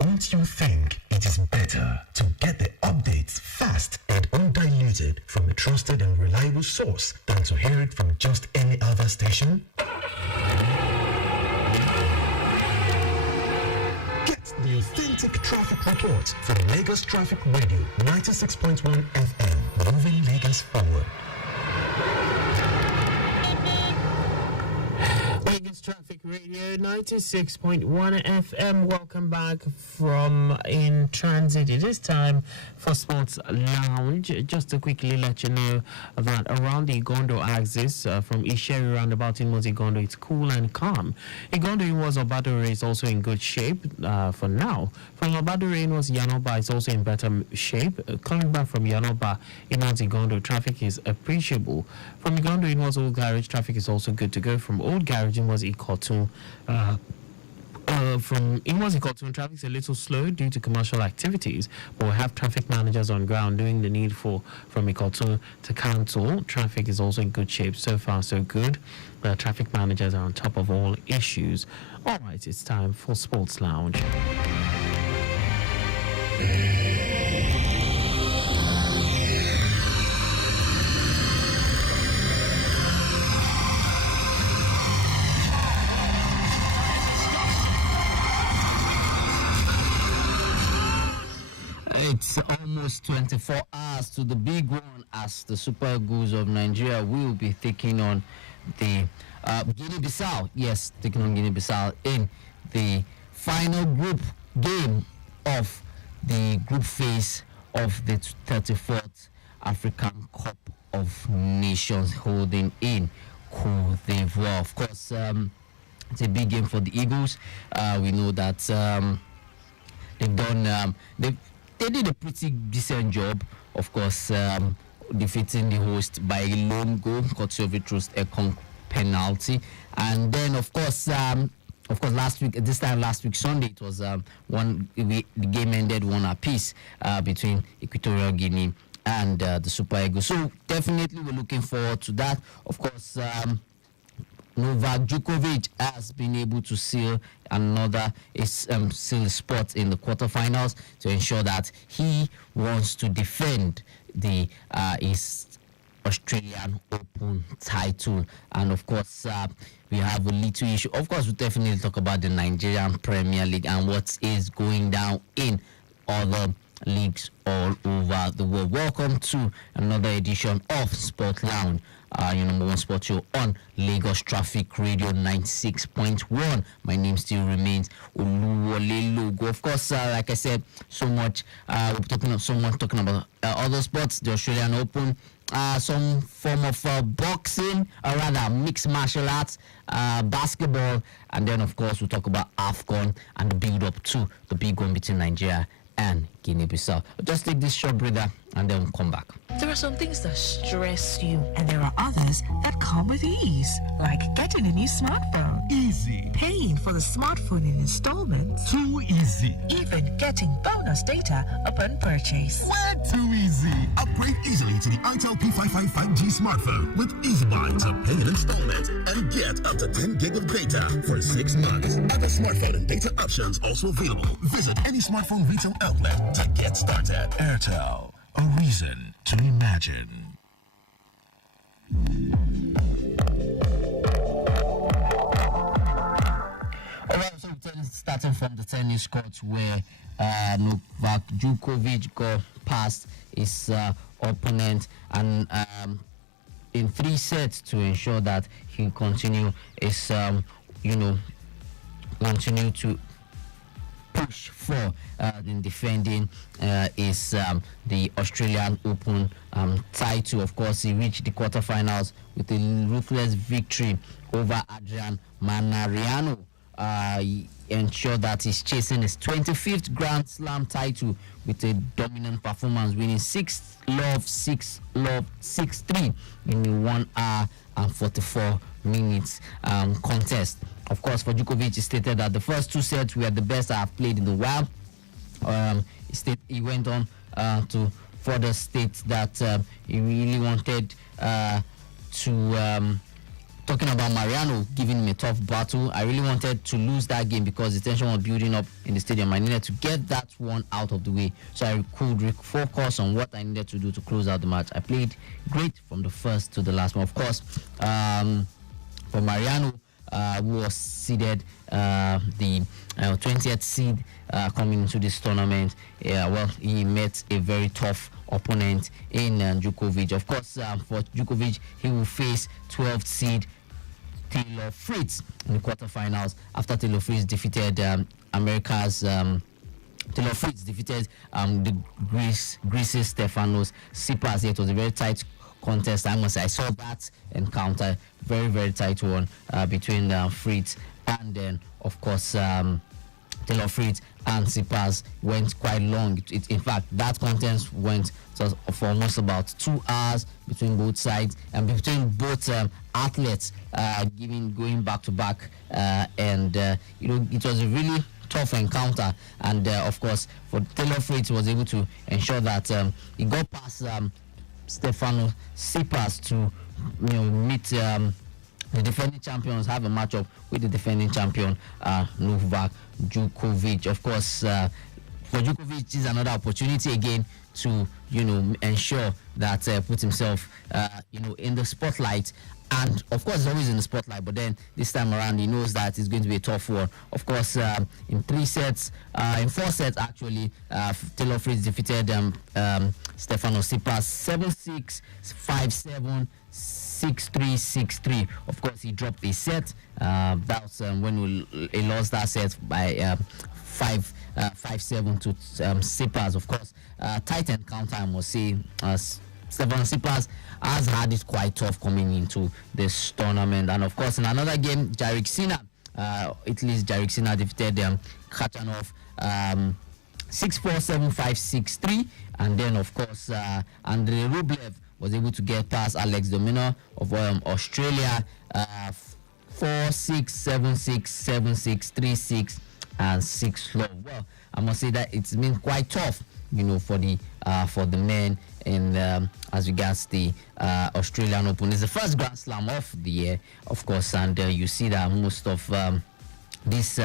Don't you think it is better to get the updates fast and undiluted from a trusted and reliable source than to hear it from just any other station? Get the authentic traffic report from Lagos Traffic Radio 96.1 FM, moving Lagos forward. Lagos Lagos Traffic Radio 96.1 FM. Welcome back from In Transit. It is time for Sports Lounge. Just to quickly let you know that around the Igondo axis from Isheri roundabout in Mozigondo, it's cool and calm. Igondo was Obadore is also in good shape for now. From Obadore in was Yanoba is also in better shape. Coming back from Yanoba in Mozigondo, traffic is appreciable. From Igondo in was Old Garage, traffic is also good to go. From Old Garage in was Ikotun. From Inwas Ikotun, traffic is a little slow due to commercial activities, but we have traffic managers on ground doing the needful from Ikotun to Council. Traffic is also in good shape. So far, so good. The traffic managers are on top of all issues. All right, it's time for Sports Lounge. It's almost 24 hours to the big one as the Super Eagles of Nigeria will be taking on the Guinea-Bissau. Yes, taking on Guinea-Bissau in the final group game of the group phase of the 34th African Cup of Nations holding in Cote d'Ivoire. Of course, it's a big game for the Eagles. We know that they've done... They did a pretty decent job, of course, defeating the host by a lone goal, courtesy of a Trust Ekong penalty. And then, of course, last week, Sunday, it was the game ended 1-1 between Equatorial Guinea and the Super Eagles. So definitely we're looking forward to that. Of course, Novak Djokovic has been able to seal another spot in the quarterfinals to ensure that he wants to defend the his Australian Open title. And of course, we have a little issue. Of course, we'll definitely talk about the Nigerian Premier League and what is going down in other leagues all over the world. Welcome to another edition of Sport Lounge, your number one sports show on Lagos Traffic Radio 96.1. My name still remains Oluwole Logo. Of course, like I said, so much we're talking about other sports, the Australian Open, some form of boxing, or rather mixed martial arts, basketball, and then of course we'll talk about AFCON and the build-up to the big one between Nigeria and Guinea-Bissau. Just take this short breather and then we'll come back. There are some things that stress you, and there are others that come with ease, like getting a new smartphone. Easy. Paying for the smartphone in installments. Too easy. Even getting bonus data upon purchase. Way too easy. Upgrade easily to the Itel P55 5G smartphone with Easy Buy to pay in installments and get up to 10 gig of data for 6 months. Other smartphone and data options also available. Visit any smartphone retail outlet to get started. Airtel, a reason to imagine. Alright, so starting from the tennis court where Novak Djokovic got past his opponent and in 3 sets to ensure that he continue his continue to push for in defending is the Australian Open title. Of course, he reached the quarterfinals with a ruthless victory over Adrian Manariano. He ensured that he's chasing his 25th Grand Slam title with a dominant performance, winning 6-love, 6-love, 6-3 in a 1 hour and 44 minutes contest. Of course, for Djokovic, he stated that the first 2 sets were the best I have played in a while. He went on to further state that he really wanted to talking about Mariano giving him a tough battle. I really wanted to lose that game because the tension was building up in the stadium. I needed to get that one out of the way so I could focus on what I needed to do to close out the match. I played great from the first to the last one. Of course, for Mariano, who was seeded the 20th seed coming into this tournament, he met a very tough opponent in Djokovic. Of course, for Djokovic, he will face 12th seed Taylor Fritz in the quarterfinals after Taylor Fritz defeated America's Taylor Fritz defeated the Greece's Stefanos Tsitsipas. It was a very tight contest. I must say, I saw that encounter, very, very tight one between Fritz and then, of course, Taylor Fritz and Tsitsipas went quite long. In fact, that contest went for almost about 2 hours between both sides and between both athletes, going back to back, and it was a really tough encounter. And of course, for Taylor Fritz, was able to ensure that he got past Stefanos Tsitsipas to meet the defending champions, have a matchup with the defending champion Novak Djokovic. Of course, for Djokovic, is another opportunity again to ensure that put himself in the spotlight. And of course, he's always in the spotlight, but then this time around, he knows that it's going to be a tough one. Of course, in 4 sets actually, Taylor Fritz defeated Stefanos Tsitsipas 7-6, 5-7, 6-3, 6-3. Of course, he dropped a set. That was when he lost that set by 5-7 to Tsitsipas. Of course, tight encounter, I must say. Stefanos Tsitsipas has had it quite tough coming into this tournament. And of course, in another game, Jannik Sinner, Italy's Jannik Sinner defeated Khachanov 6-4, 7-5, 6-3. And then, of course, Andrei Rublev was able to get past Alex de Minaur of Australia 4-6, 7-6, 7-6, 3-6, and 6-love. Well, I must say that it's been quite tough, for the men in as regards the Australian Open. It's the first Grand Slam of the year, of course, and you see that most of this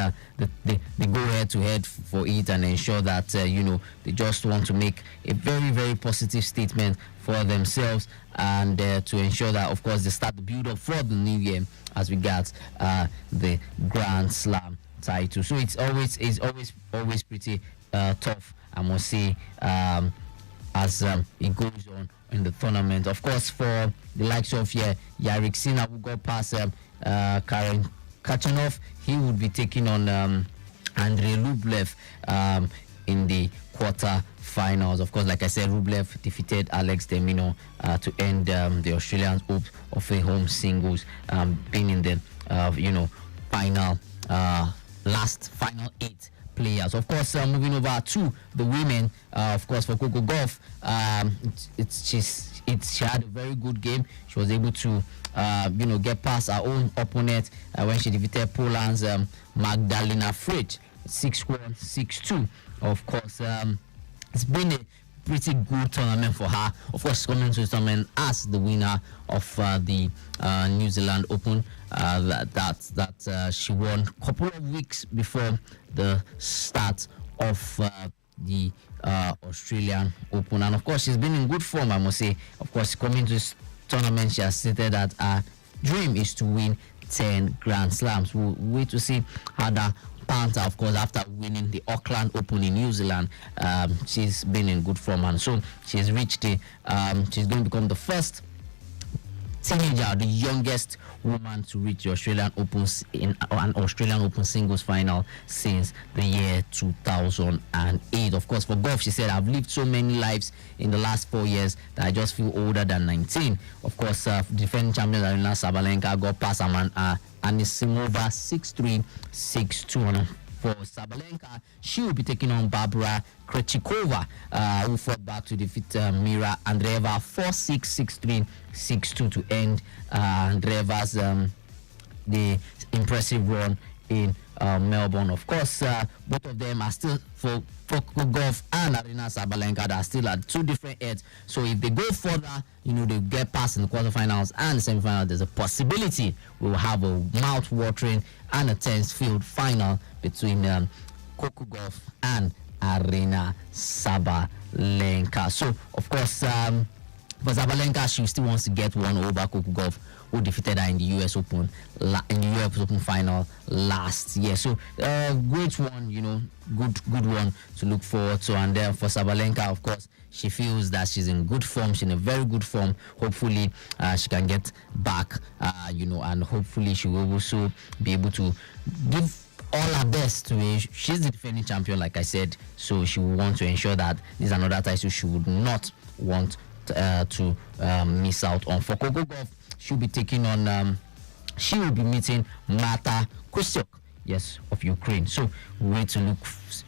they go head to head for it and ensure that they just want to make a very, very positive statement for themselves and to ensure that, of course, they start the build up for the new year as regards the Grand Slam title. So it's always pretty tough, I must say, as it goes on in the tournament. Of course, for the likes of Jannik Sinner, who got past Karen Khachanov, he would be taking on Andrei Rublev in the quarter-finals. Of course, like I said, Rublev defeated Alex de Minaur to end the Australians' hope of a home singles, being in the final final 8 players. Of course, moving over to the women, of course, for Coco Gauff, she had a very good game. She was able to get past her own opponent when she defeated Poland's Magdalena Fritsch 6-1, 6-2. Of course, it's been a pretty good tournament for her. Of course, coming to the tournament as the winner of the New Zealand Open that she won a couple of weeks before the start of the Australian Open. And of course, she's been in good form, I must say. Of course, coming to this tournament, she has stated that her dream is to win 10 Grand Slams. We'll wait to see how that pans out. Of course, after winning the Auckland Open in New Zealand, she's been in good form, and so she's reached she's going to become the first teenager, the youngest woman to reach the Australian Open in an Australian Open singles final since the year 2008. Of course, for Gauff, she said, "I've lived so many lives in the last 4 years that I just feel older than 19." Of course, defending champion Aryna Sabalenka got past Anisimova 6-3, 6-2. For Sabalenka, she will be taking on Barbara Krejcikova, who fought back to defeat Mira Andreeva 4-6, 6-3, 6-2 to end Andreeva's the impressive run in Melbourne. Of course, both of them are still for Gauff and Aryna Sabalenka. They are still at 2 different ends. So if they go further, they get past in the quarterfinals and the semifinals, there's a possibility we will have a mouth-watering and a tense field final between Coco Gauff and Aryna Sabalenka. So, of course, but Zabalenka, she still wants to get one over Kokugov, who defeated her in the US Open, in the US Open final last year. So, great one, you know, good one to look forward to. And then for Sabalenka, of course, she feels that she's in good form. She's in a very good form. Hopefully, she can get back, you know, and hopefully she will also be able to give all her best to it. She's the defending champion, like I said, so she will want to ensure that this is another title she would not want to miss out on. For Kokogov, she'll be taking on, she will be meeting Marta Kustyuk, yes, of Ukraine. So we wait to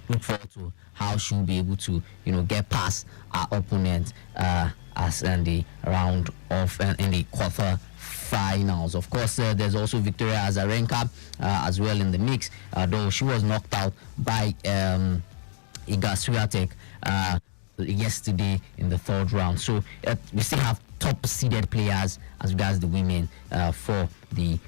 look forward to how she'll be able to, you know, get past our opponent as in the round of in the quarter finals. Of course, there's also Victoria Azarenka as well in the mix, though she was knocked out by Iga Swiatek yesterday in the third round. So we still have top seeded players as regards the women for the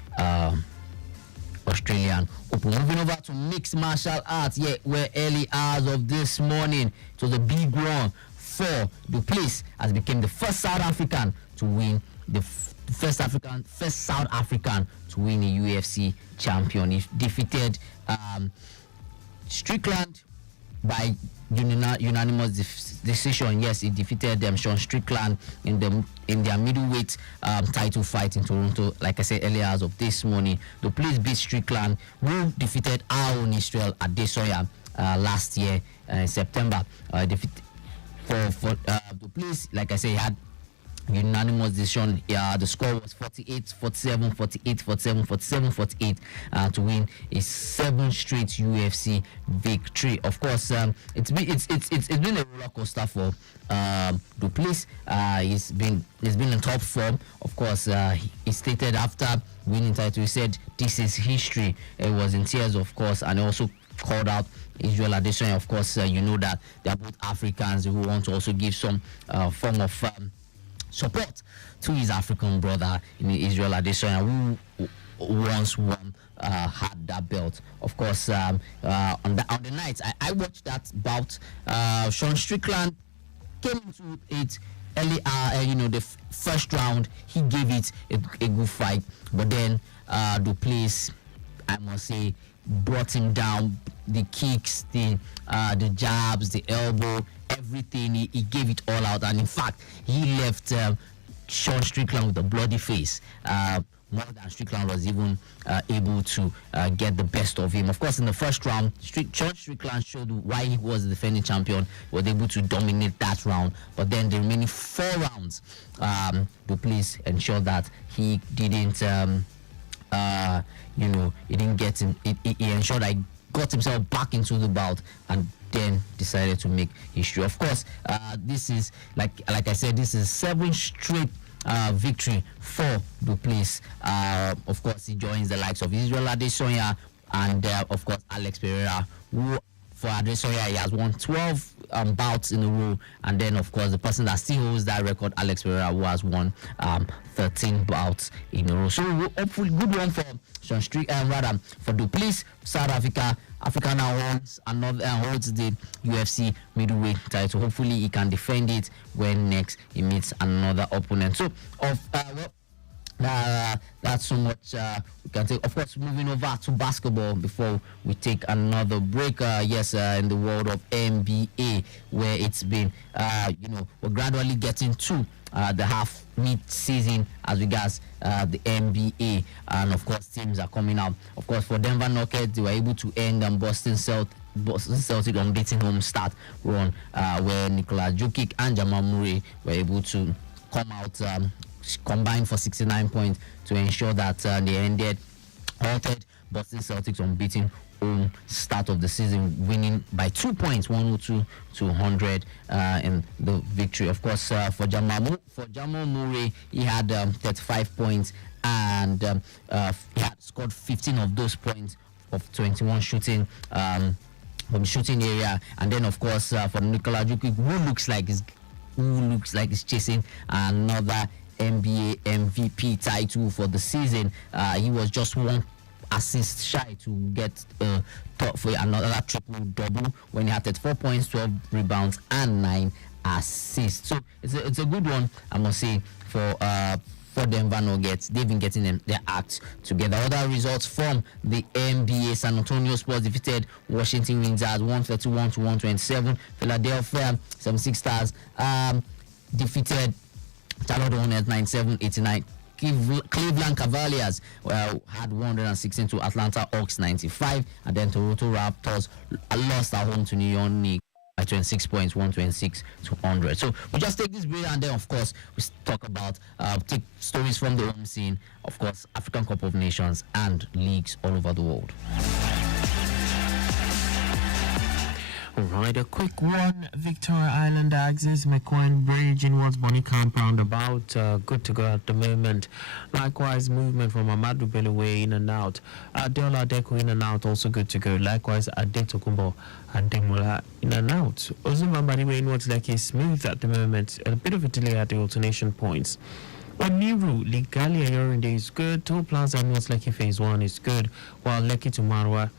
Australian Open. Moving over to mixed martial arts, where early hours of this morning, it was a big one for Duplessis as became the first South African to win first South African to win a UFC champion. He defeated Strickland by unanimous decision. Yes, he defeated Sean Strickland in their middleweight title fight in Toronto. Like I said earlier, as of this morning, the police beat Strickland, who defeated our own Israel Adesanya last year in September. For the police, like I said, he had unanimous decision. The score was 48, 47, 48, 47, 47, 48 to win a 7th straight UFC victory. Of course, it's been a roller coaster for Duplessis. He's been in top form. Of course, he stated after winning title, he said this is history. It was in tears, of course, and he also called out Israel Adesanya. Of course, you know that they are both Africans who want to also give some form of support to his African brother in Israel Adesanya, who once won had that belt. Of course, on the night I watched that bout, Sean Strickland came into it early. The first round he gave it a good fight, but then Duplessis, I must say, brought him down. The kicks, the jabs, the elbow, everything, he gave it all out, and in fact he left Sean Strickland with a bloody face, more than Strickland was even able to get the best of him. Of course, in the first round, Sean Strickland showed why he was the defending champion, was able to dominate that round, but then the remaining 4 rounds, Duplessis ensured that he didn't he didn't get him. He ensured that he got himself back into the bout and then decided to make history. Of course, this is like I said, this is 7th straight victory for Duplessis. Of course, he joins the likes of Israel Adesanya and of course Alex Pereira, who for Adesanya he has won 12 bouts in a row, and then of course the person that still holds that record, Alex Pereira, who has won 13 bouts in a row. So hopefully good one for Sean Strickland, for Duplessis. South Africa now holds the UFC middleweight title. Hopefully he can defend it when next he meets another opponent. So that's so much we can take. Of course, moving over to basketball before we take another break. In the world of NBA, where it's been, we're gradually getting to the half mid-season as regards the NBA, and of course teams are coming out. Of course, for Denver Nuggets, they were able to end Boston Celtics unbeaten home start run, where Nikola Jokic and Jamal Murray were able to come out combined for 69 points to ensure that they halted Boston Celtics unbeaten home start of the season, winning by 2 points, 102 to 100 in the victory. Of course, for Jamal Murray, he had 35 points, and he had scored 15 of those points of 21 shooting from the shooting area. And then, of course, for Nikola Jokic, who looks like he's chasing another NBA MVP title for the season. He was just 1 assist shy to get top for another triple double when he had 34 points, 12 rebounds, and 9 assists. So it's a good one, I must say, for Denver Nuggets. They've been getting their act together. Other results from the NBA: San Antonio Spurs defeated Washington Wizards 131 to 127. Philadelphia 76ers defeated Charlotte Hornets 97-89. Cleveland Cavaliers had 116 to Atlanta Hawks 95, and then Toronto Raptors lost at home to New York Knicks by 26 points, 126 to 100. So we just take this break, and then of course we talk about take stories from the home scene, of course African Cup of Nations and leagues all over the world. Alright, a quick one. Victoria Island access McQueen Bridge in What's Bonnie Camp roundabout. Good to go at the moment. Likewise, movement from Amadou Bello way in and out. Adeola Adeko in and out, also good to go. Likewise, Adetokumbo and Demola in and out. Ozumambani way in what's like is smooth at the moment. A bit of a delay at the alternation points. Oniru, Ligalia Yorinde is good. Toll Plaza and what's like phase 1 is good. While Lekki to Marwa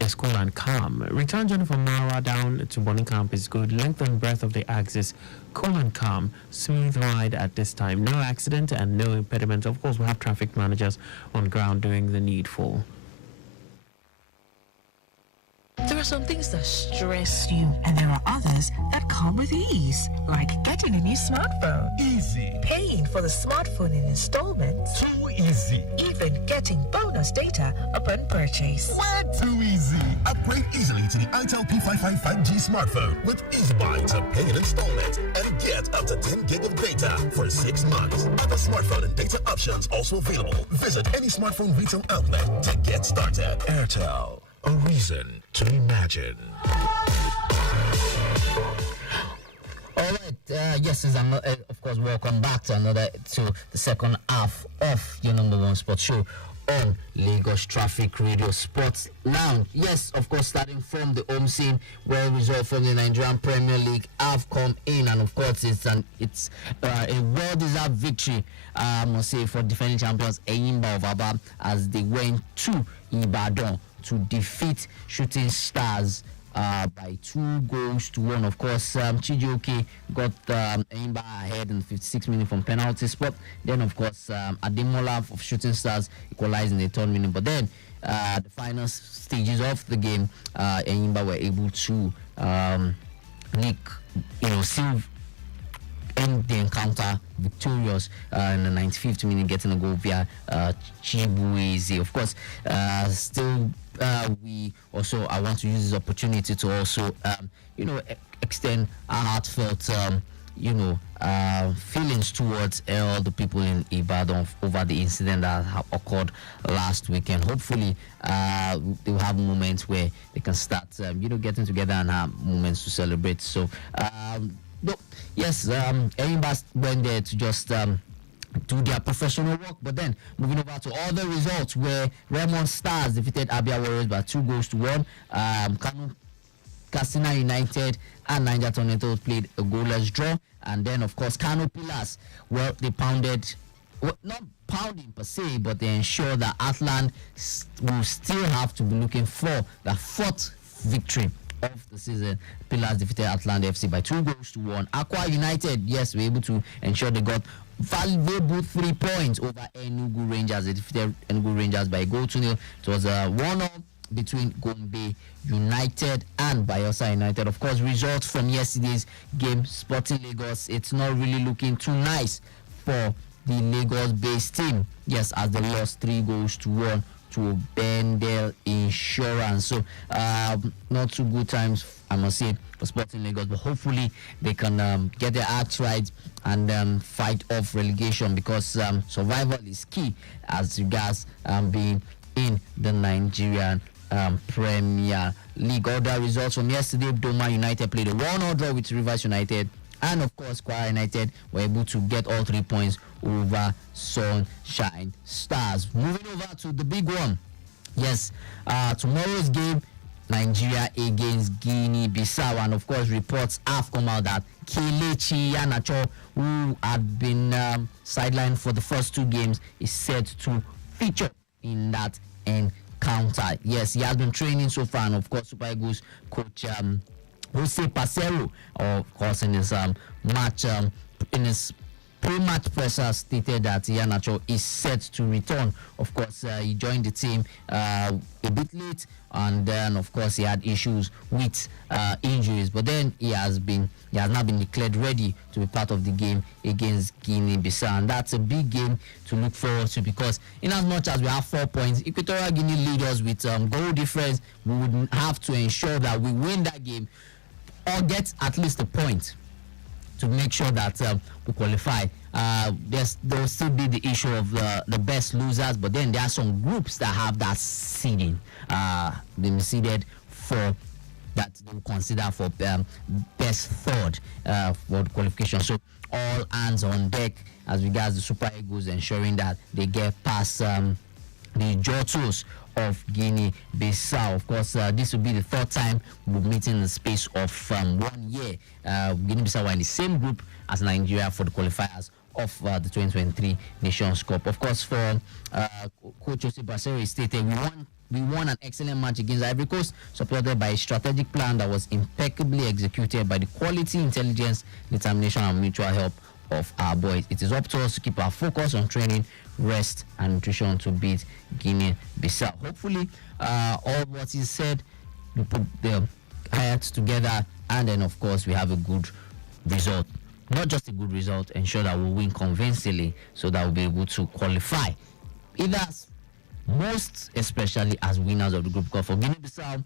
is cool and calm. Return journey from Mara down to Bonnie Camp is good. Length and breadth of the axis, cool and calm. Smooth ride at this time. No accident and no impediment. Of course, we have traffic managers on ground doing the needful. There are some things that stress you, and there are others that come with ease, like getting a new smartphone. Easy. Paying for the smartphone in installments. Too easy. Even getting bonus data upon purchase. Way too easy. Upgrade easily to the itel P55 5G smartphone with Easy Buy to pay in installments and get up to 10 gig of data for 6 months. Other smartphone and data options also available. Visit any smartphone retail outlet to get started. Airtel, a reason to imagine. All right, yes, of course, welcome back to the second half of your number one sports show on Lagos Traffic Radio Sports Lounge. Yes, of course, starting from the home scene, where results from the Nigerian Premier League have come in, and of course, it's a well-deserved victory, I must say, for defending champions Enyimba of Aba as they went to Ibadan to defeat Shooting Stars by 2-1. Of course, Chijioke got Enyimba ahead in the 56th minute from penalty spot. Then, of course, Ademola of Shooting Stars equalized in the 3rd minute. But then, the final stages of the game, Enyimba were able to end the encounter victorious in the 95th minute, getting a goal via Chibueze. Of course, I want to use this opportunity to also, extend our heartfelt, feelings towards all the people in Ibadan over the incident that occurred last weekend. Hopefully, they'll have moments where they can start, getting together and have moments to celebrate. So, yes, everybody went there to just do their professional work. But then, moving over to other results, where Raymond Stars defeated Abia Warriors by 2-1. Kano Katsina United and Niger Tornadoes played a goalless draw. And then, of course, Kano Pillars, they pounded, not pounding per se, but they ensured that Atlant will still have to be looking for the 4th victory of the season. Pillars defeated Atlanta FC by 2-1. Aqua United, yes, were able to ensure they got valuable 3 points over Enugu Rangers. They defeated Enugu Rangers by 1-0. It was a 1-0 between Gombe United and Bayelsa United. Of course, results from yesterday's game, Sporting Lagos, it's not really looking too nice for the Lagos-based team. Yes, as they lost 3-1 to Bendel Insurance. So, not too good times, I must say, for Sporting Lagos, but hopefully they can get their acts right and fight off relegation, because survival is key as regards being in the Nigerian Premier League. Other results from yesterday: Doma United played a 1-0 draw with Rivers United, and of course Kwara United were able to get all 3 points over Sunshine Stars. Moving over to the big one, yes, tomorrow's game, Nigeria against Guinea-Bissau, and of course reports have come out that Kelechi Iheanacho, who had been sidelined for the first 2 games, is set to feature in that encounter. Yes, he has been training so far, and of course Super Eagles coach Jose Pacero, of course, in his match, in his pre-match presser stated that Iheanacho is set to return. Of course, he joined the team a bit late, and then of course he had issues with injuries. But then he has now been declared ready to be part of the game against Guinea-Bissau, and that's a big game to look forward to, because in as much as we have 4 points, Equatorial Guinea lead us with goal difference. We would have to ensure that we win that game or get at least a point to make sure that we qualify. There will still be the issue of the best losers, but then there are some groups that have that seeding, been seeded for that they will consider for best third for the qualification. So all hands on deck as regards the Super Eagles, ensuring that they get past the Jotos of Guinea-Bissau. Of course, this will be the third time we'll meet in the space of 1 year. Guinea-Bissau were in the same group as Nigeria for the qualifiers of the 2023 Nations Cup. Of course, for Coach Jose Baseri stated, we won an excellent match against Ivory Coast, supported by a strategic plan that was impeccably executed by the quality, intelligence, determination, and mutual help of our boys. It is up to us to keep our focus on training, rest, and nutrition to beat Guinea-Bissau. Hopefully, all what he said, we put the heads together, and then of course we have a good result. Not just a good result, ensure that we win convincingly, so that we'll be able to qualify. Either most especially as winners of the group. Because for Guinea-Bissau,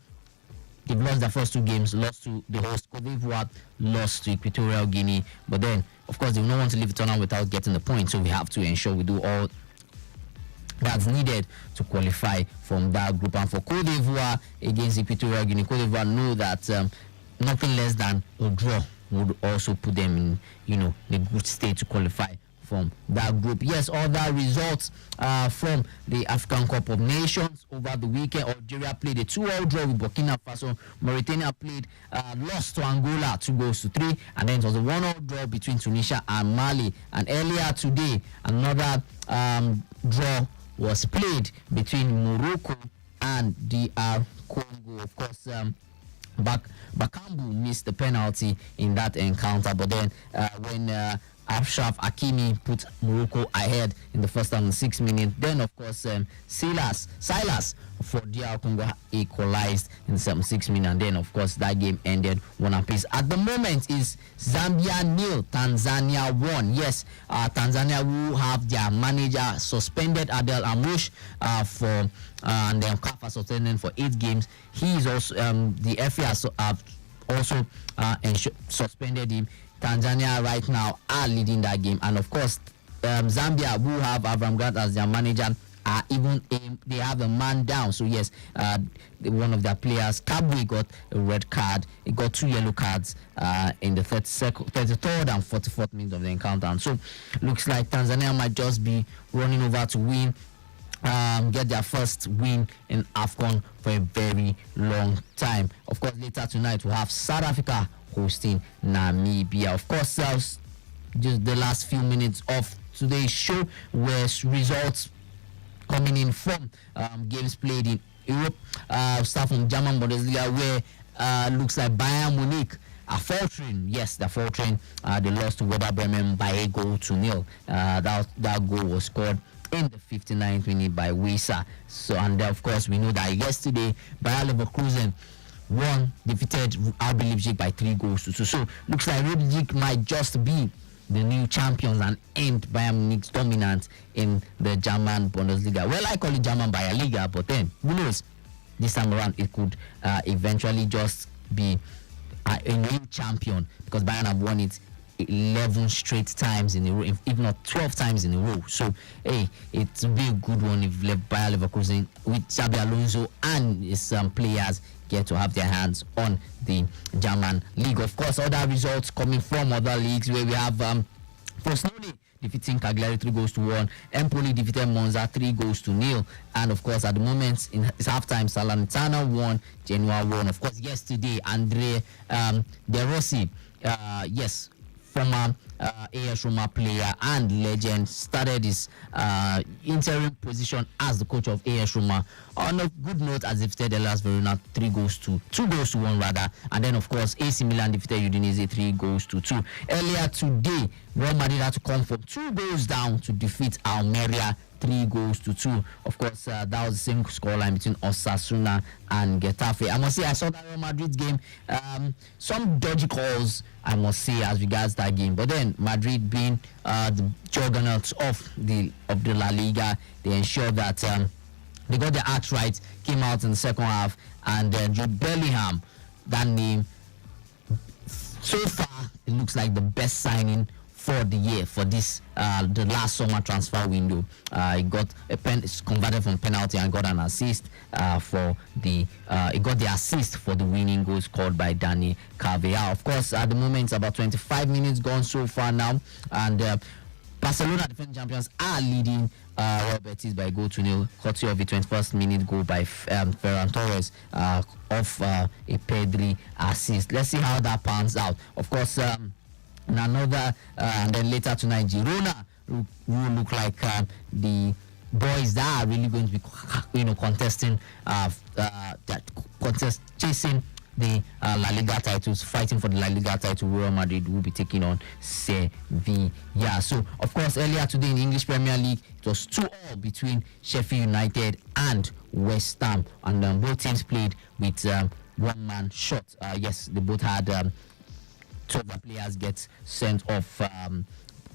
they've lost their first 2 games, lost to the host Cote d'Ivoire, lost to Equatorial Guinea. But then, of course, they will not want to leave the tournament without getting the point. So we have to ensure we do all that's needed to qualify from that group. And for Cote d'Ivoire against Equatorial Guinea, Cote d'Ivoire know that nothing less than a draw would also put them in, the good state to qualify from that group. Yes, other results from the African Cup of Nations over the weekend. Algeria played a 2-2 draw with Burkina Faso. Mauritania played lost to Angola 2-3, and then it was a 1-1 draw between Tunisia and Mali. And earlier today, another draw was played between Morocco and DR Congo. Of course, Bakambu missed the penalty in that encounter, but then when Ashraf Hakimi put Morocco ahead in the first and 6 minutes. Then, of course, Silas for DR Congo equalized in the 76 minutes, and then, of course, that game ended 1 apiece. At the moment, is Zambia 0, Tanzania 1. Yes, Tanzania will have their manager suspended, Adel Amrouche, for and then Kafa suspended for 8 games. He is also the FA has also suspended him. Tanzania right now are leading that game, and of course Zambia, who have Avram Grant as their manager, are they have a man down. So yes, one of their players, Kabwe, got a red card. He got 2 yellow cards in the 33rd and 44th minute of the encounter, and so looks like Tanzania might just be running over to win, get their first win in AFCON for a very long time. Of course, later tonight we'll have South Africa hosting Namibia. Of course, just the last few minutes of today's show were results coming in from games played in Europe. Start from German Bundesliga, where looks like Bayern Munich are faltering. Yes, they're faltering. They lost to Werder Bremen by 1-0. That goal was scored in the 59th minute by Wisa. So, and of course, we know that yesterday Bayer Leverkusen defeated RB Leipzig by 3-2. So looks like Leipzig might just be the new champions and end Bayern Munich's dominance in the German Bundesliga. Well, I call it German Bayer Liga, but then who knows? This time around, it could eventually just be a new champion, because Bayern have won it 11 straight times in a row, if not 12 times in a row. So, hey, it's a very good one if Bayer Leverkusen with Xabi Alonso and his players get to have their hands on the German league. Of course, other results coming from other leagues, where we have Frosinone defeating Cagliari 3-1. Empoli defeated Monza 3-0. And of course, at the moment, it's halftime, Salernitana 1, Genoa 1. Of course, yesterday, Andrea De Rossi, former AS Roma player and legend, started his interim position as the coach of AS Roma on a good note, as defeated Hellas Verona 2 goals to 1 rather, and then of course AC Milan defeated Udinese 3 goals to 2. Earlier today, Real Madrid had to come from 2 goals down to defeat Almeria 3 goals to 2. Of course, that was the same scoreline between Osasuna and Getafe. I must say, I saw that Real Madrid game. Some dodgy calls, I must say, as regards that game. But then Madrid, being the juggernauts of the La Liga, they ensured that they got their act right, came out in the second half, and Jude Bellingham, that name, so far, it looks like the best signing for the year, for this the last summer transfer window. He got it's converted from penalty and got an assist for the he got the assist for the winning goal scored by Dani Carvajal. Of course, at the moment it's about 25 minutes gone so far now, and Barcelona, defending champions, are leading Real Betis by a goal to nil, courtesy of a 21st minute goal by Ferran Torres off a Pedri assist. Let's see how that pans out. Of course, another and then later tonight, Girona will look like the boys that are really going to be contesting chasing the La Liga titles, fighting for the La Liga title. Real Madrid will be taking on Sevilla. So, of course, earlier today in the English Premier League, it was 2-2 between Sheffield United and West Ham, and both teams played with one-man shot. Yes, they both had 12 players get sent off.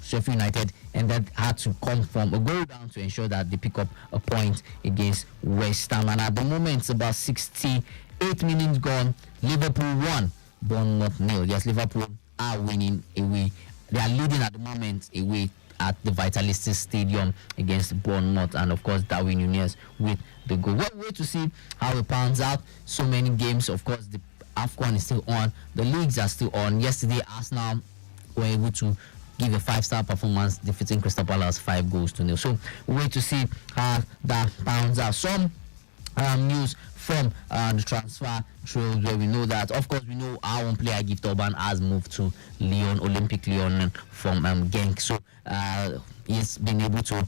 Sheffield United, and that had to come from a goal down to ensure that they pick up a point against West Ham. And at the moment, it's about 68 minutes gone. Liverpool 1, Bournemouth 0. Yes, Liverpool are winning away. They are leading at the moment away at the Vitalistic Stadium against Bournemouth, and of course Darwin Núñez with the goal. We'll wait to see how it pans out. So many games, of course. The AFCON is still on. The leagues are still on. Yesterday, Arsenal were able to give a 5-star performance, defeating Crystal Palace 5 goals to 0. So we'll wait to see how that pans out. Some news from the transfer trails, where we know that, of course, we know our own player Gift Orban has moved to Lyon, Olympic Lyon from Genk. So he's been able to,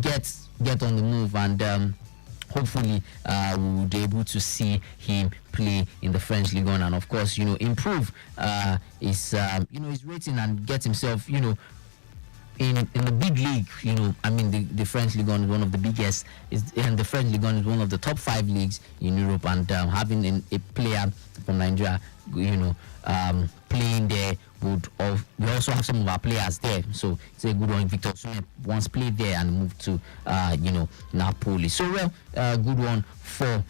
get on the move, and hopefully we will be able to see him play in the French Ligue 1, and of course, improve his rating and get himself, in the big league. The French Ligue 1 is one of the biggest, and the French Ligue 1 is one of the top 5 leagues in Europe, and having a player from Nigeria, playing there we also have some of our players there, so it's a good one. Victor Osimhen once played there and moved to Napoli. So good one for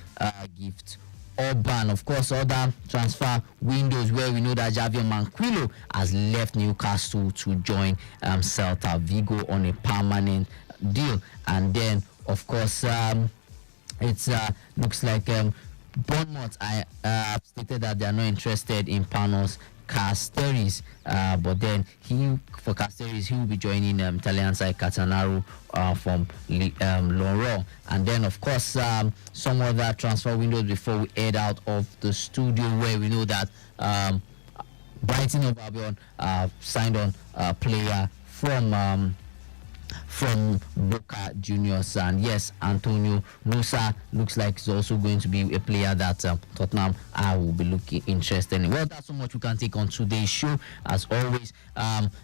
Gift Orban. Of course, other transfer windows where we know that Javier Manquillo has left Newcastle to join Celta Vigo on a permanent deal, and then of course it looks like Bournemouth stated that they are not interested in Panos Casteris, but then for Casteris, he will be joining Italian side Catanaro from Lorient. And then of course some other transfer windows before we head out of the studio, where we know that Brighton of Albion signed on a player from Boca Juniors, and yes, Antonio Nusa looks like he's also going to be a player that Tottenham will be looking interested in. Well, that's so much we can take on today's show. As always,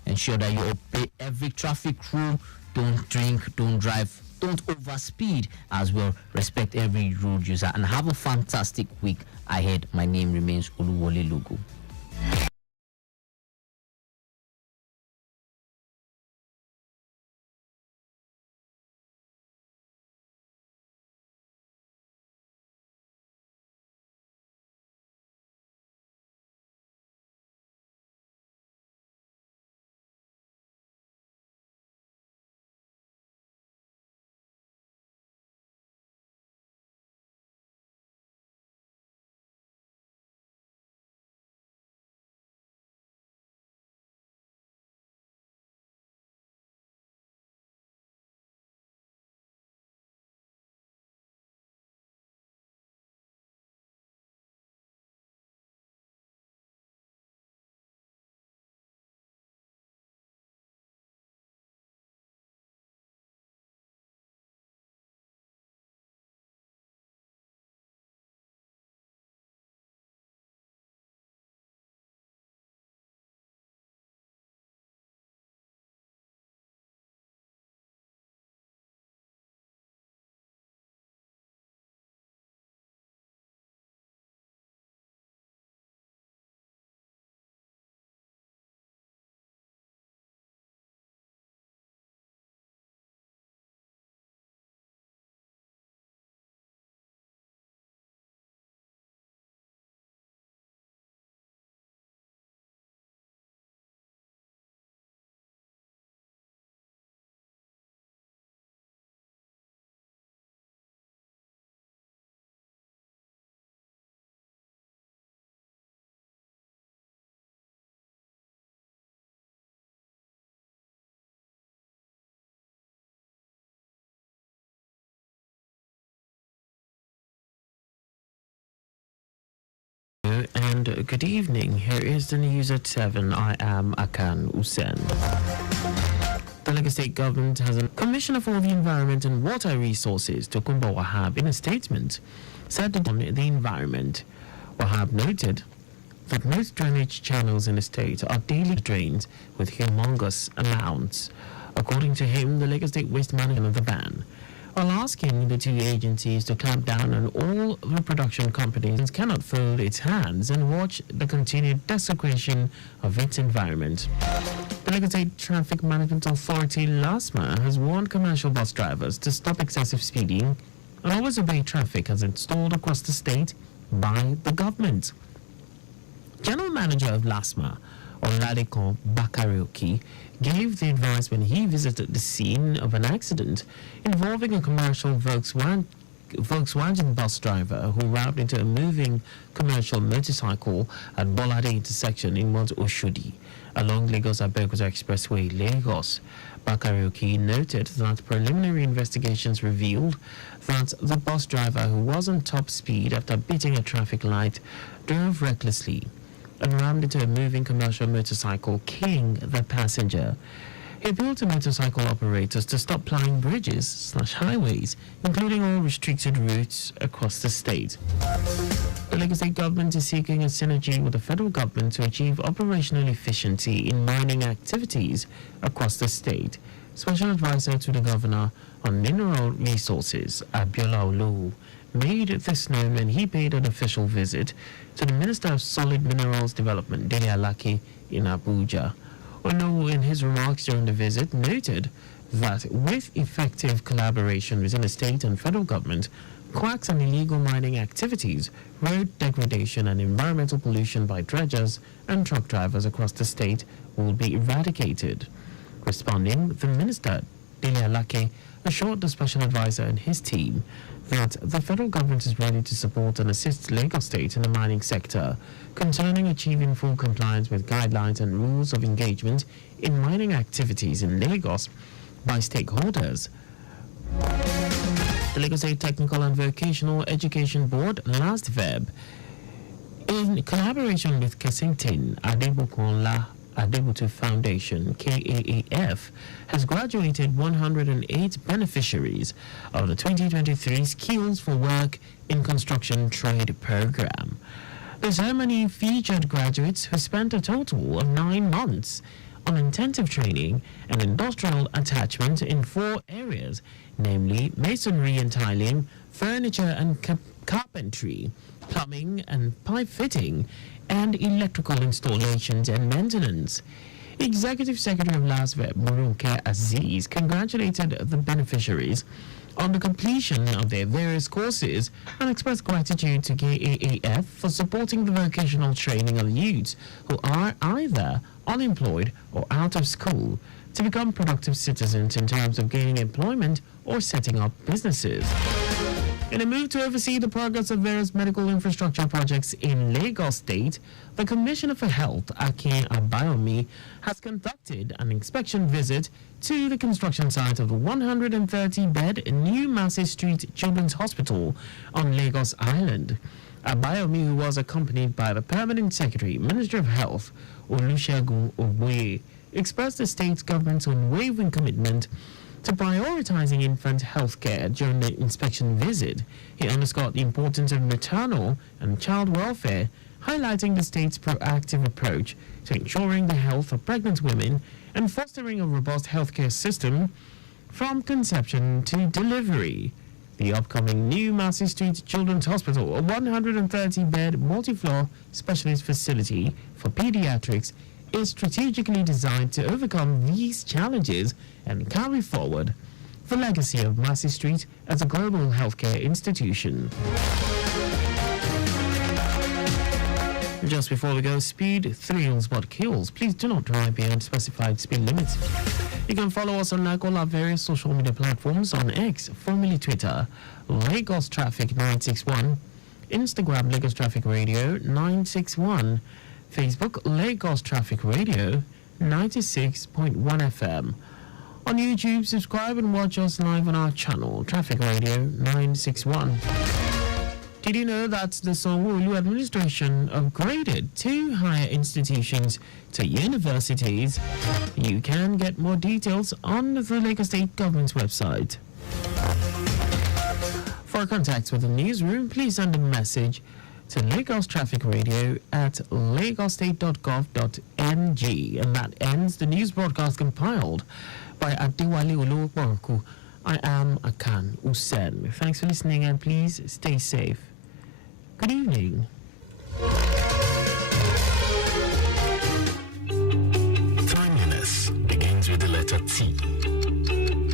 ensure that you obey every traffic rule. Don't drink, don't drive, don't overspeed, as well. Respect every road user, and have a fantastic week ahead. My name remains Oluwole Lugu. and good evening. Here is the news at 7. I am Akan Usen. The Lagos State government has a Commissioner for the Environment and Water Resources, Tokunbo Wahab, in a statement said on the environment. Wahab noted that most drainage channels in the state are daily drained with humongous amounts. According to him, the Lagos State Waste Management of the ban, while asking the two agencies to clamp down on all the production companies cannot fold its hands and watch the continued desecration of its environment. The Lagos State Traffic Management Authority, LASMA, has warned commercial bus drivers to stop excessive speeding and always obey traffic as installed across the state by the government. General Manager of LASMA, Oladeko Bakarioki, gave the advice when he visited the scene of an accident involving a commercial Volkswagen bus driver who rammed into a moving commercial motorcycle at Bolade intersection in Mount Oshodi along Lagos-Abeokuta Expressway, Lagos. Bakarioki noted that preliminary investigations revealed that the bus driver, who was on top speed after beating a traffic light, drove recklessly and rammed into a moving commercial motorcycle, killing the passenger. He appealed to motorcycle operators to stop plying bridges/highways, including all restricted routes across the state. The Lagos State government is seeking a synergy with the federal government to achieve operational efficiency in mining activities across the state. Special advisor to the governor on mineral resources, Abiola Olowu, made this known when he paid an official visit to the Minister of Solid Minerals Development, Dele Alake, in Abuja. Olowu, in his remarks during the visit, noted that with effective collaboration within the state and federal government, quacks and illegal mining activities, road degradation and environmental pollution by dredgers and truck drivers across the state will be eradicated. Responding, the minister, Dele Alake, assured the special advisor and his team that the federal government is ready to support and assist Lagos State in the mining sector concerning achieving full compliance with guidelines and rules of engagement in mining activities in Lagos by stakeholders. The Lagos State Technical and Vocational Education Board, LASTVEB, in collaboration with Kensington Adebukola Adebutu Foundation, KAAF, has graduated 108 beneficiaries of the 2023 Skills for Work in Construction Trade program. The ceremony featured graduates who spent a total of 9 months on intensive training and industrial attachment in 4 areas, namely masonry and tiling, furniture and carpentry, plumbing and pipe fitting, and electrical installations and maintenance. Executive Secretary of LASVEB, Morunke Aziz, congratulated the beneficiaries on the completion of their various courses and expressed gratitude to KAAF for supporting the vocational training of youths who are either unemployed or out of school to become productive citizens in terms of gaining employment or setting up businesses. In a move to oversee the progress of various medical infrastructure projects in Lagos State, the Commissioner for Health, Akan Usen, has conducted an inspection visit to the construction site of the 130-bed New Massey Street Children's Hospital on Lagos Island. Abayomi, who was accompanied by the Permanent Secretary, Minister of Health, Olusegun Ogboye, expressed the state's government's unwavering commitment to prioritizing infant health care during the inspection visit. He underscored the importance of maternal and child welfare, highlighting the state's proactive approach to ensuring the health of pregnant women and fostering a robust healthcare system from conception to delivery. The upcoming New Massey Street Children's Hospital, a 130-bed multi-floor specialist facility for pediatrics, is strategically designed to overcome these challenges and carry forward the legacy of Massey Street as a global healthcare institution. Just before we go, speed thrills but kills. Please do not drive beyond specified speed limits. You can follow us on all our various social media platforms on X, formerly Twitter, Lagos Traffic 961, Instagram Lagos Traffic Radio 961, Facebook Lagos Traffic Radio 96.1 FM. On YouTube, subscribe and watch us live on our channel, Traffic Radio 961. Did you know that the Sanwo-Olu administration upgraded 2 higher institutions to universities? You can get more details on the Lagos State government's website. For contact with the newsroom, please send a message to Lagos Traffic Radio at lagosstate.gov.ng. And that ends the news broadcast compiled by Adewale Olowopoku. I am Akan Usen. Thanks for listening and please stay safe. Good evening. Timeliness begins with the letter T.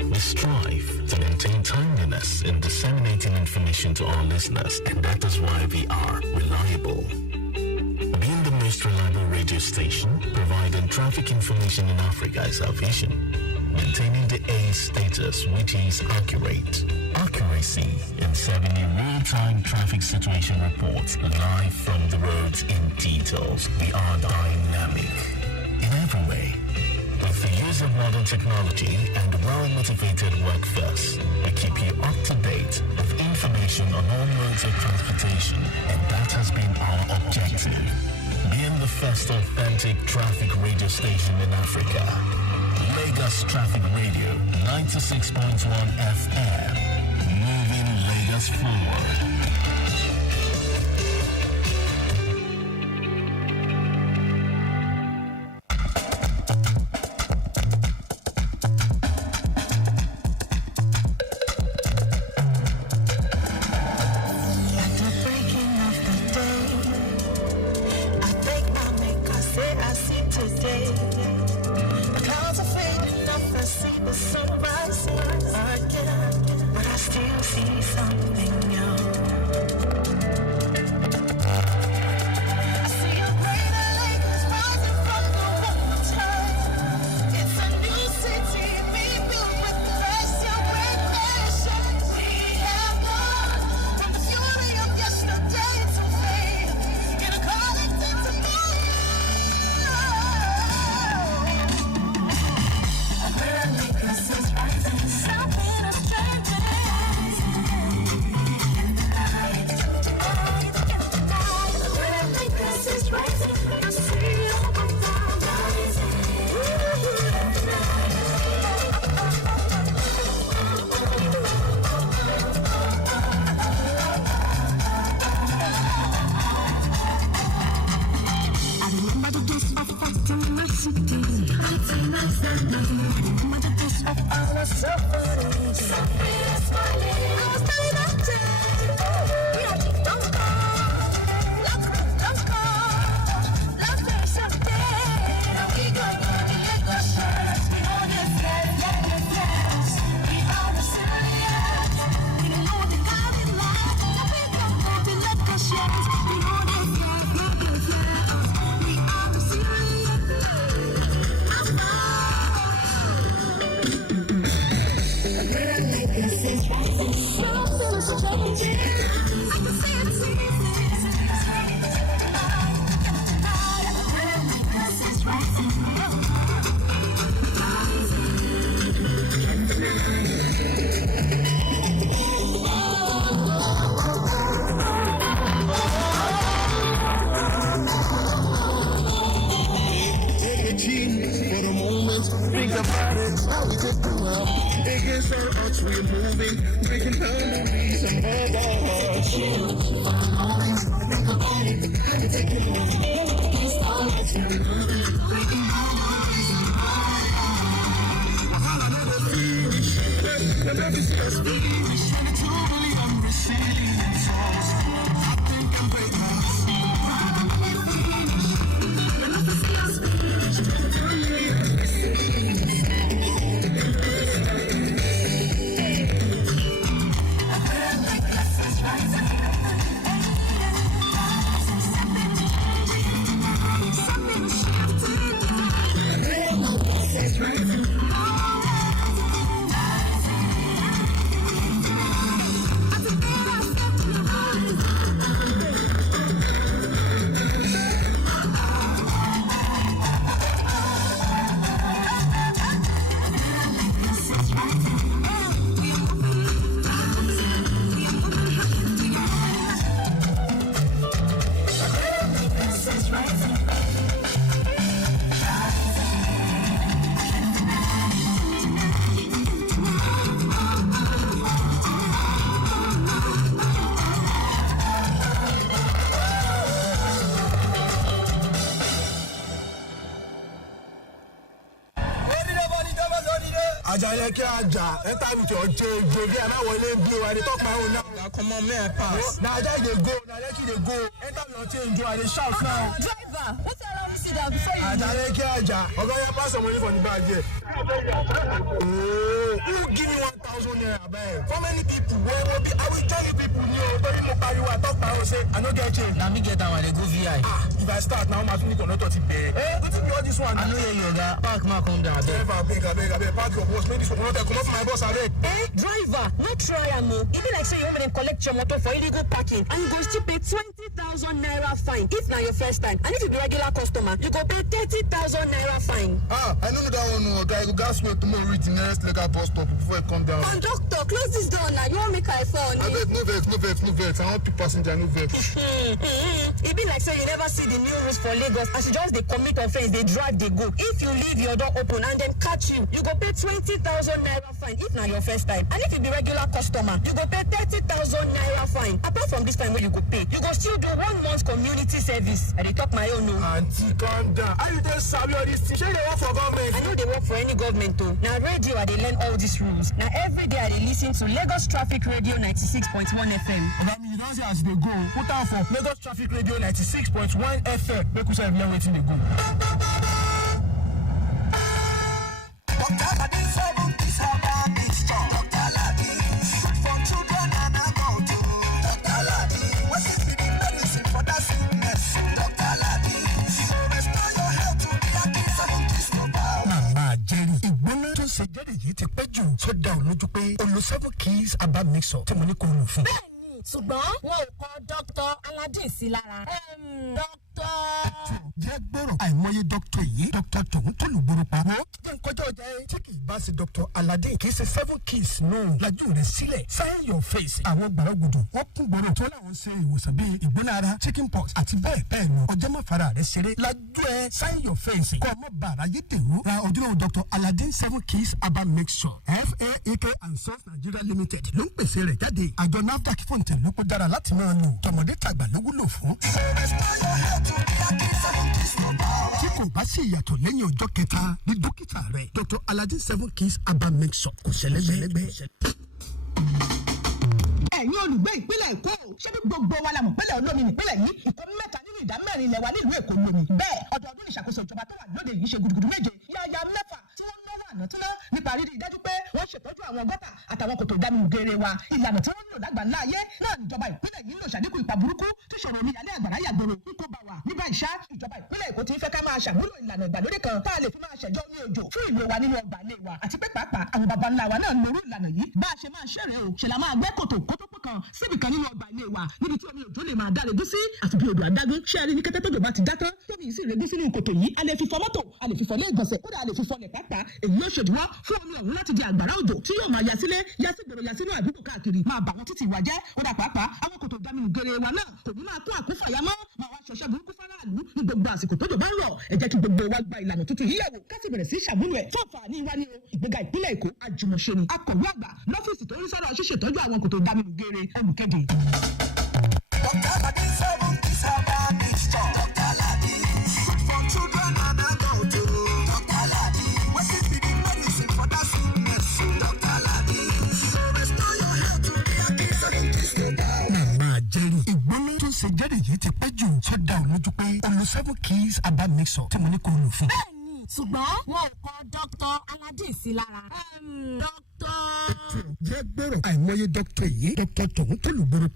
We strive to maintain timeliness in disseminating information to our listeners, and that is why we are reliable. Being the most reliable radio station, providing traffic information in Africa is our vision. Maintaining the A status, which is accurate. Accuracy in serving you real-time traffic situation reports live from the roads in details. We are dynamic in every way. With the use of modern technology and well-motivated workforce, we keep you up to date with information on all modes of transportation, and that has been our objective. Being the first authentic traffic radio station in Africa. Lagos Traffic Radio, 96.1 FM, moving Lagos forward. Ajaleke Aja, enter with your Jovi, and I will blue. I talk my own now. Come on, may I pass? Now I they go, now let you go. Enter with your change, I they shout now. Driver, what's around me sit down before you Ajaleke Aja, okay, you pass some money from the bag here. Who give me 1,000 naira, babe? For many people, I will tell you people, don't you carry what talk my own say, I don't get change. Now me get that one, I go VI. If I start now, my money cannot touch it, babe. What if you want this one? I know you got park my come down. Driver, beg, park your boss. Maybe this one not come off my boss, abeg. Driver, no try am o. E be like say you want me to collect your motor for illegal parking and you go still pay 20,000 naira fine if na your first time. And if you be regular customer, you go pay 30,000 naira fine. I know that one, no. Guy, you gas wait tomorrow reach the nearest legal bus stop before I come down. Conductor, close this door now. You want make I fall? Abeg, no vex. I want pick passenger, no vex. E be like say you never see the new rules for Lagos as you just dey commit offense, dey drive, dey go. If you leave your door open and dem catch you, you go pay 20,000 naira fine if na your first time. And if you be regular customer, you go pay 30,000 naira fine. Apart from this fine wey you go pay, you go still do 1 month community service. I dey talk my own o. Aunty, calm down. How you dey sabi all this thing? Shey you dey work for government? I no dey work for any government o. Na radio I dey learn all these rules. Na every day I dey listen to Lagos Traffic Radio 96.1 FM. Oga me, you don see as you dey go. Put am for Lagos Traffic Radio 96.1 FM. Make we sef learn wetin dey go. Tó dá ò lójú pé olùsẹ́fù keys abá mixer tí mo ní kó lò fún. Bẹ́ẹ̀ni, ṣùgbọ́n wọn ò kọ Dr. Aladdin sí lára. Jẹ́ gbọ́rọ̀ àìmọye dọ́kítọ̀ yìí, dọ́kítọ̀ tòun tó lù gbòòrò pa. Wọ́n jẹ́ nkọjọ́ ọjà ẹ tí kì í bá ṣe Dr. Aladdin kì í ṣe 7 keys náà. Lajú rẹ̀ sílẹ̀, sign your face. Àwọn gbàrọ̀gbòdò wọ́n kún gbòòrò tó láwọn ṣe ìwòsàn bíi ìgbóná ara, chicken pox àti bẹ́ẹ̀ bẹ́ẹ̀ lọ. Ọjọ́ má fara rẹ̀ ṣeré. Lajú ẹ sign your face. Kọ́ ọmọ bàrà yé dèrò. Ra ojúlówó Dr. Aladdin 7 keys herbal mixture. FAAK and Sons Nigeria Limited ló ń pèsè rẹ̀ jáde. Àjọ NAFDAC fún ìtẹ̀lókò dára láti máa lò. Tọmọdé tàgbà ló wúlò fún. Tí kò bá sí ìyàtọ̀ lẹ́yìn ọjọ́ kẹta ní dókítà rẹ̀ Dr. Aladdin 7 keys herbal mixture kò ṣẹlẹ́gbẹ́. Ẹ̀yin olùgbé ìpínlẹ̀ Èkó ṣé bí gbogbo wa la mọ̀ pẹ́lẹ̀ olómi nípínlẹ̀ yìí ìkọ́ mẹ́ta nínú ìdá mẹ́rin ilẹ̀ wa nílùú Èkó lómi. Bẹ́ẹ̀ ọdọọdún ìṣàkóso ìjọba tó wà lóde yìí ṣe gudugudu méje yáyá mẹ́fà tí wọ́n náwó ànátúná nípa rírí dájú pé wọ́n ṣètọ́jú àwọn gọ́tà àtàwọn kòtò ìdáminú geere wa. Ìlànà tí wọ́n ń lò lágbàńlá ayé náà níjọba ìpínlẹ̀ yìí ń lò ṣàdínkù ipa burúkú tí ṣòro omíyalé àgbàrá yàgbòrò ń kó bá wa. Nígbà ìṣá ìjọba ìpínlẹ̀ Èkó ti ń fẹ́ ká máa ṣàmúlò ìlànà ìgbàlódé kan tá a lè fi máa ṣẹ̀jọ́ omi òjò fún ìlò wa nínú ọgbà ilé wa àti pé pàápàá àwọn baba ńlá wa náà ń lorú ìlànà yìí. Bá a ṣe máa ṣeré o ṣe la máa gbẹ́ kòtò kótópó kan síbi kan nínú ọgbà ilé wa níbi tí omi òjò lè máa dá regún sí àti bí odò adágún ṣe rí ní kété tójò bá ti dá tán tómi yìí sì regún sínú kòtò yìí a lè fi fọ mọ́tò a lè fi fọ ilé ìgbọ̀nsẹ̀ kódà a lè fi fọlẹ̀ pàápàá èyí yóò ṣèdíwọ́ fún omi ọ̀hún láti di àgbàrá òjò tí yóò máa ya sílé ya sí gbòòrò ya sínú àdúgbò káàkiri máa bà wọn títì wà jẹ́ kódà pàápàá àwọn kòtò ìdáminú geere wa náà kò ní máa kún àkúfàyà mọ́ máa wá ṣọṣẹ́ burúkú fáráàlú ní gbogbo àsìkò tójò bá ń rọ̀ ẹ jẹ́ kí gbogbo wa gba ìlànà tuntun yìí yẹ̀wò ká sì bẹ̀rẹ̀ sí ṣàmúlò ẹ̀ fún àǹfààní wa ní o ìgbéga ìpínlẹ̀ Èkó àjùmọ̀ṣe ni akọ̀wé àgbà lọ́fíìsì tó ń sọ̀rọ̀ ṣíṣètọ́jú àwọn kòtò ìdáminú geere ẹnìkejì. Dr. Aladdin 7 keys herbal mixture. Dr. Aladdin, good for children and adults. Dr. Aladdin, what is the medicine for that sickness? Dr. Aladdin, so restore your health to be a kiss and kiss the down. Màmá Jerry, ìgbóná tó ń ṣe jáde yìí ti pẹ́ jù tó dá ò lójú pé olú 7 keys herbal mixture tí mo ní kó lò fún. Bẹ́ẹ̀ni, ṣùgbọ́n wọn ò kọ Dr. Aladdin sí lára. Jẹ́ gbọ́rọ̀ àìmọye dọ́kítọ̀ yìí, dọ́kítọ̀ tòun tó lù gbòòrò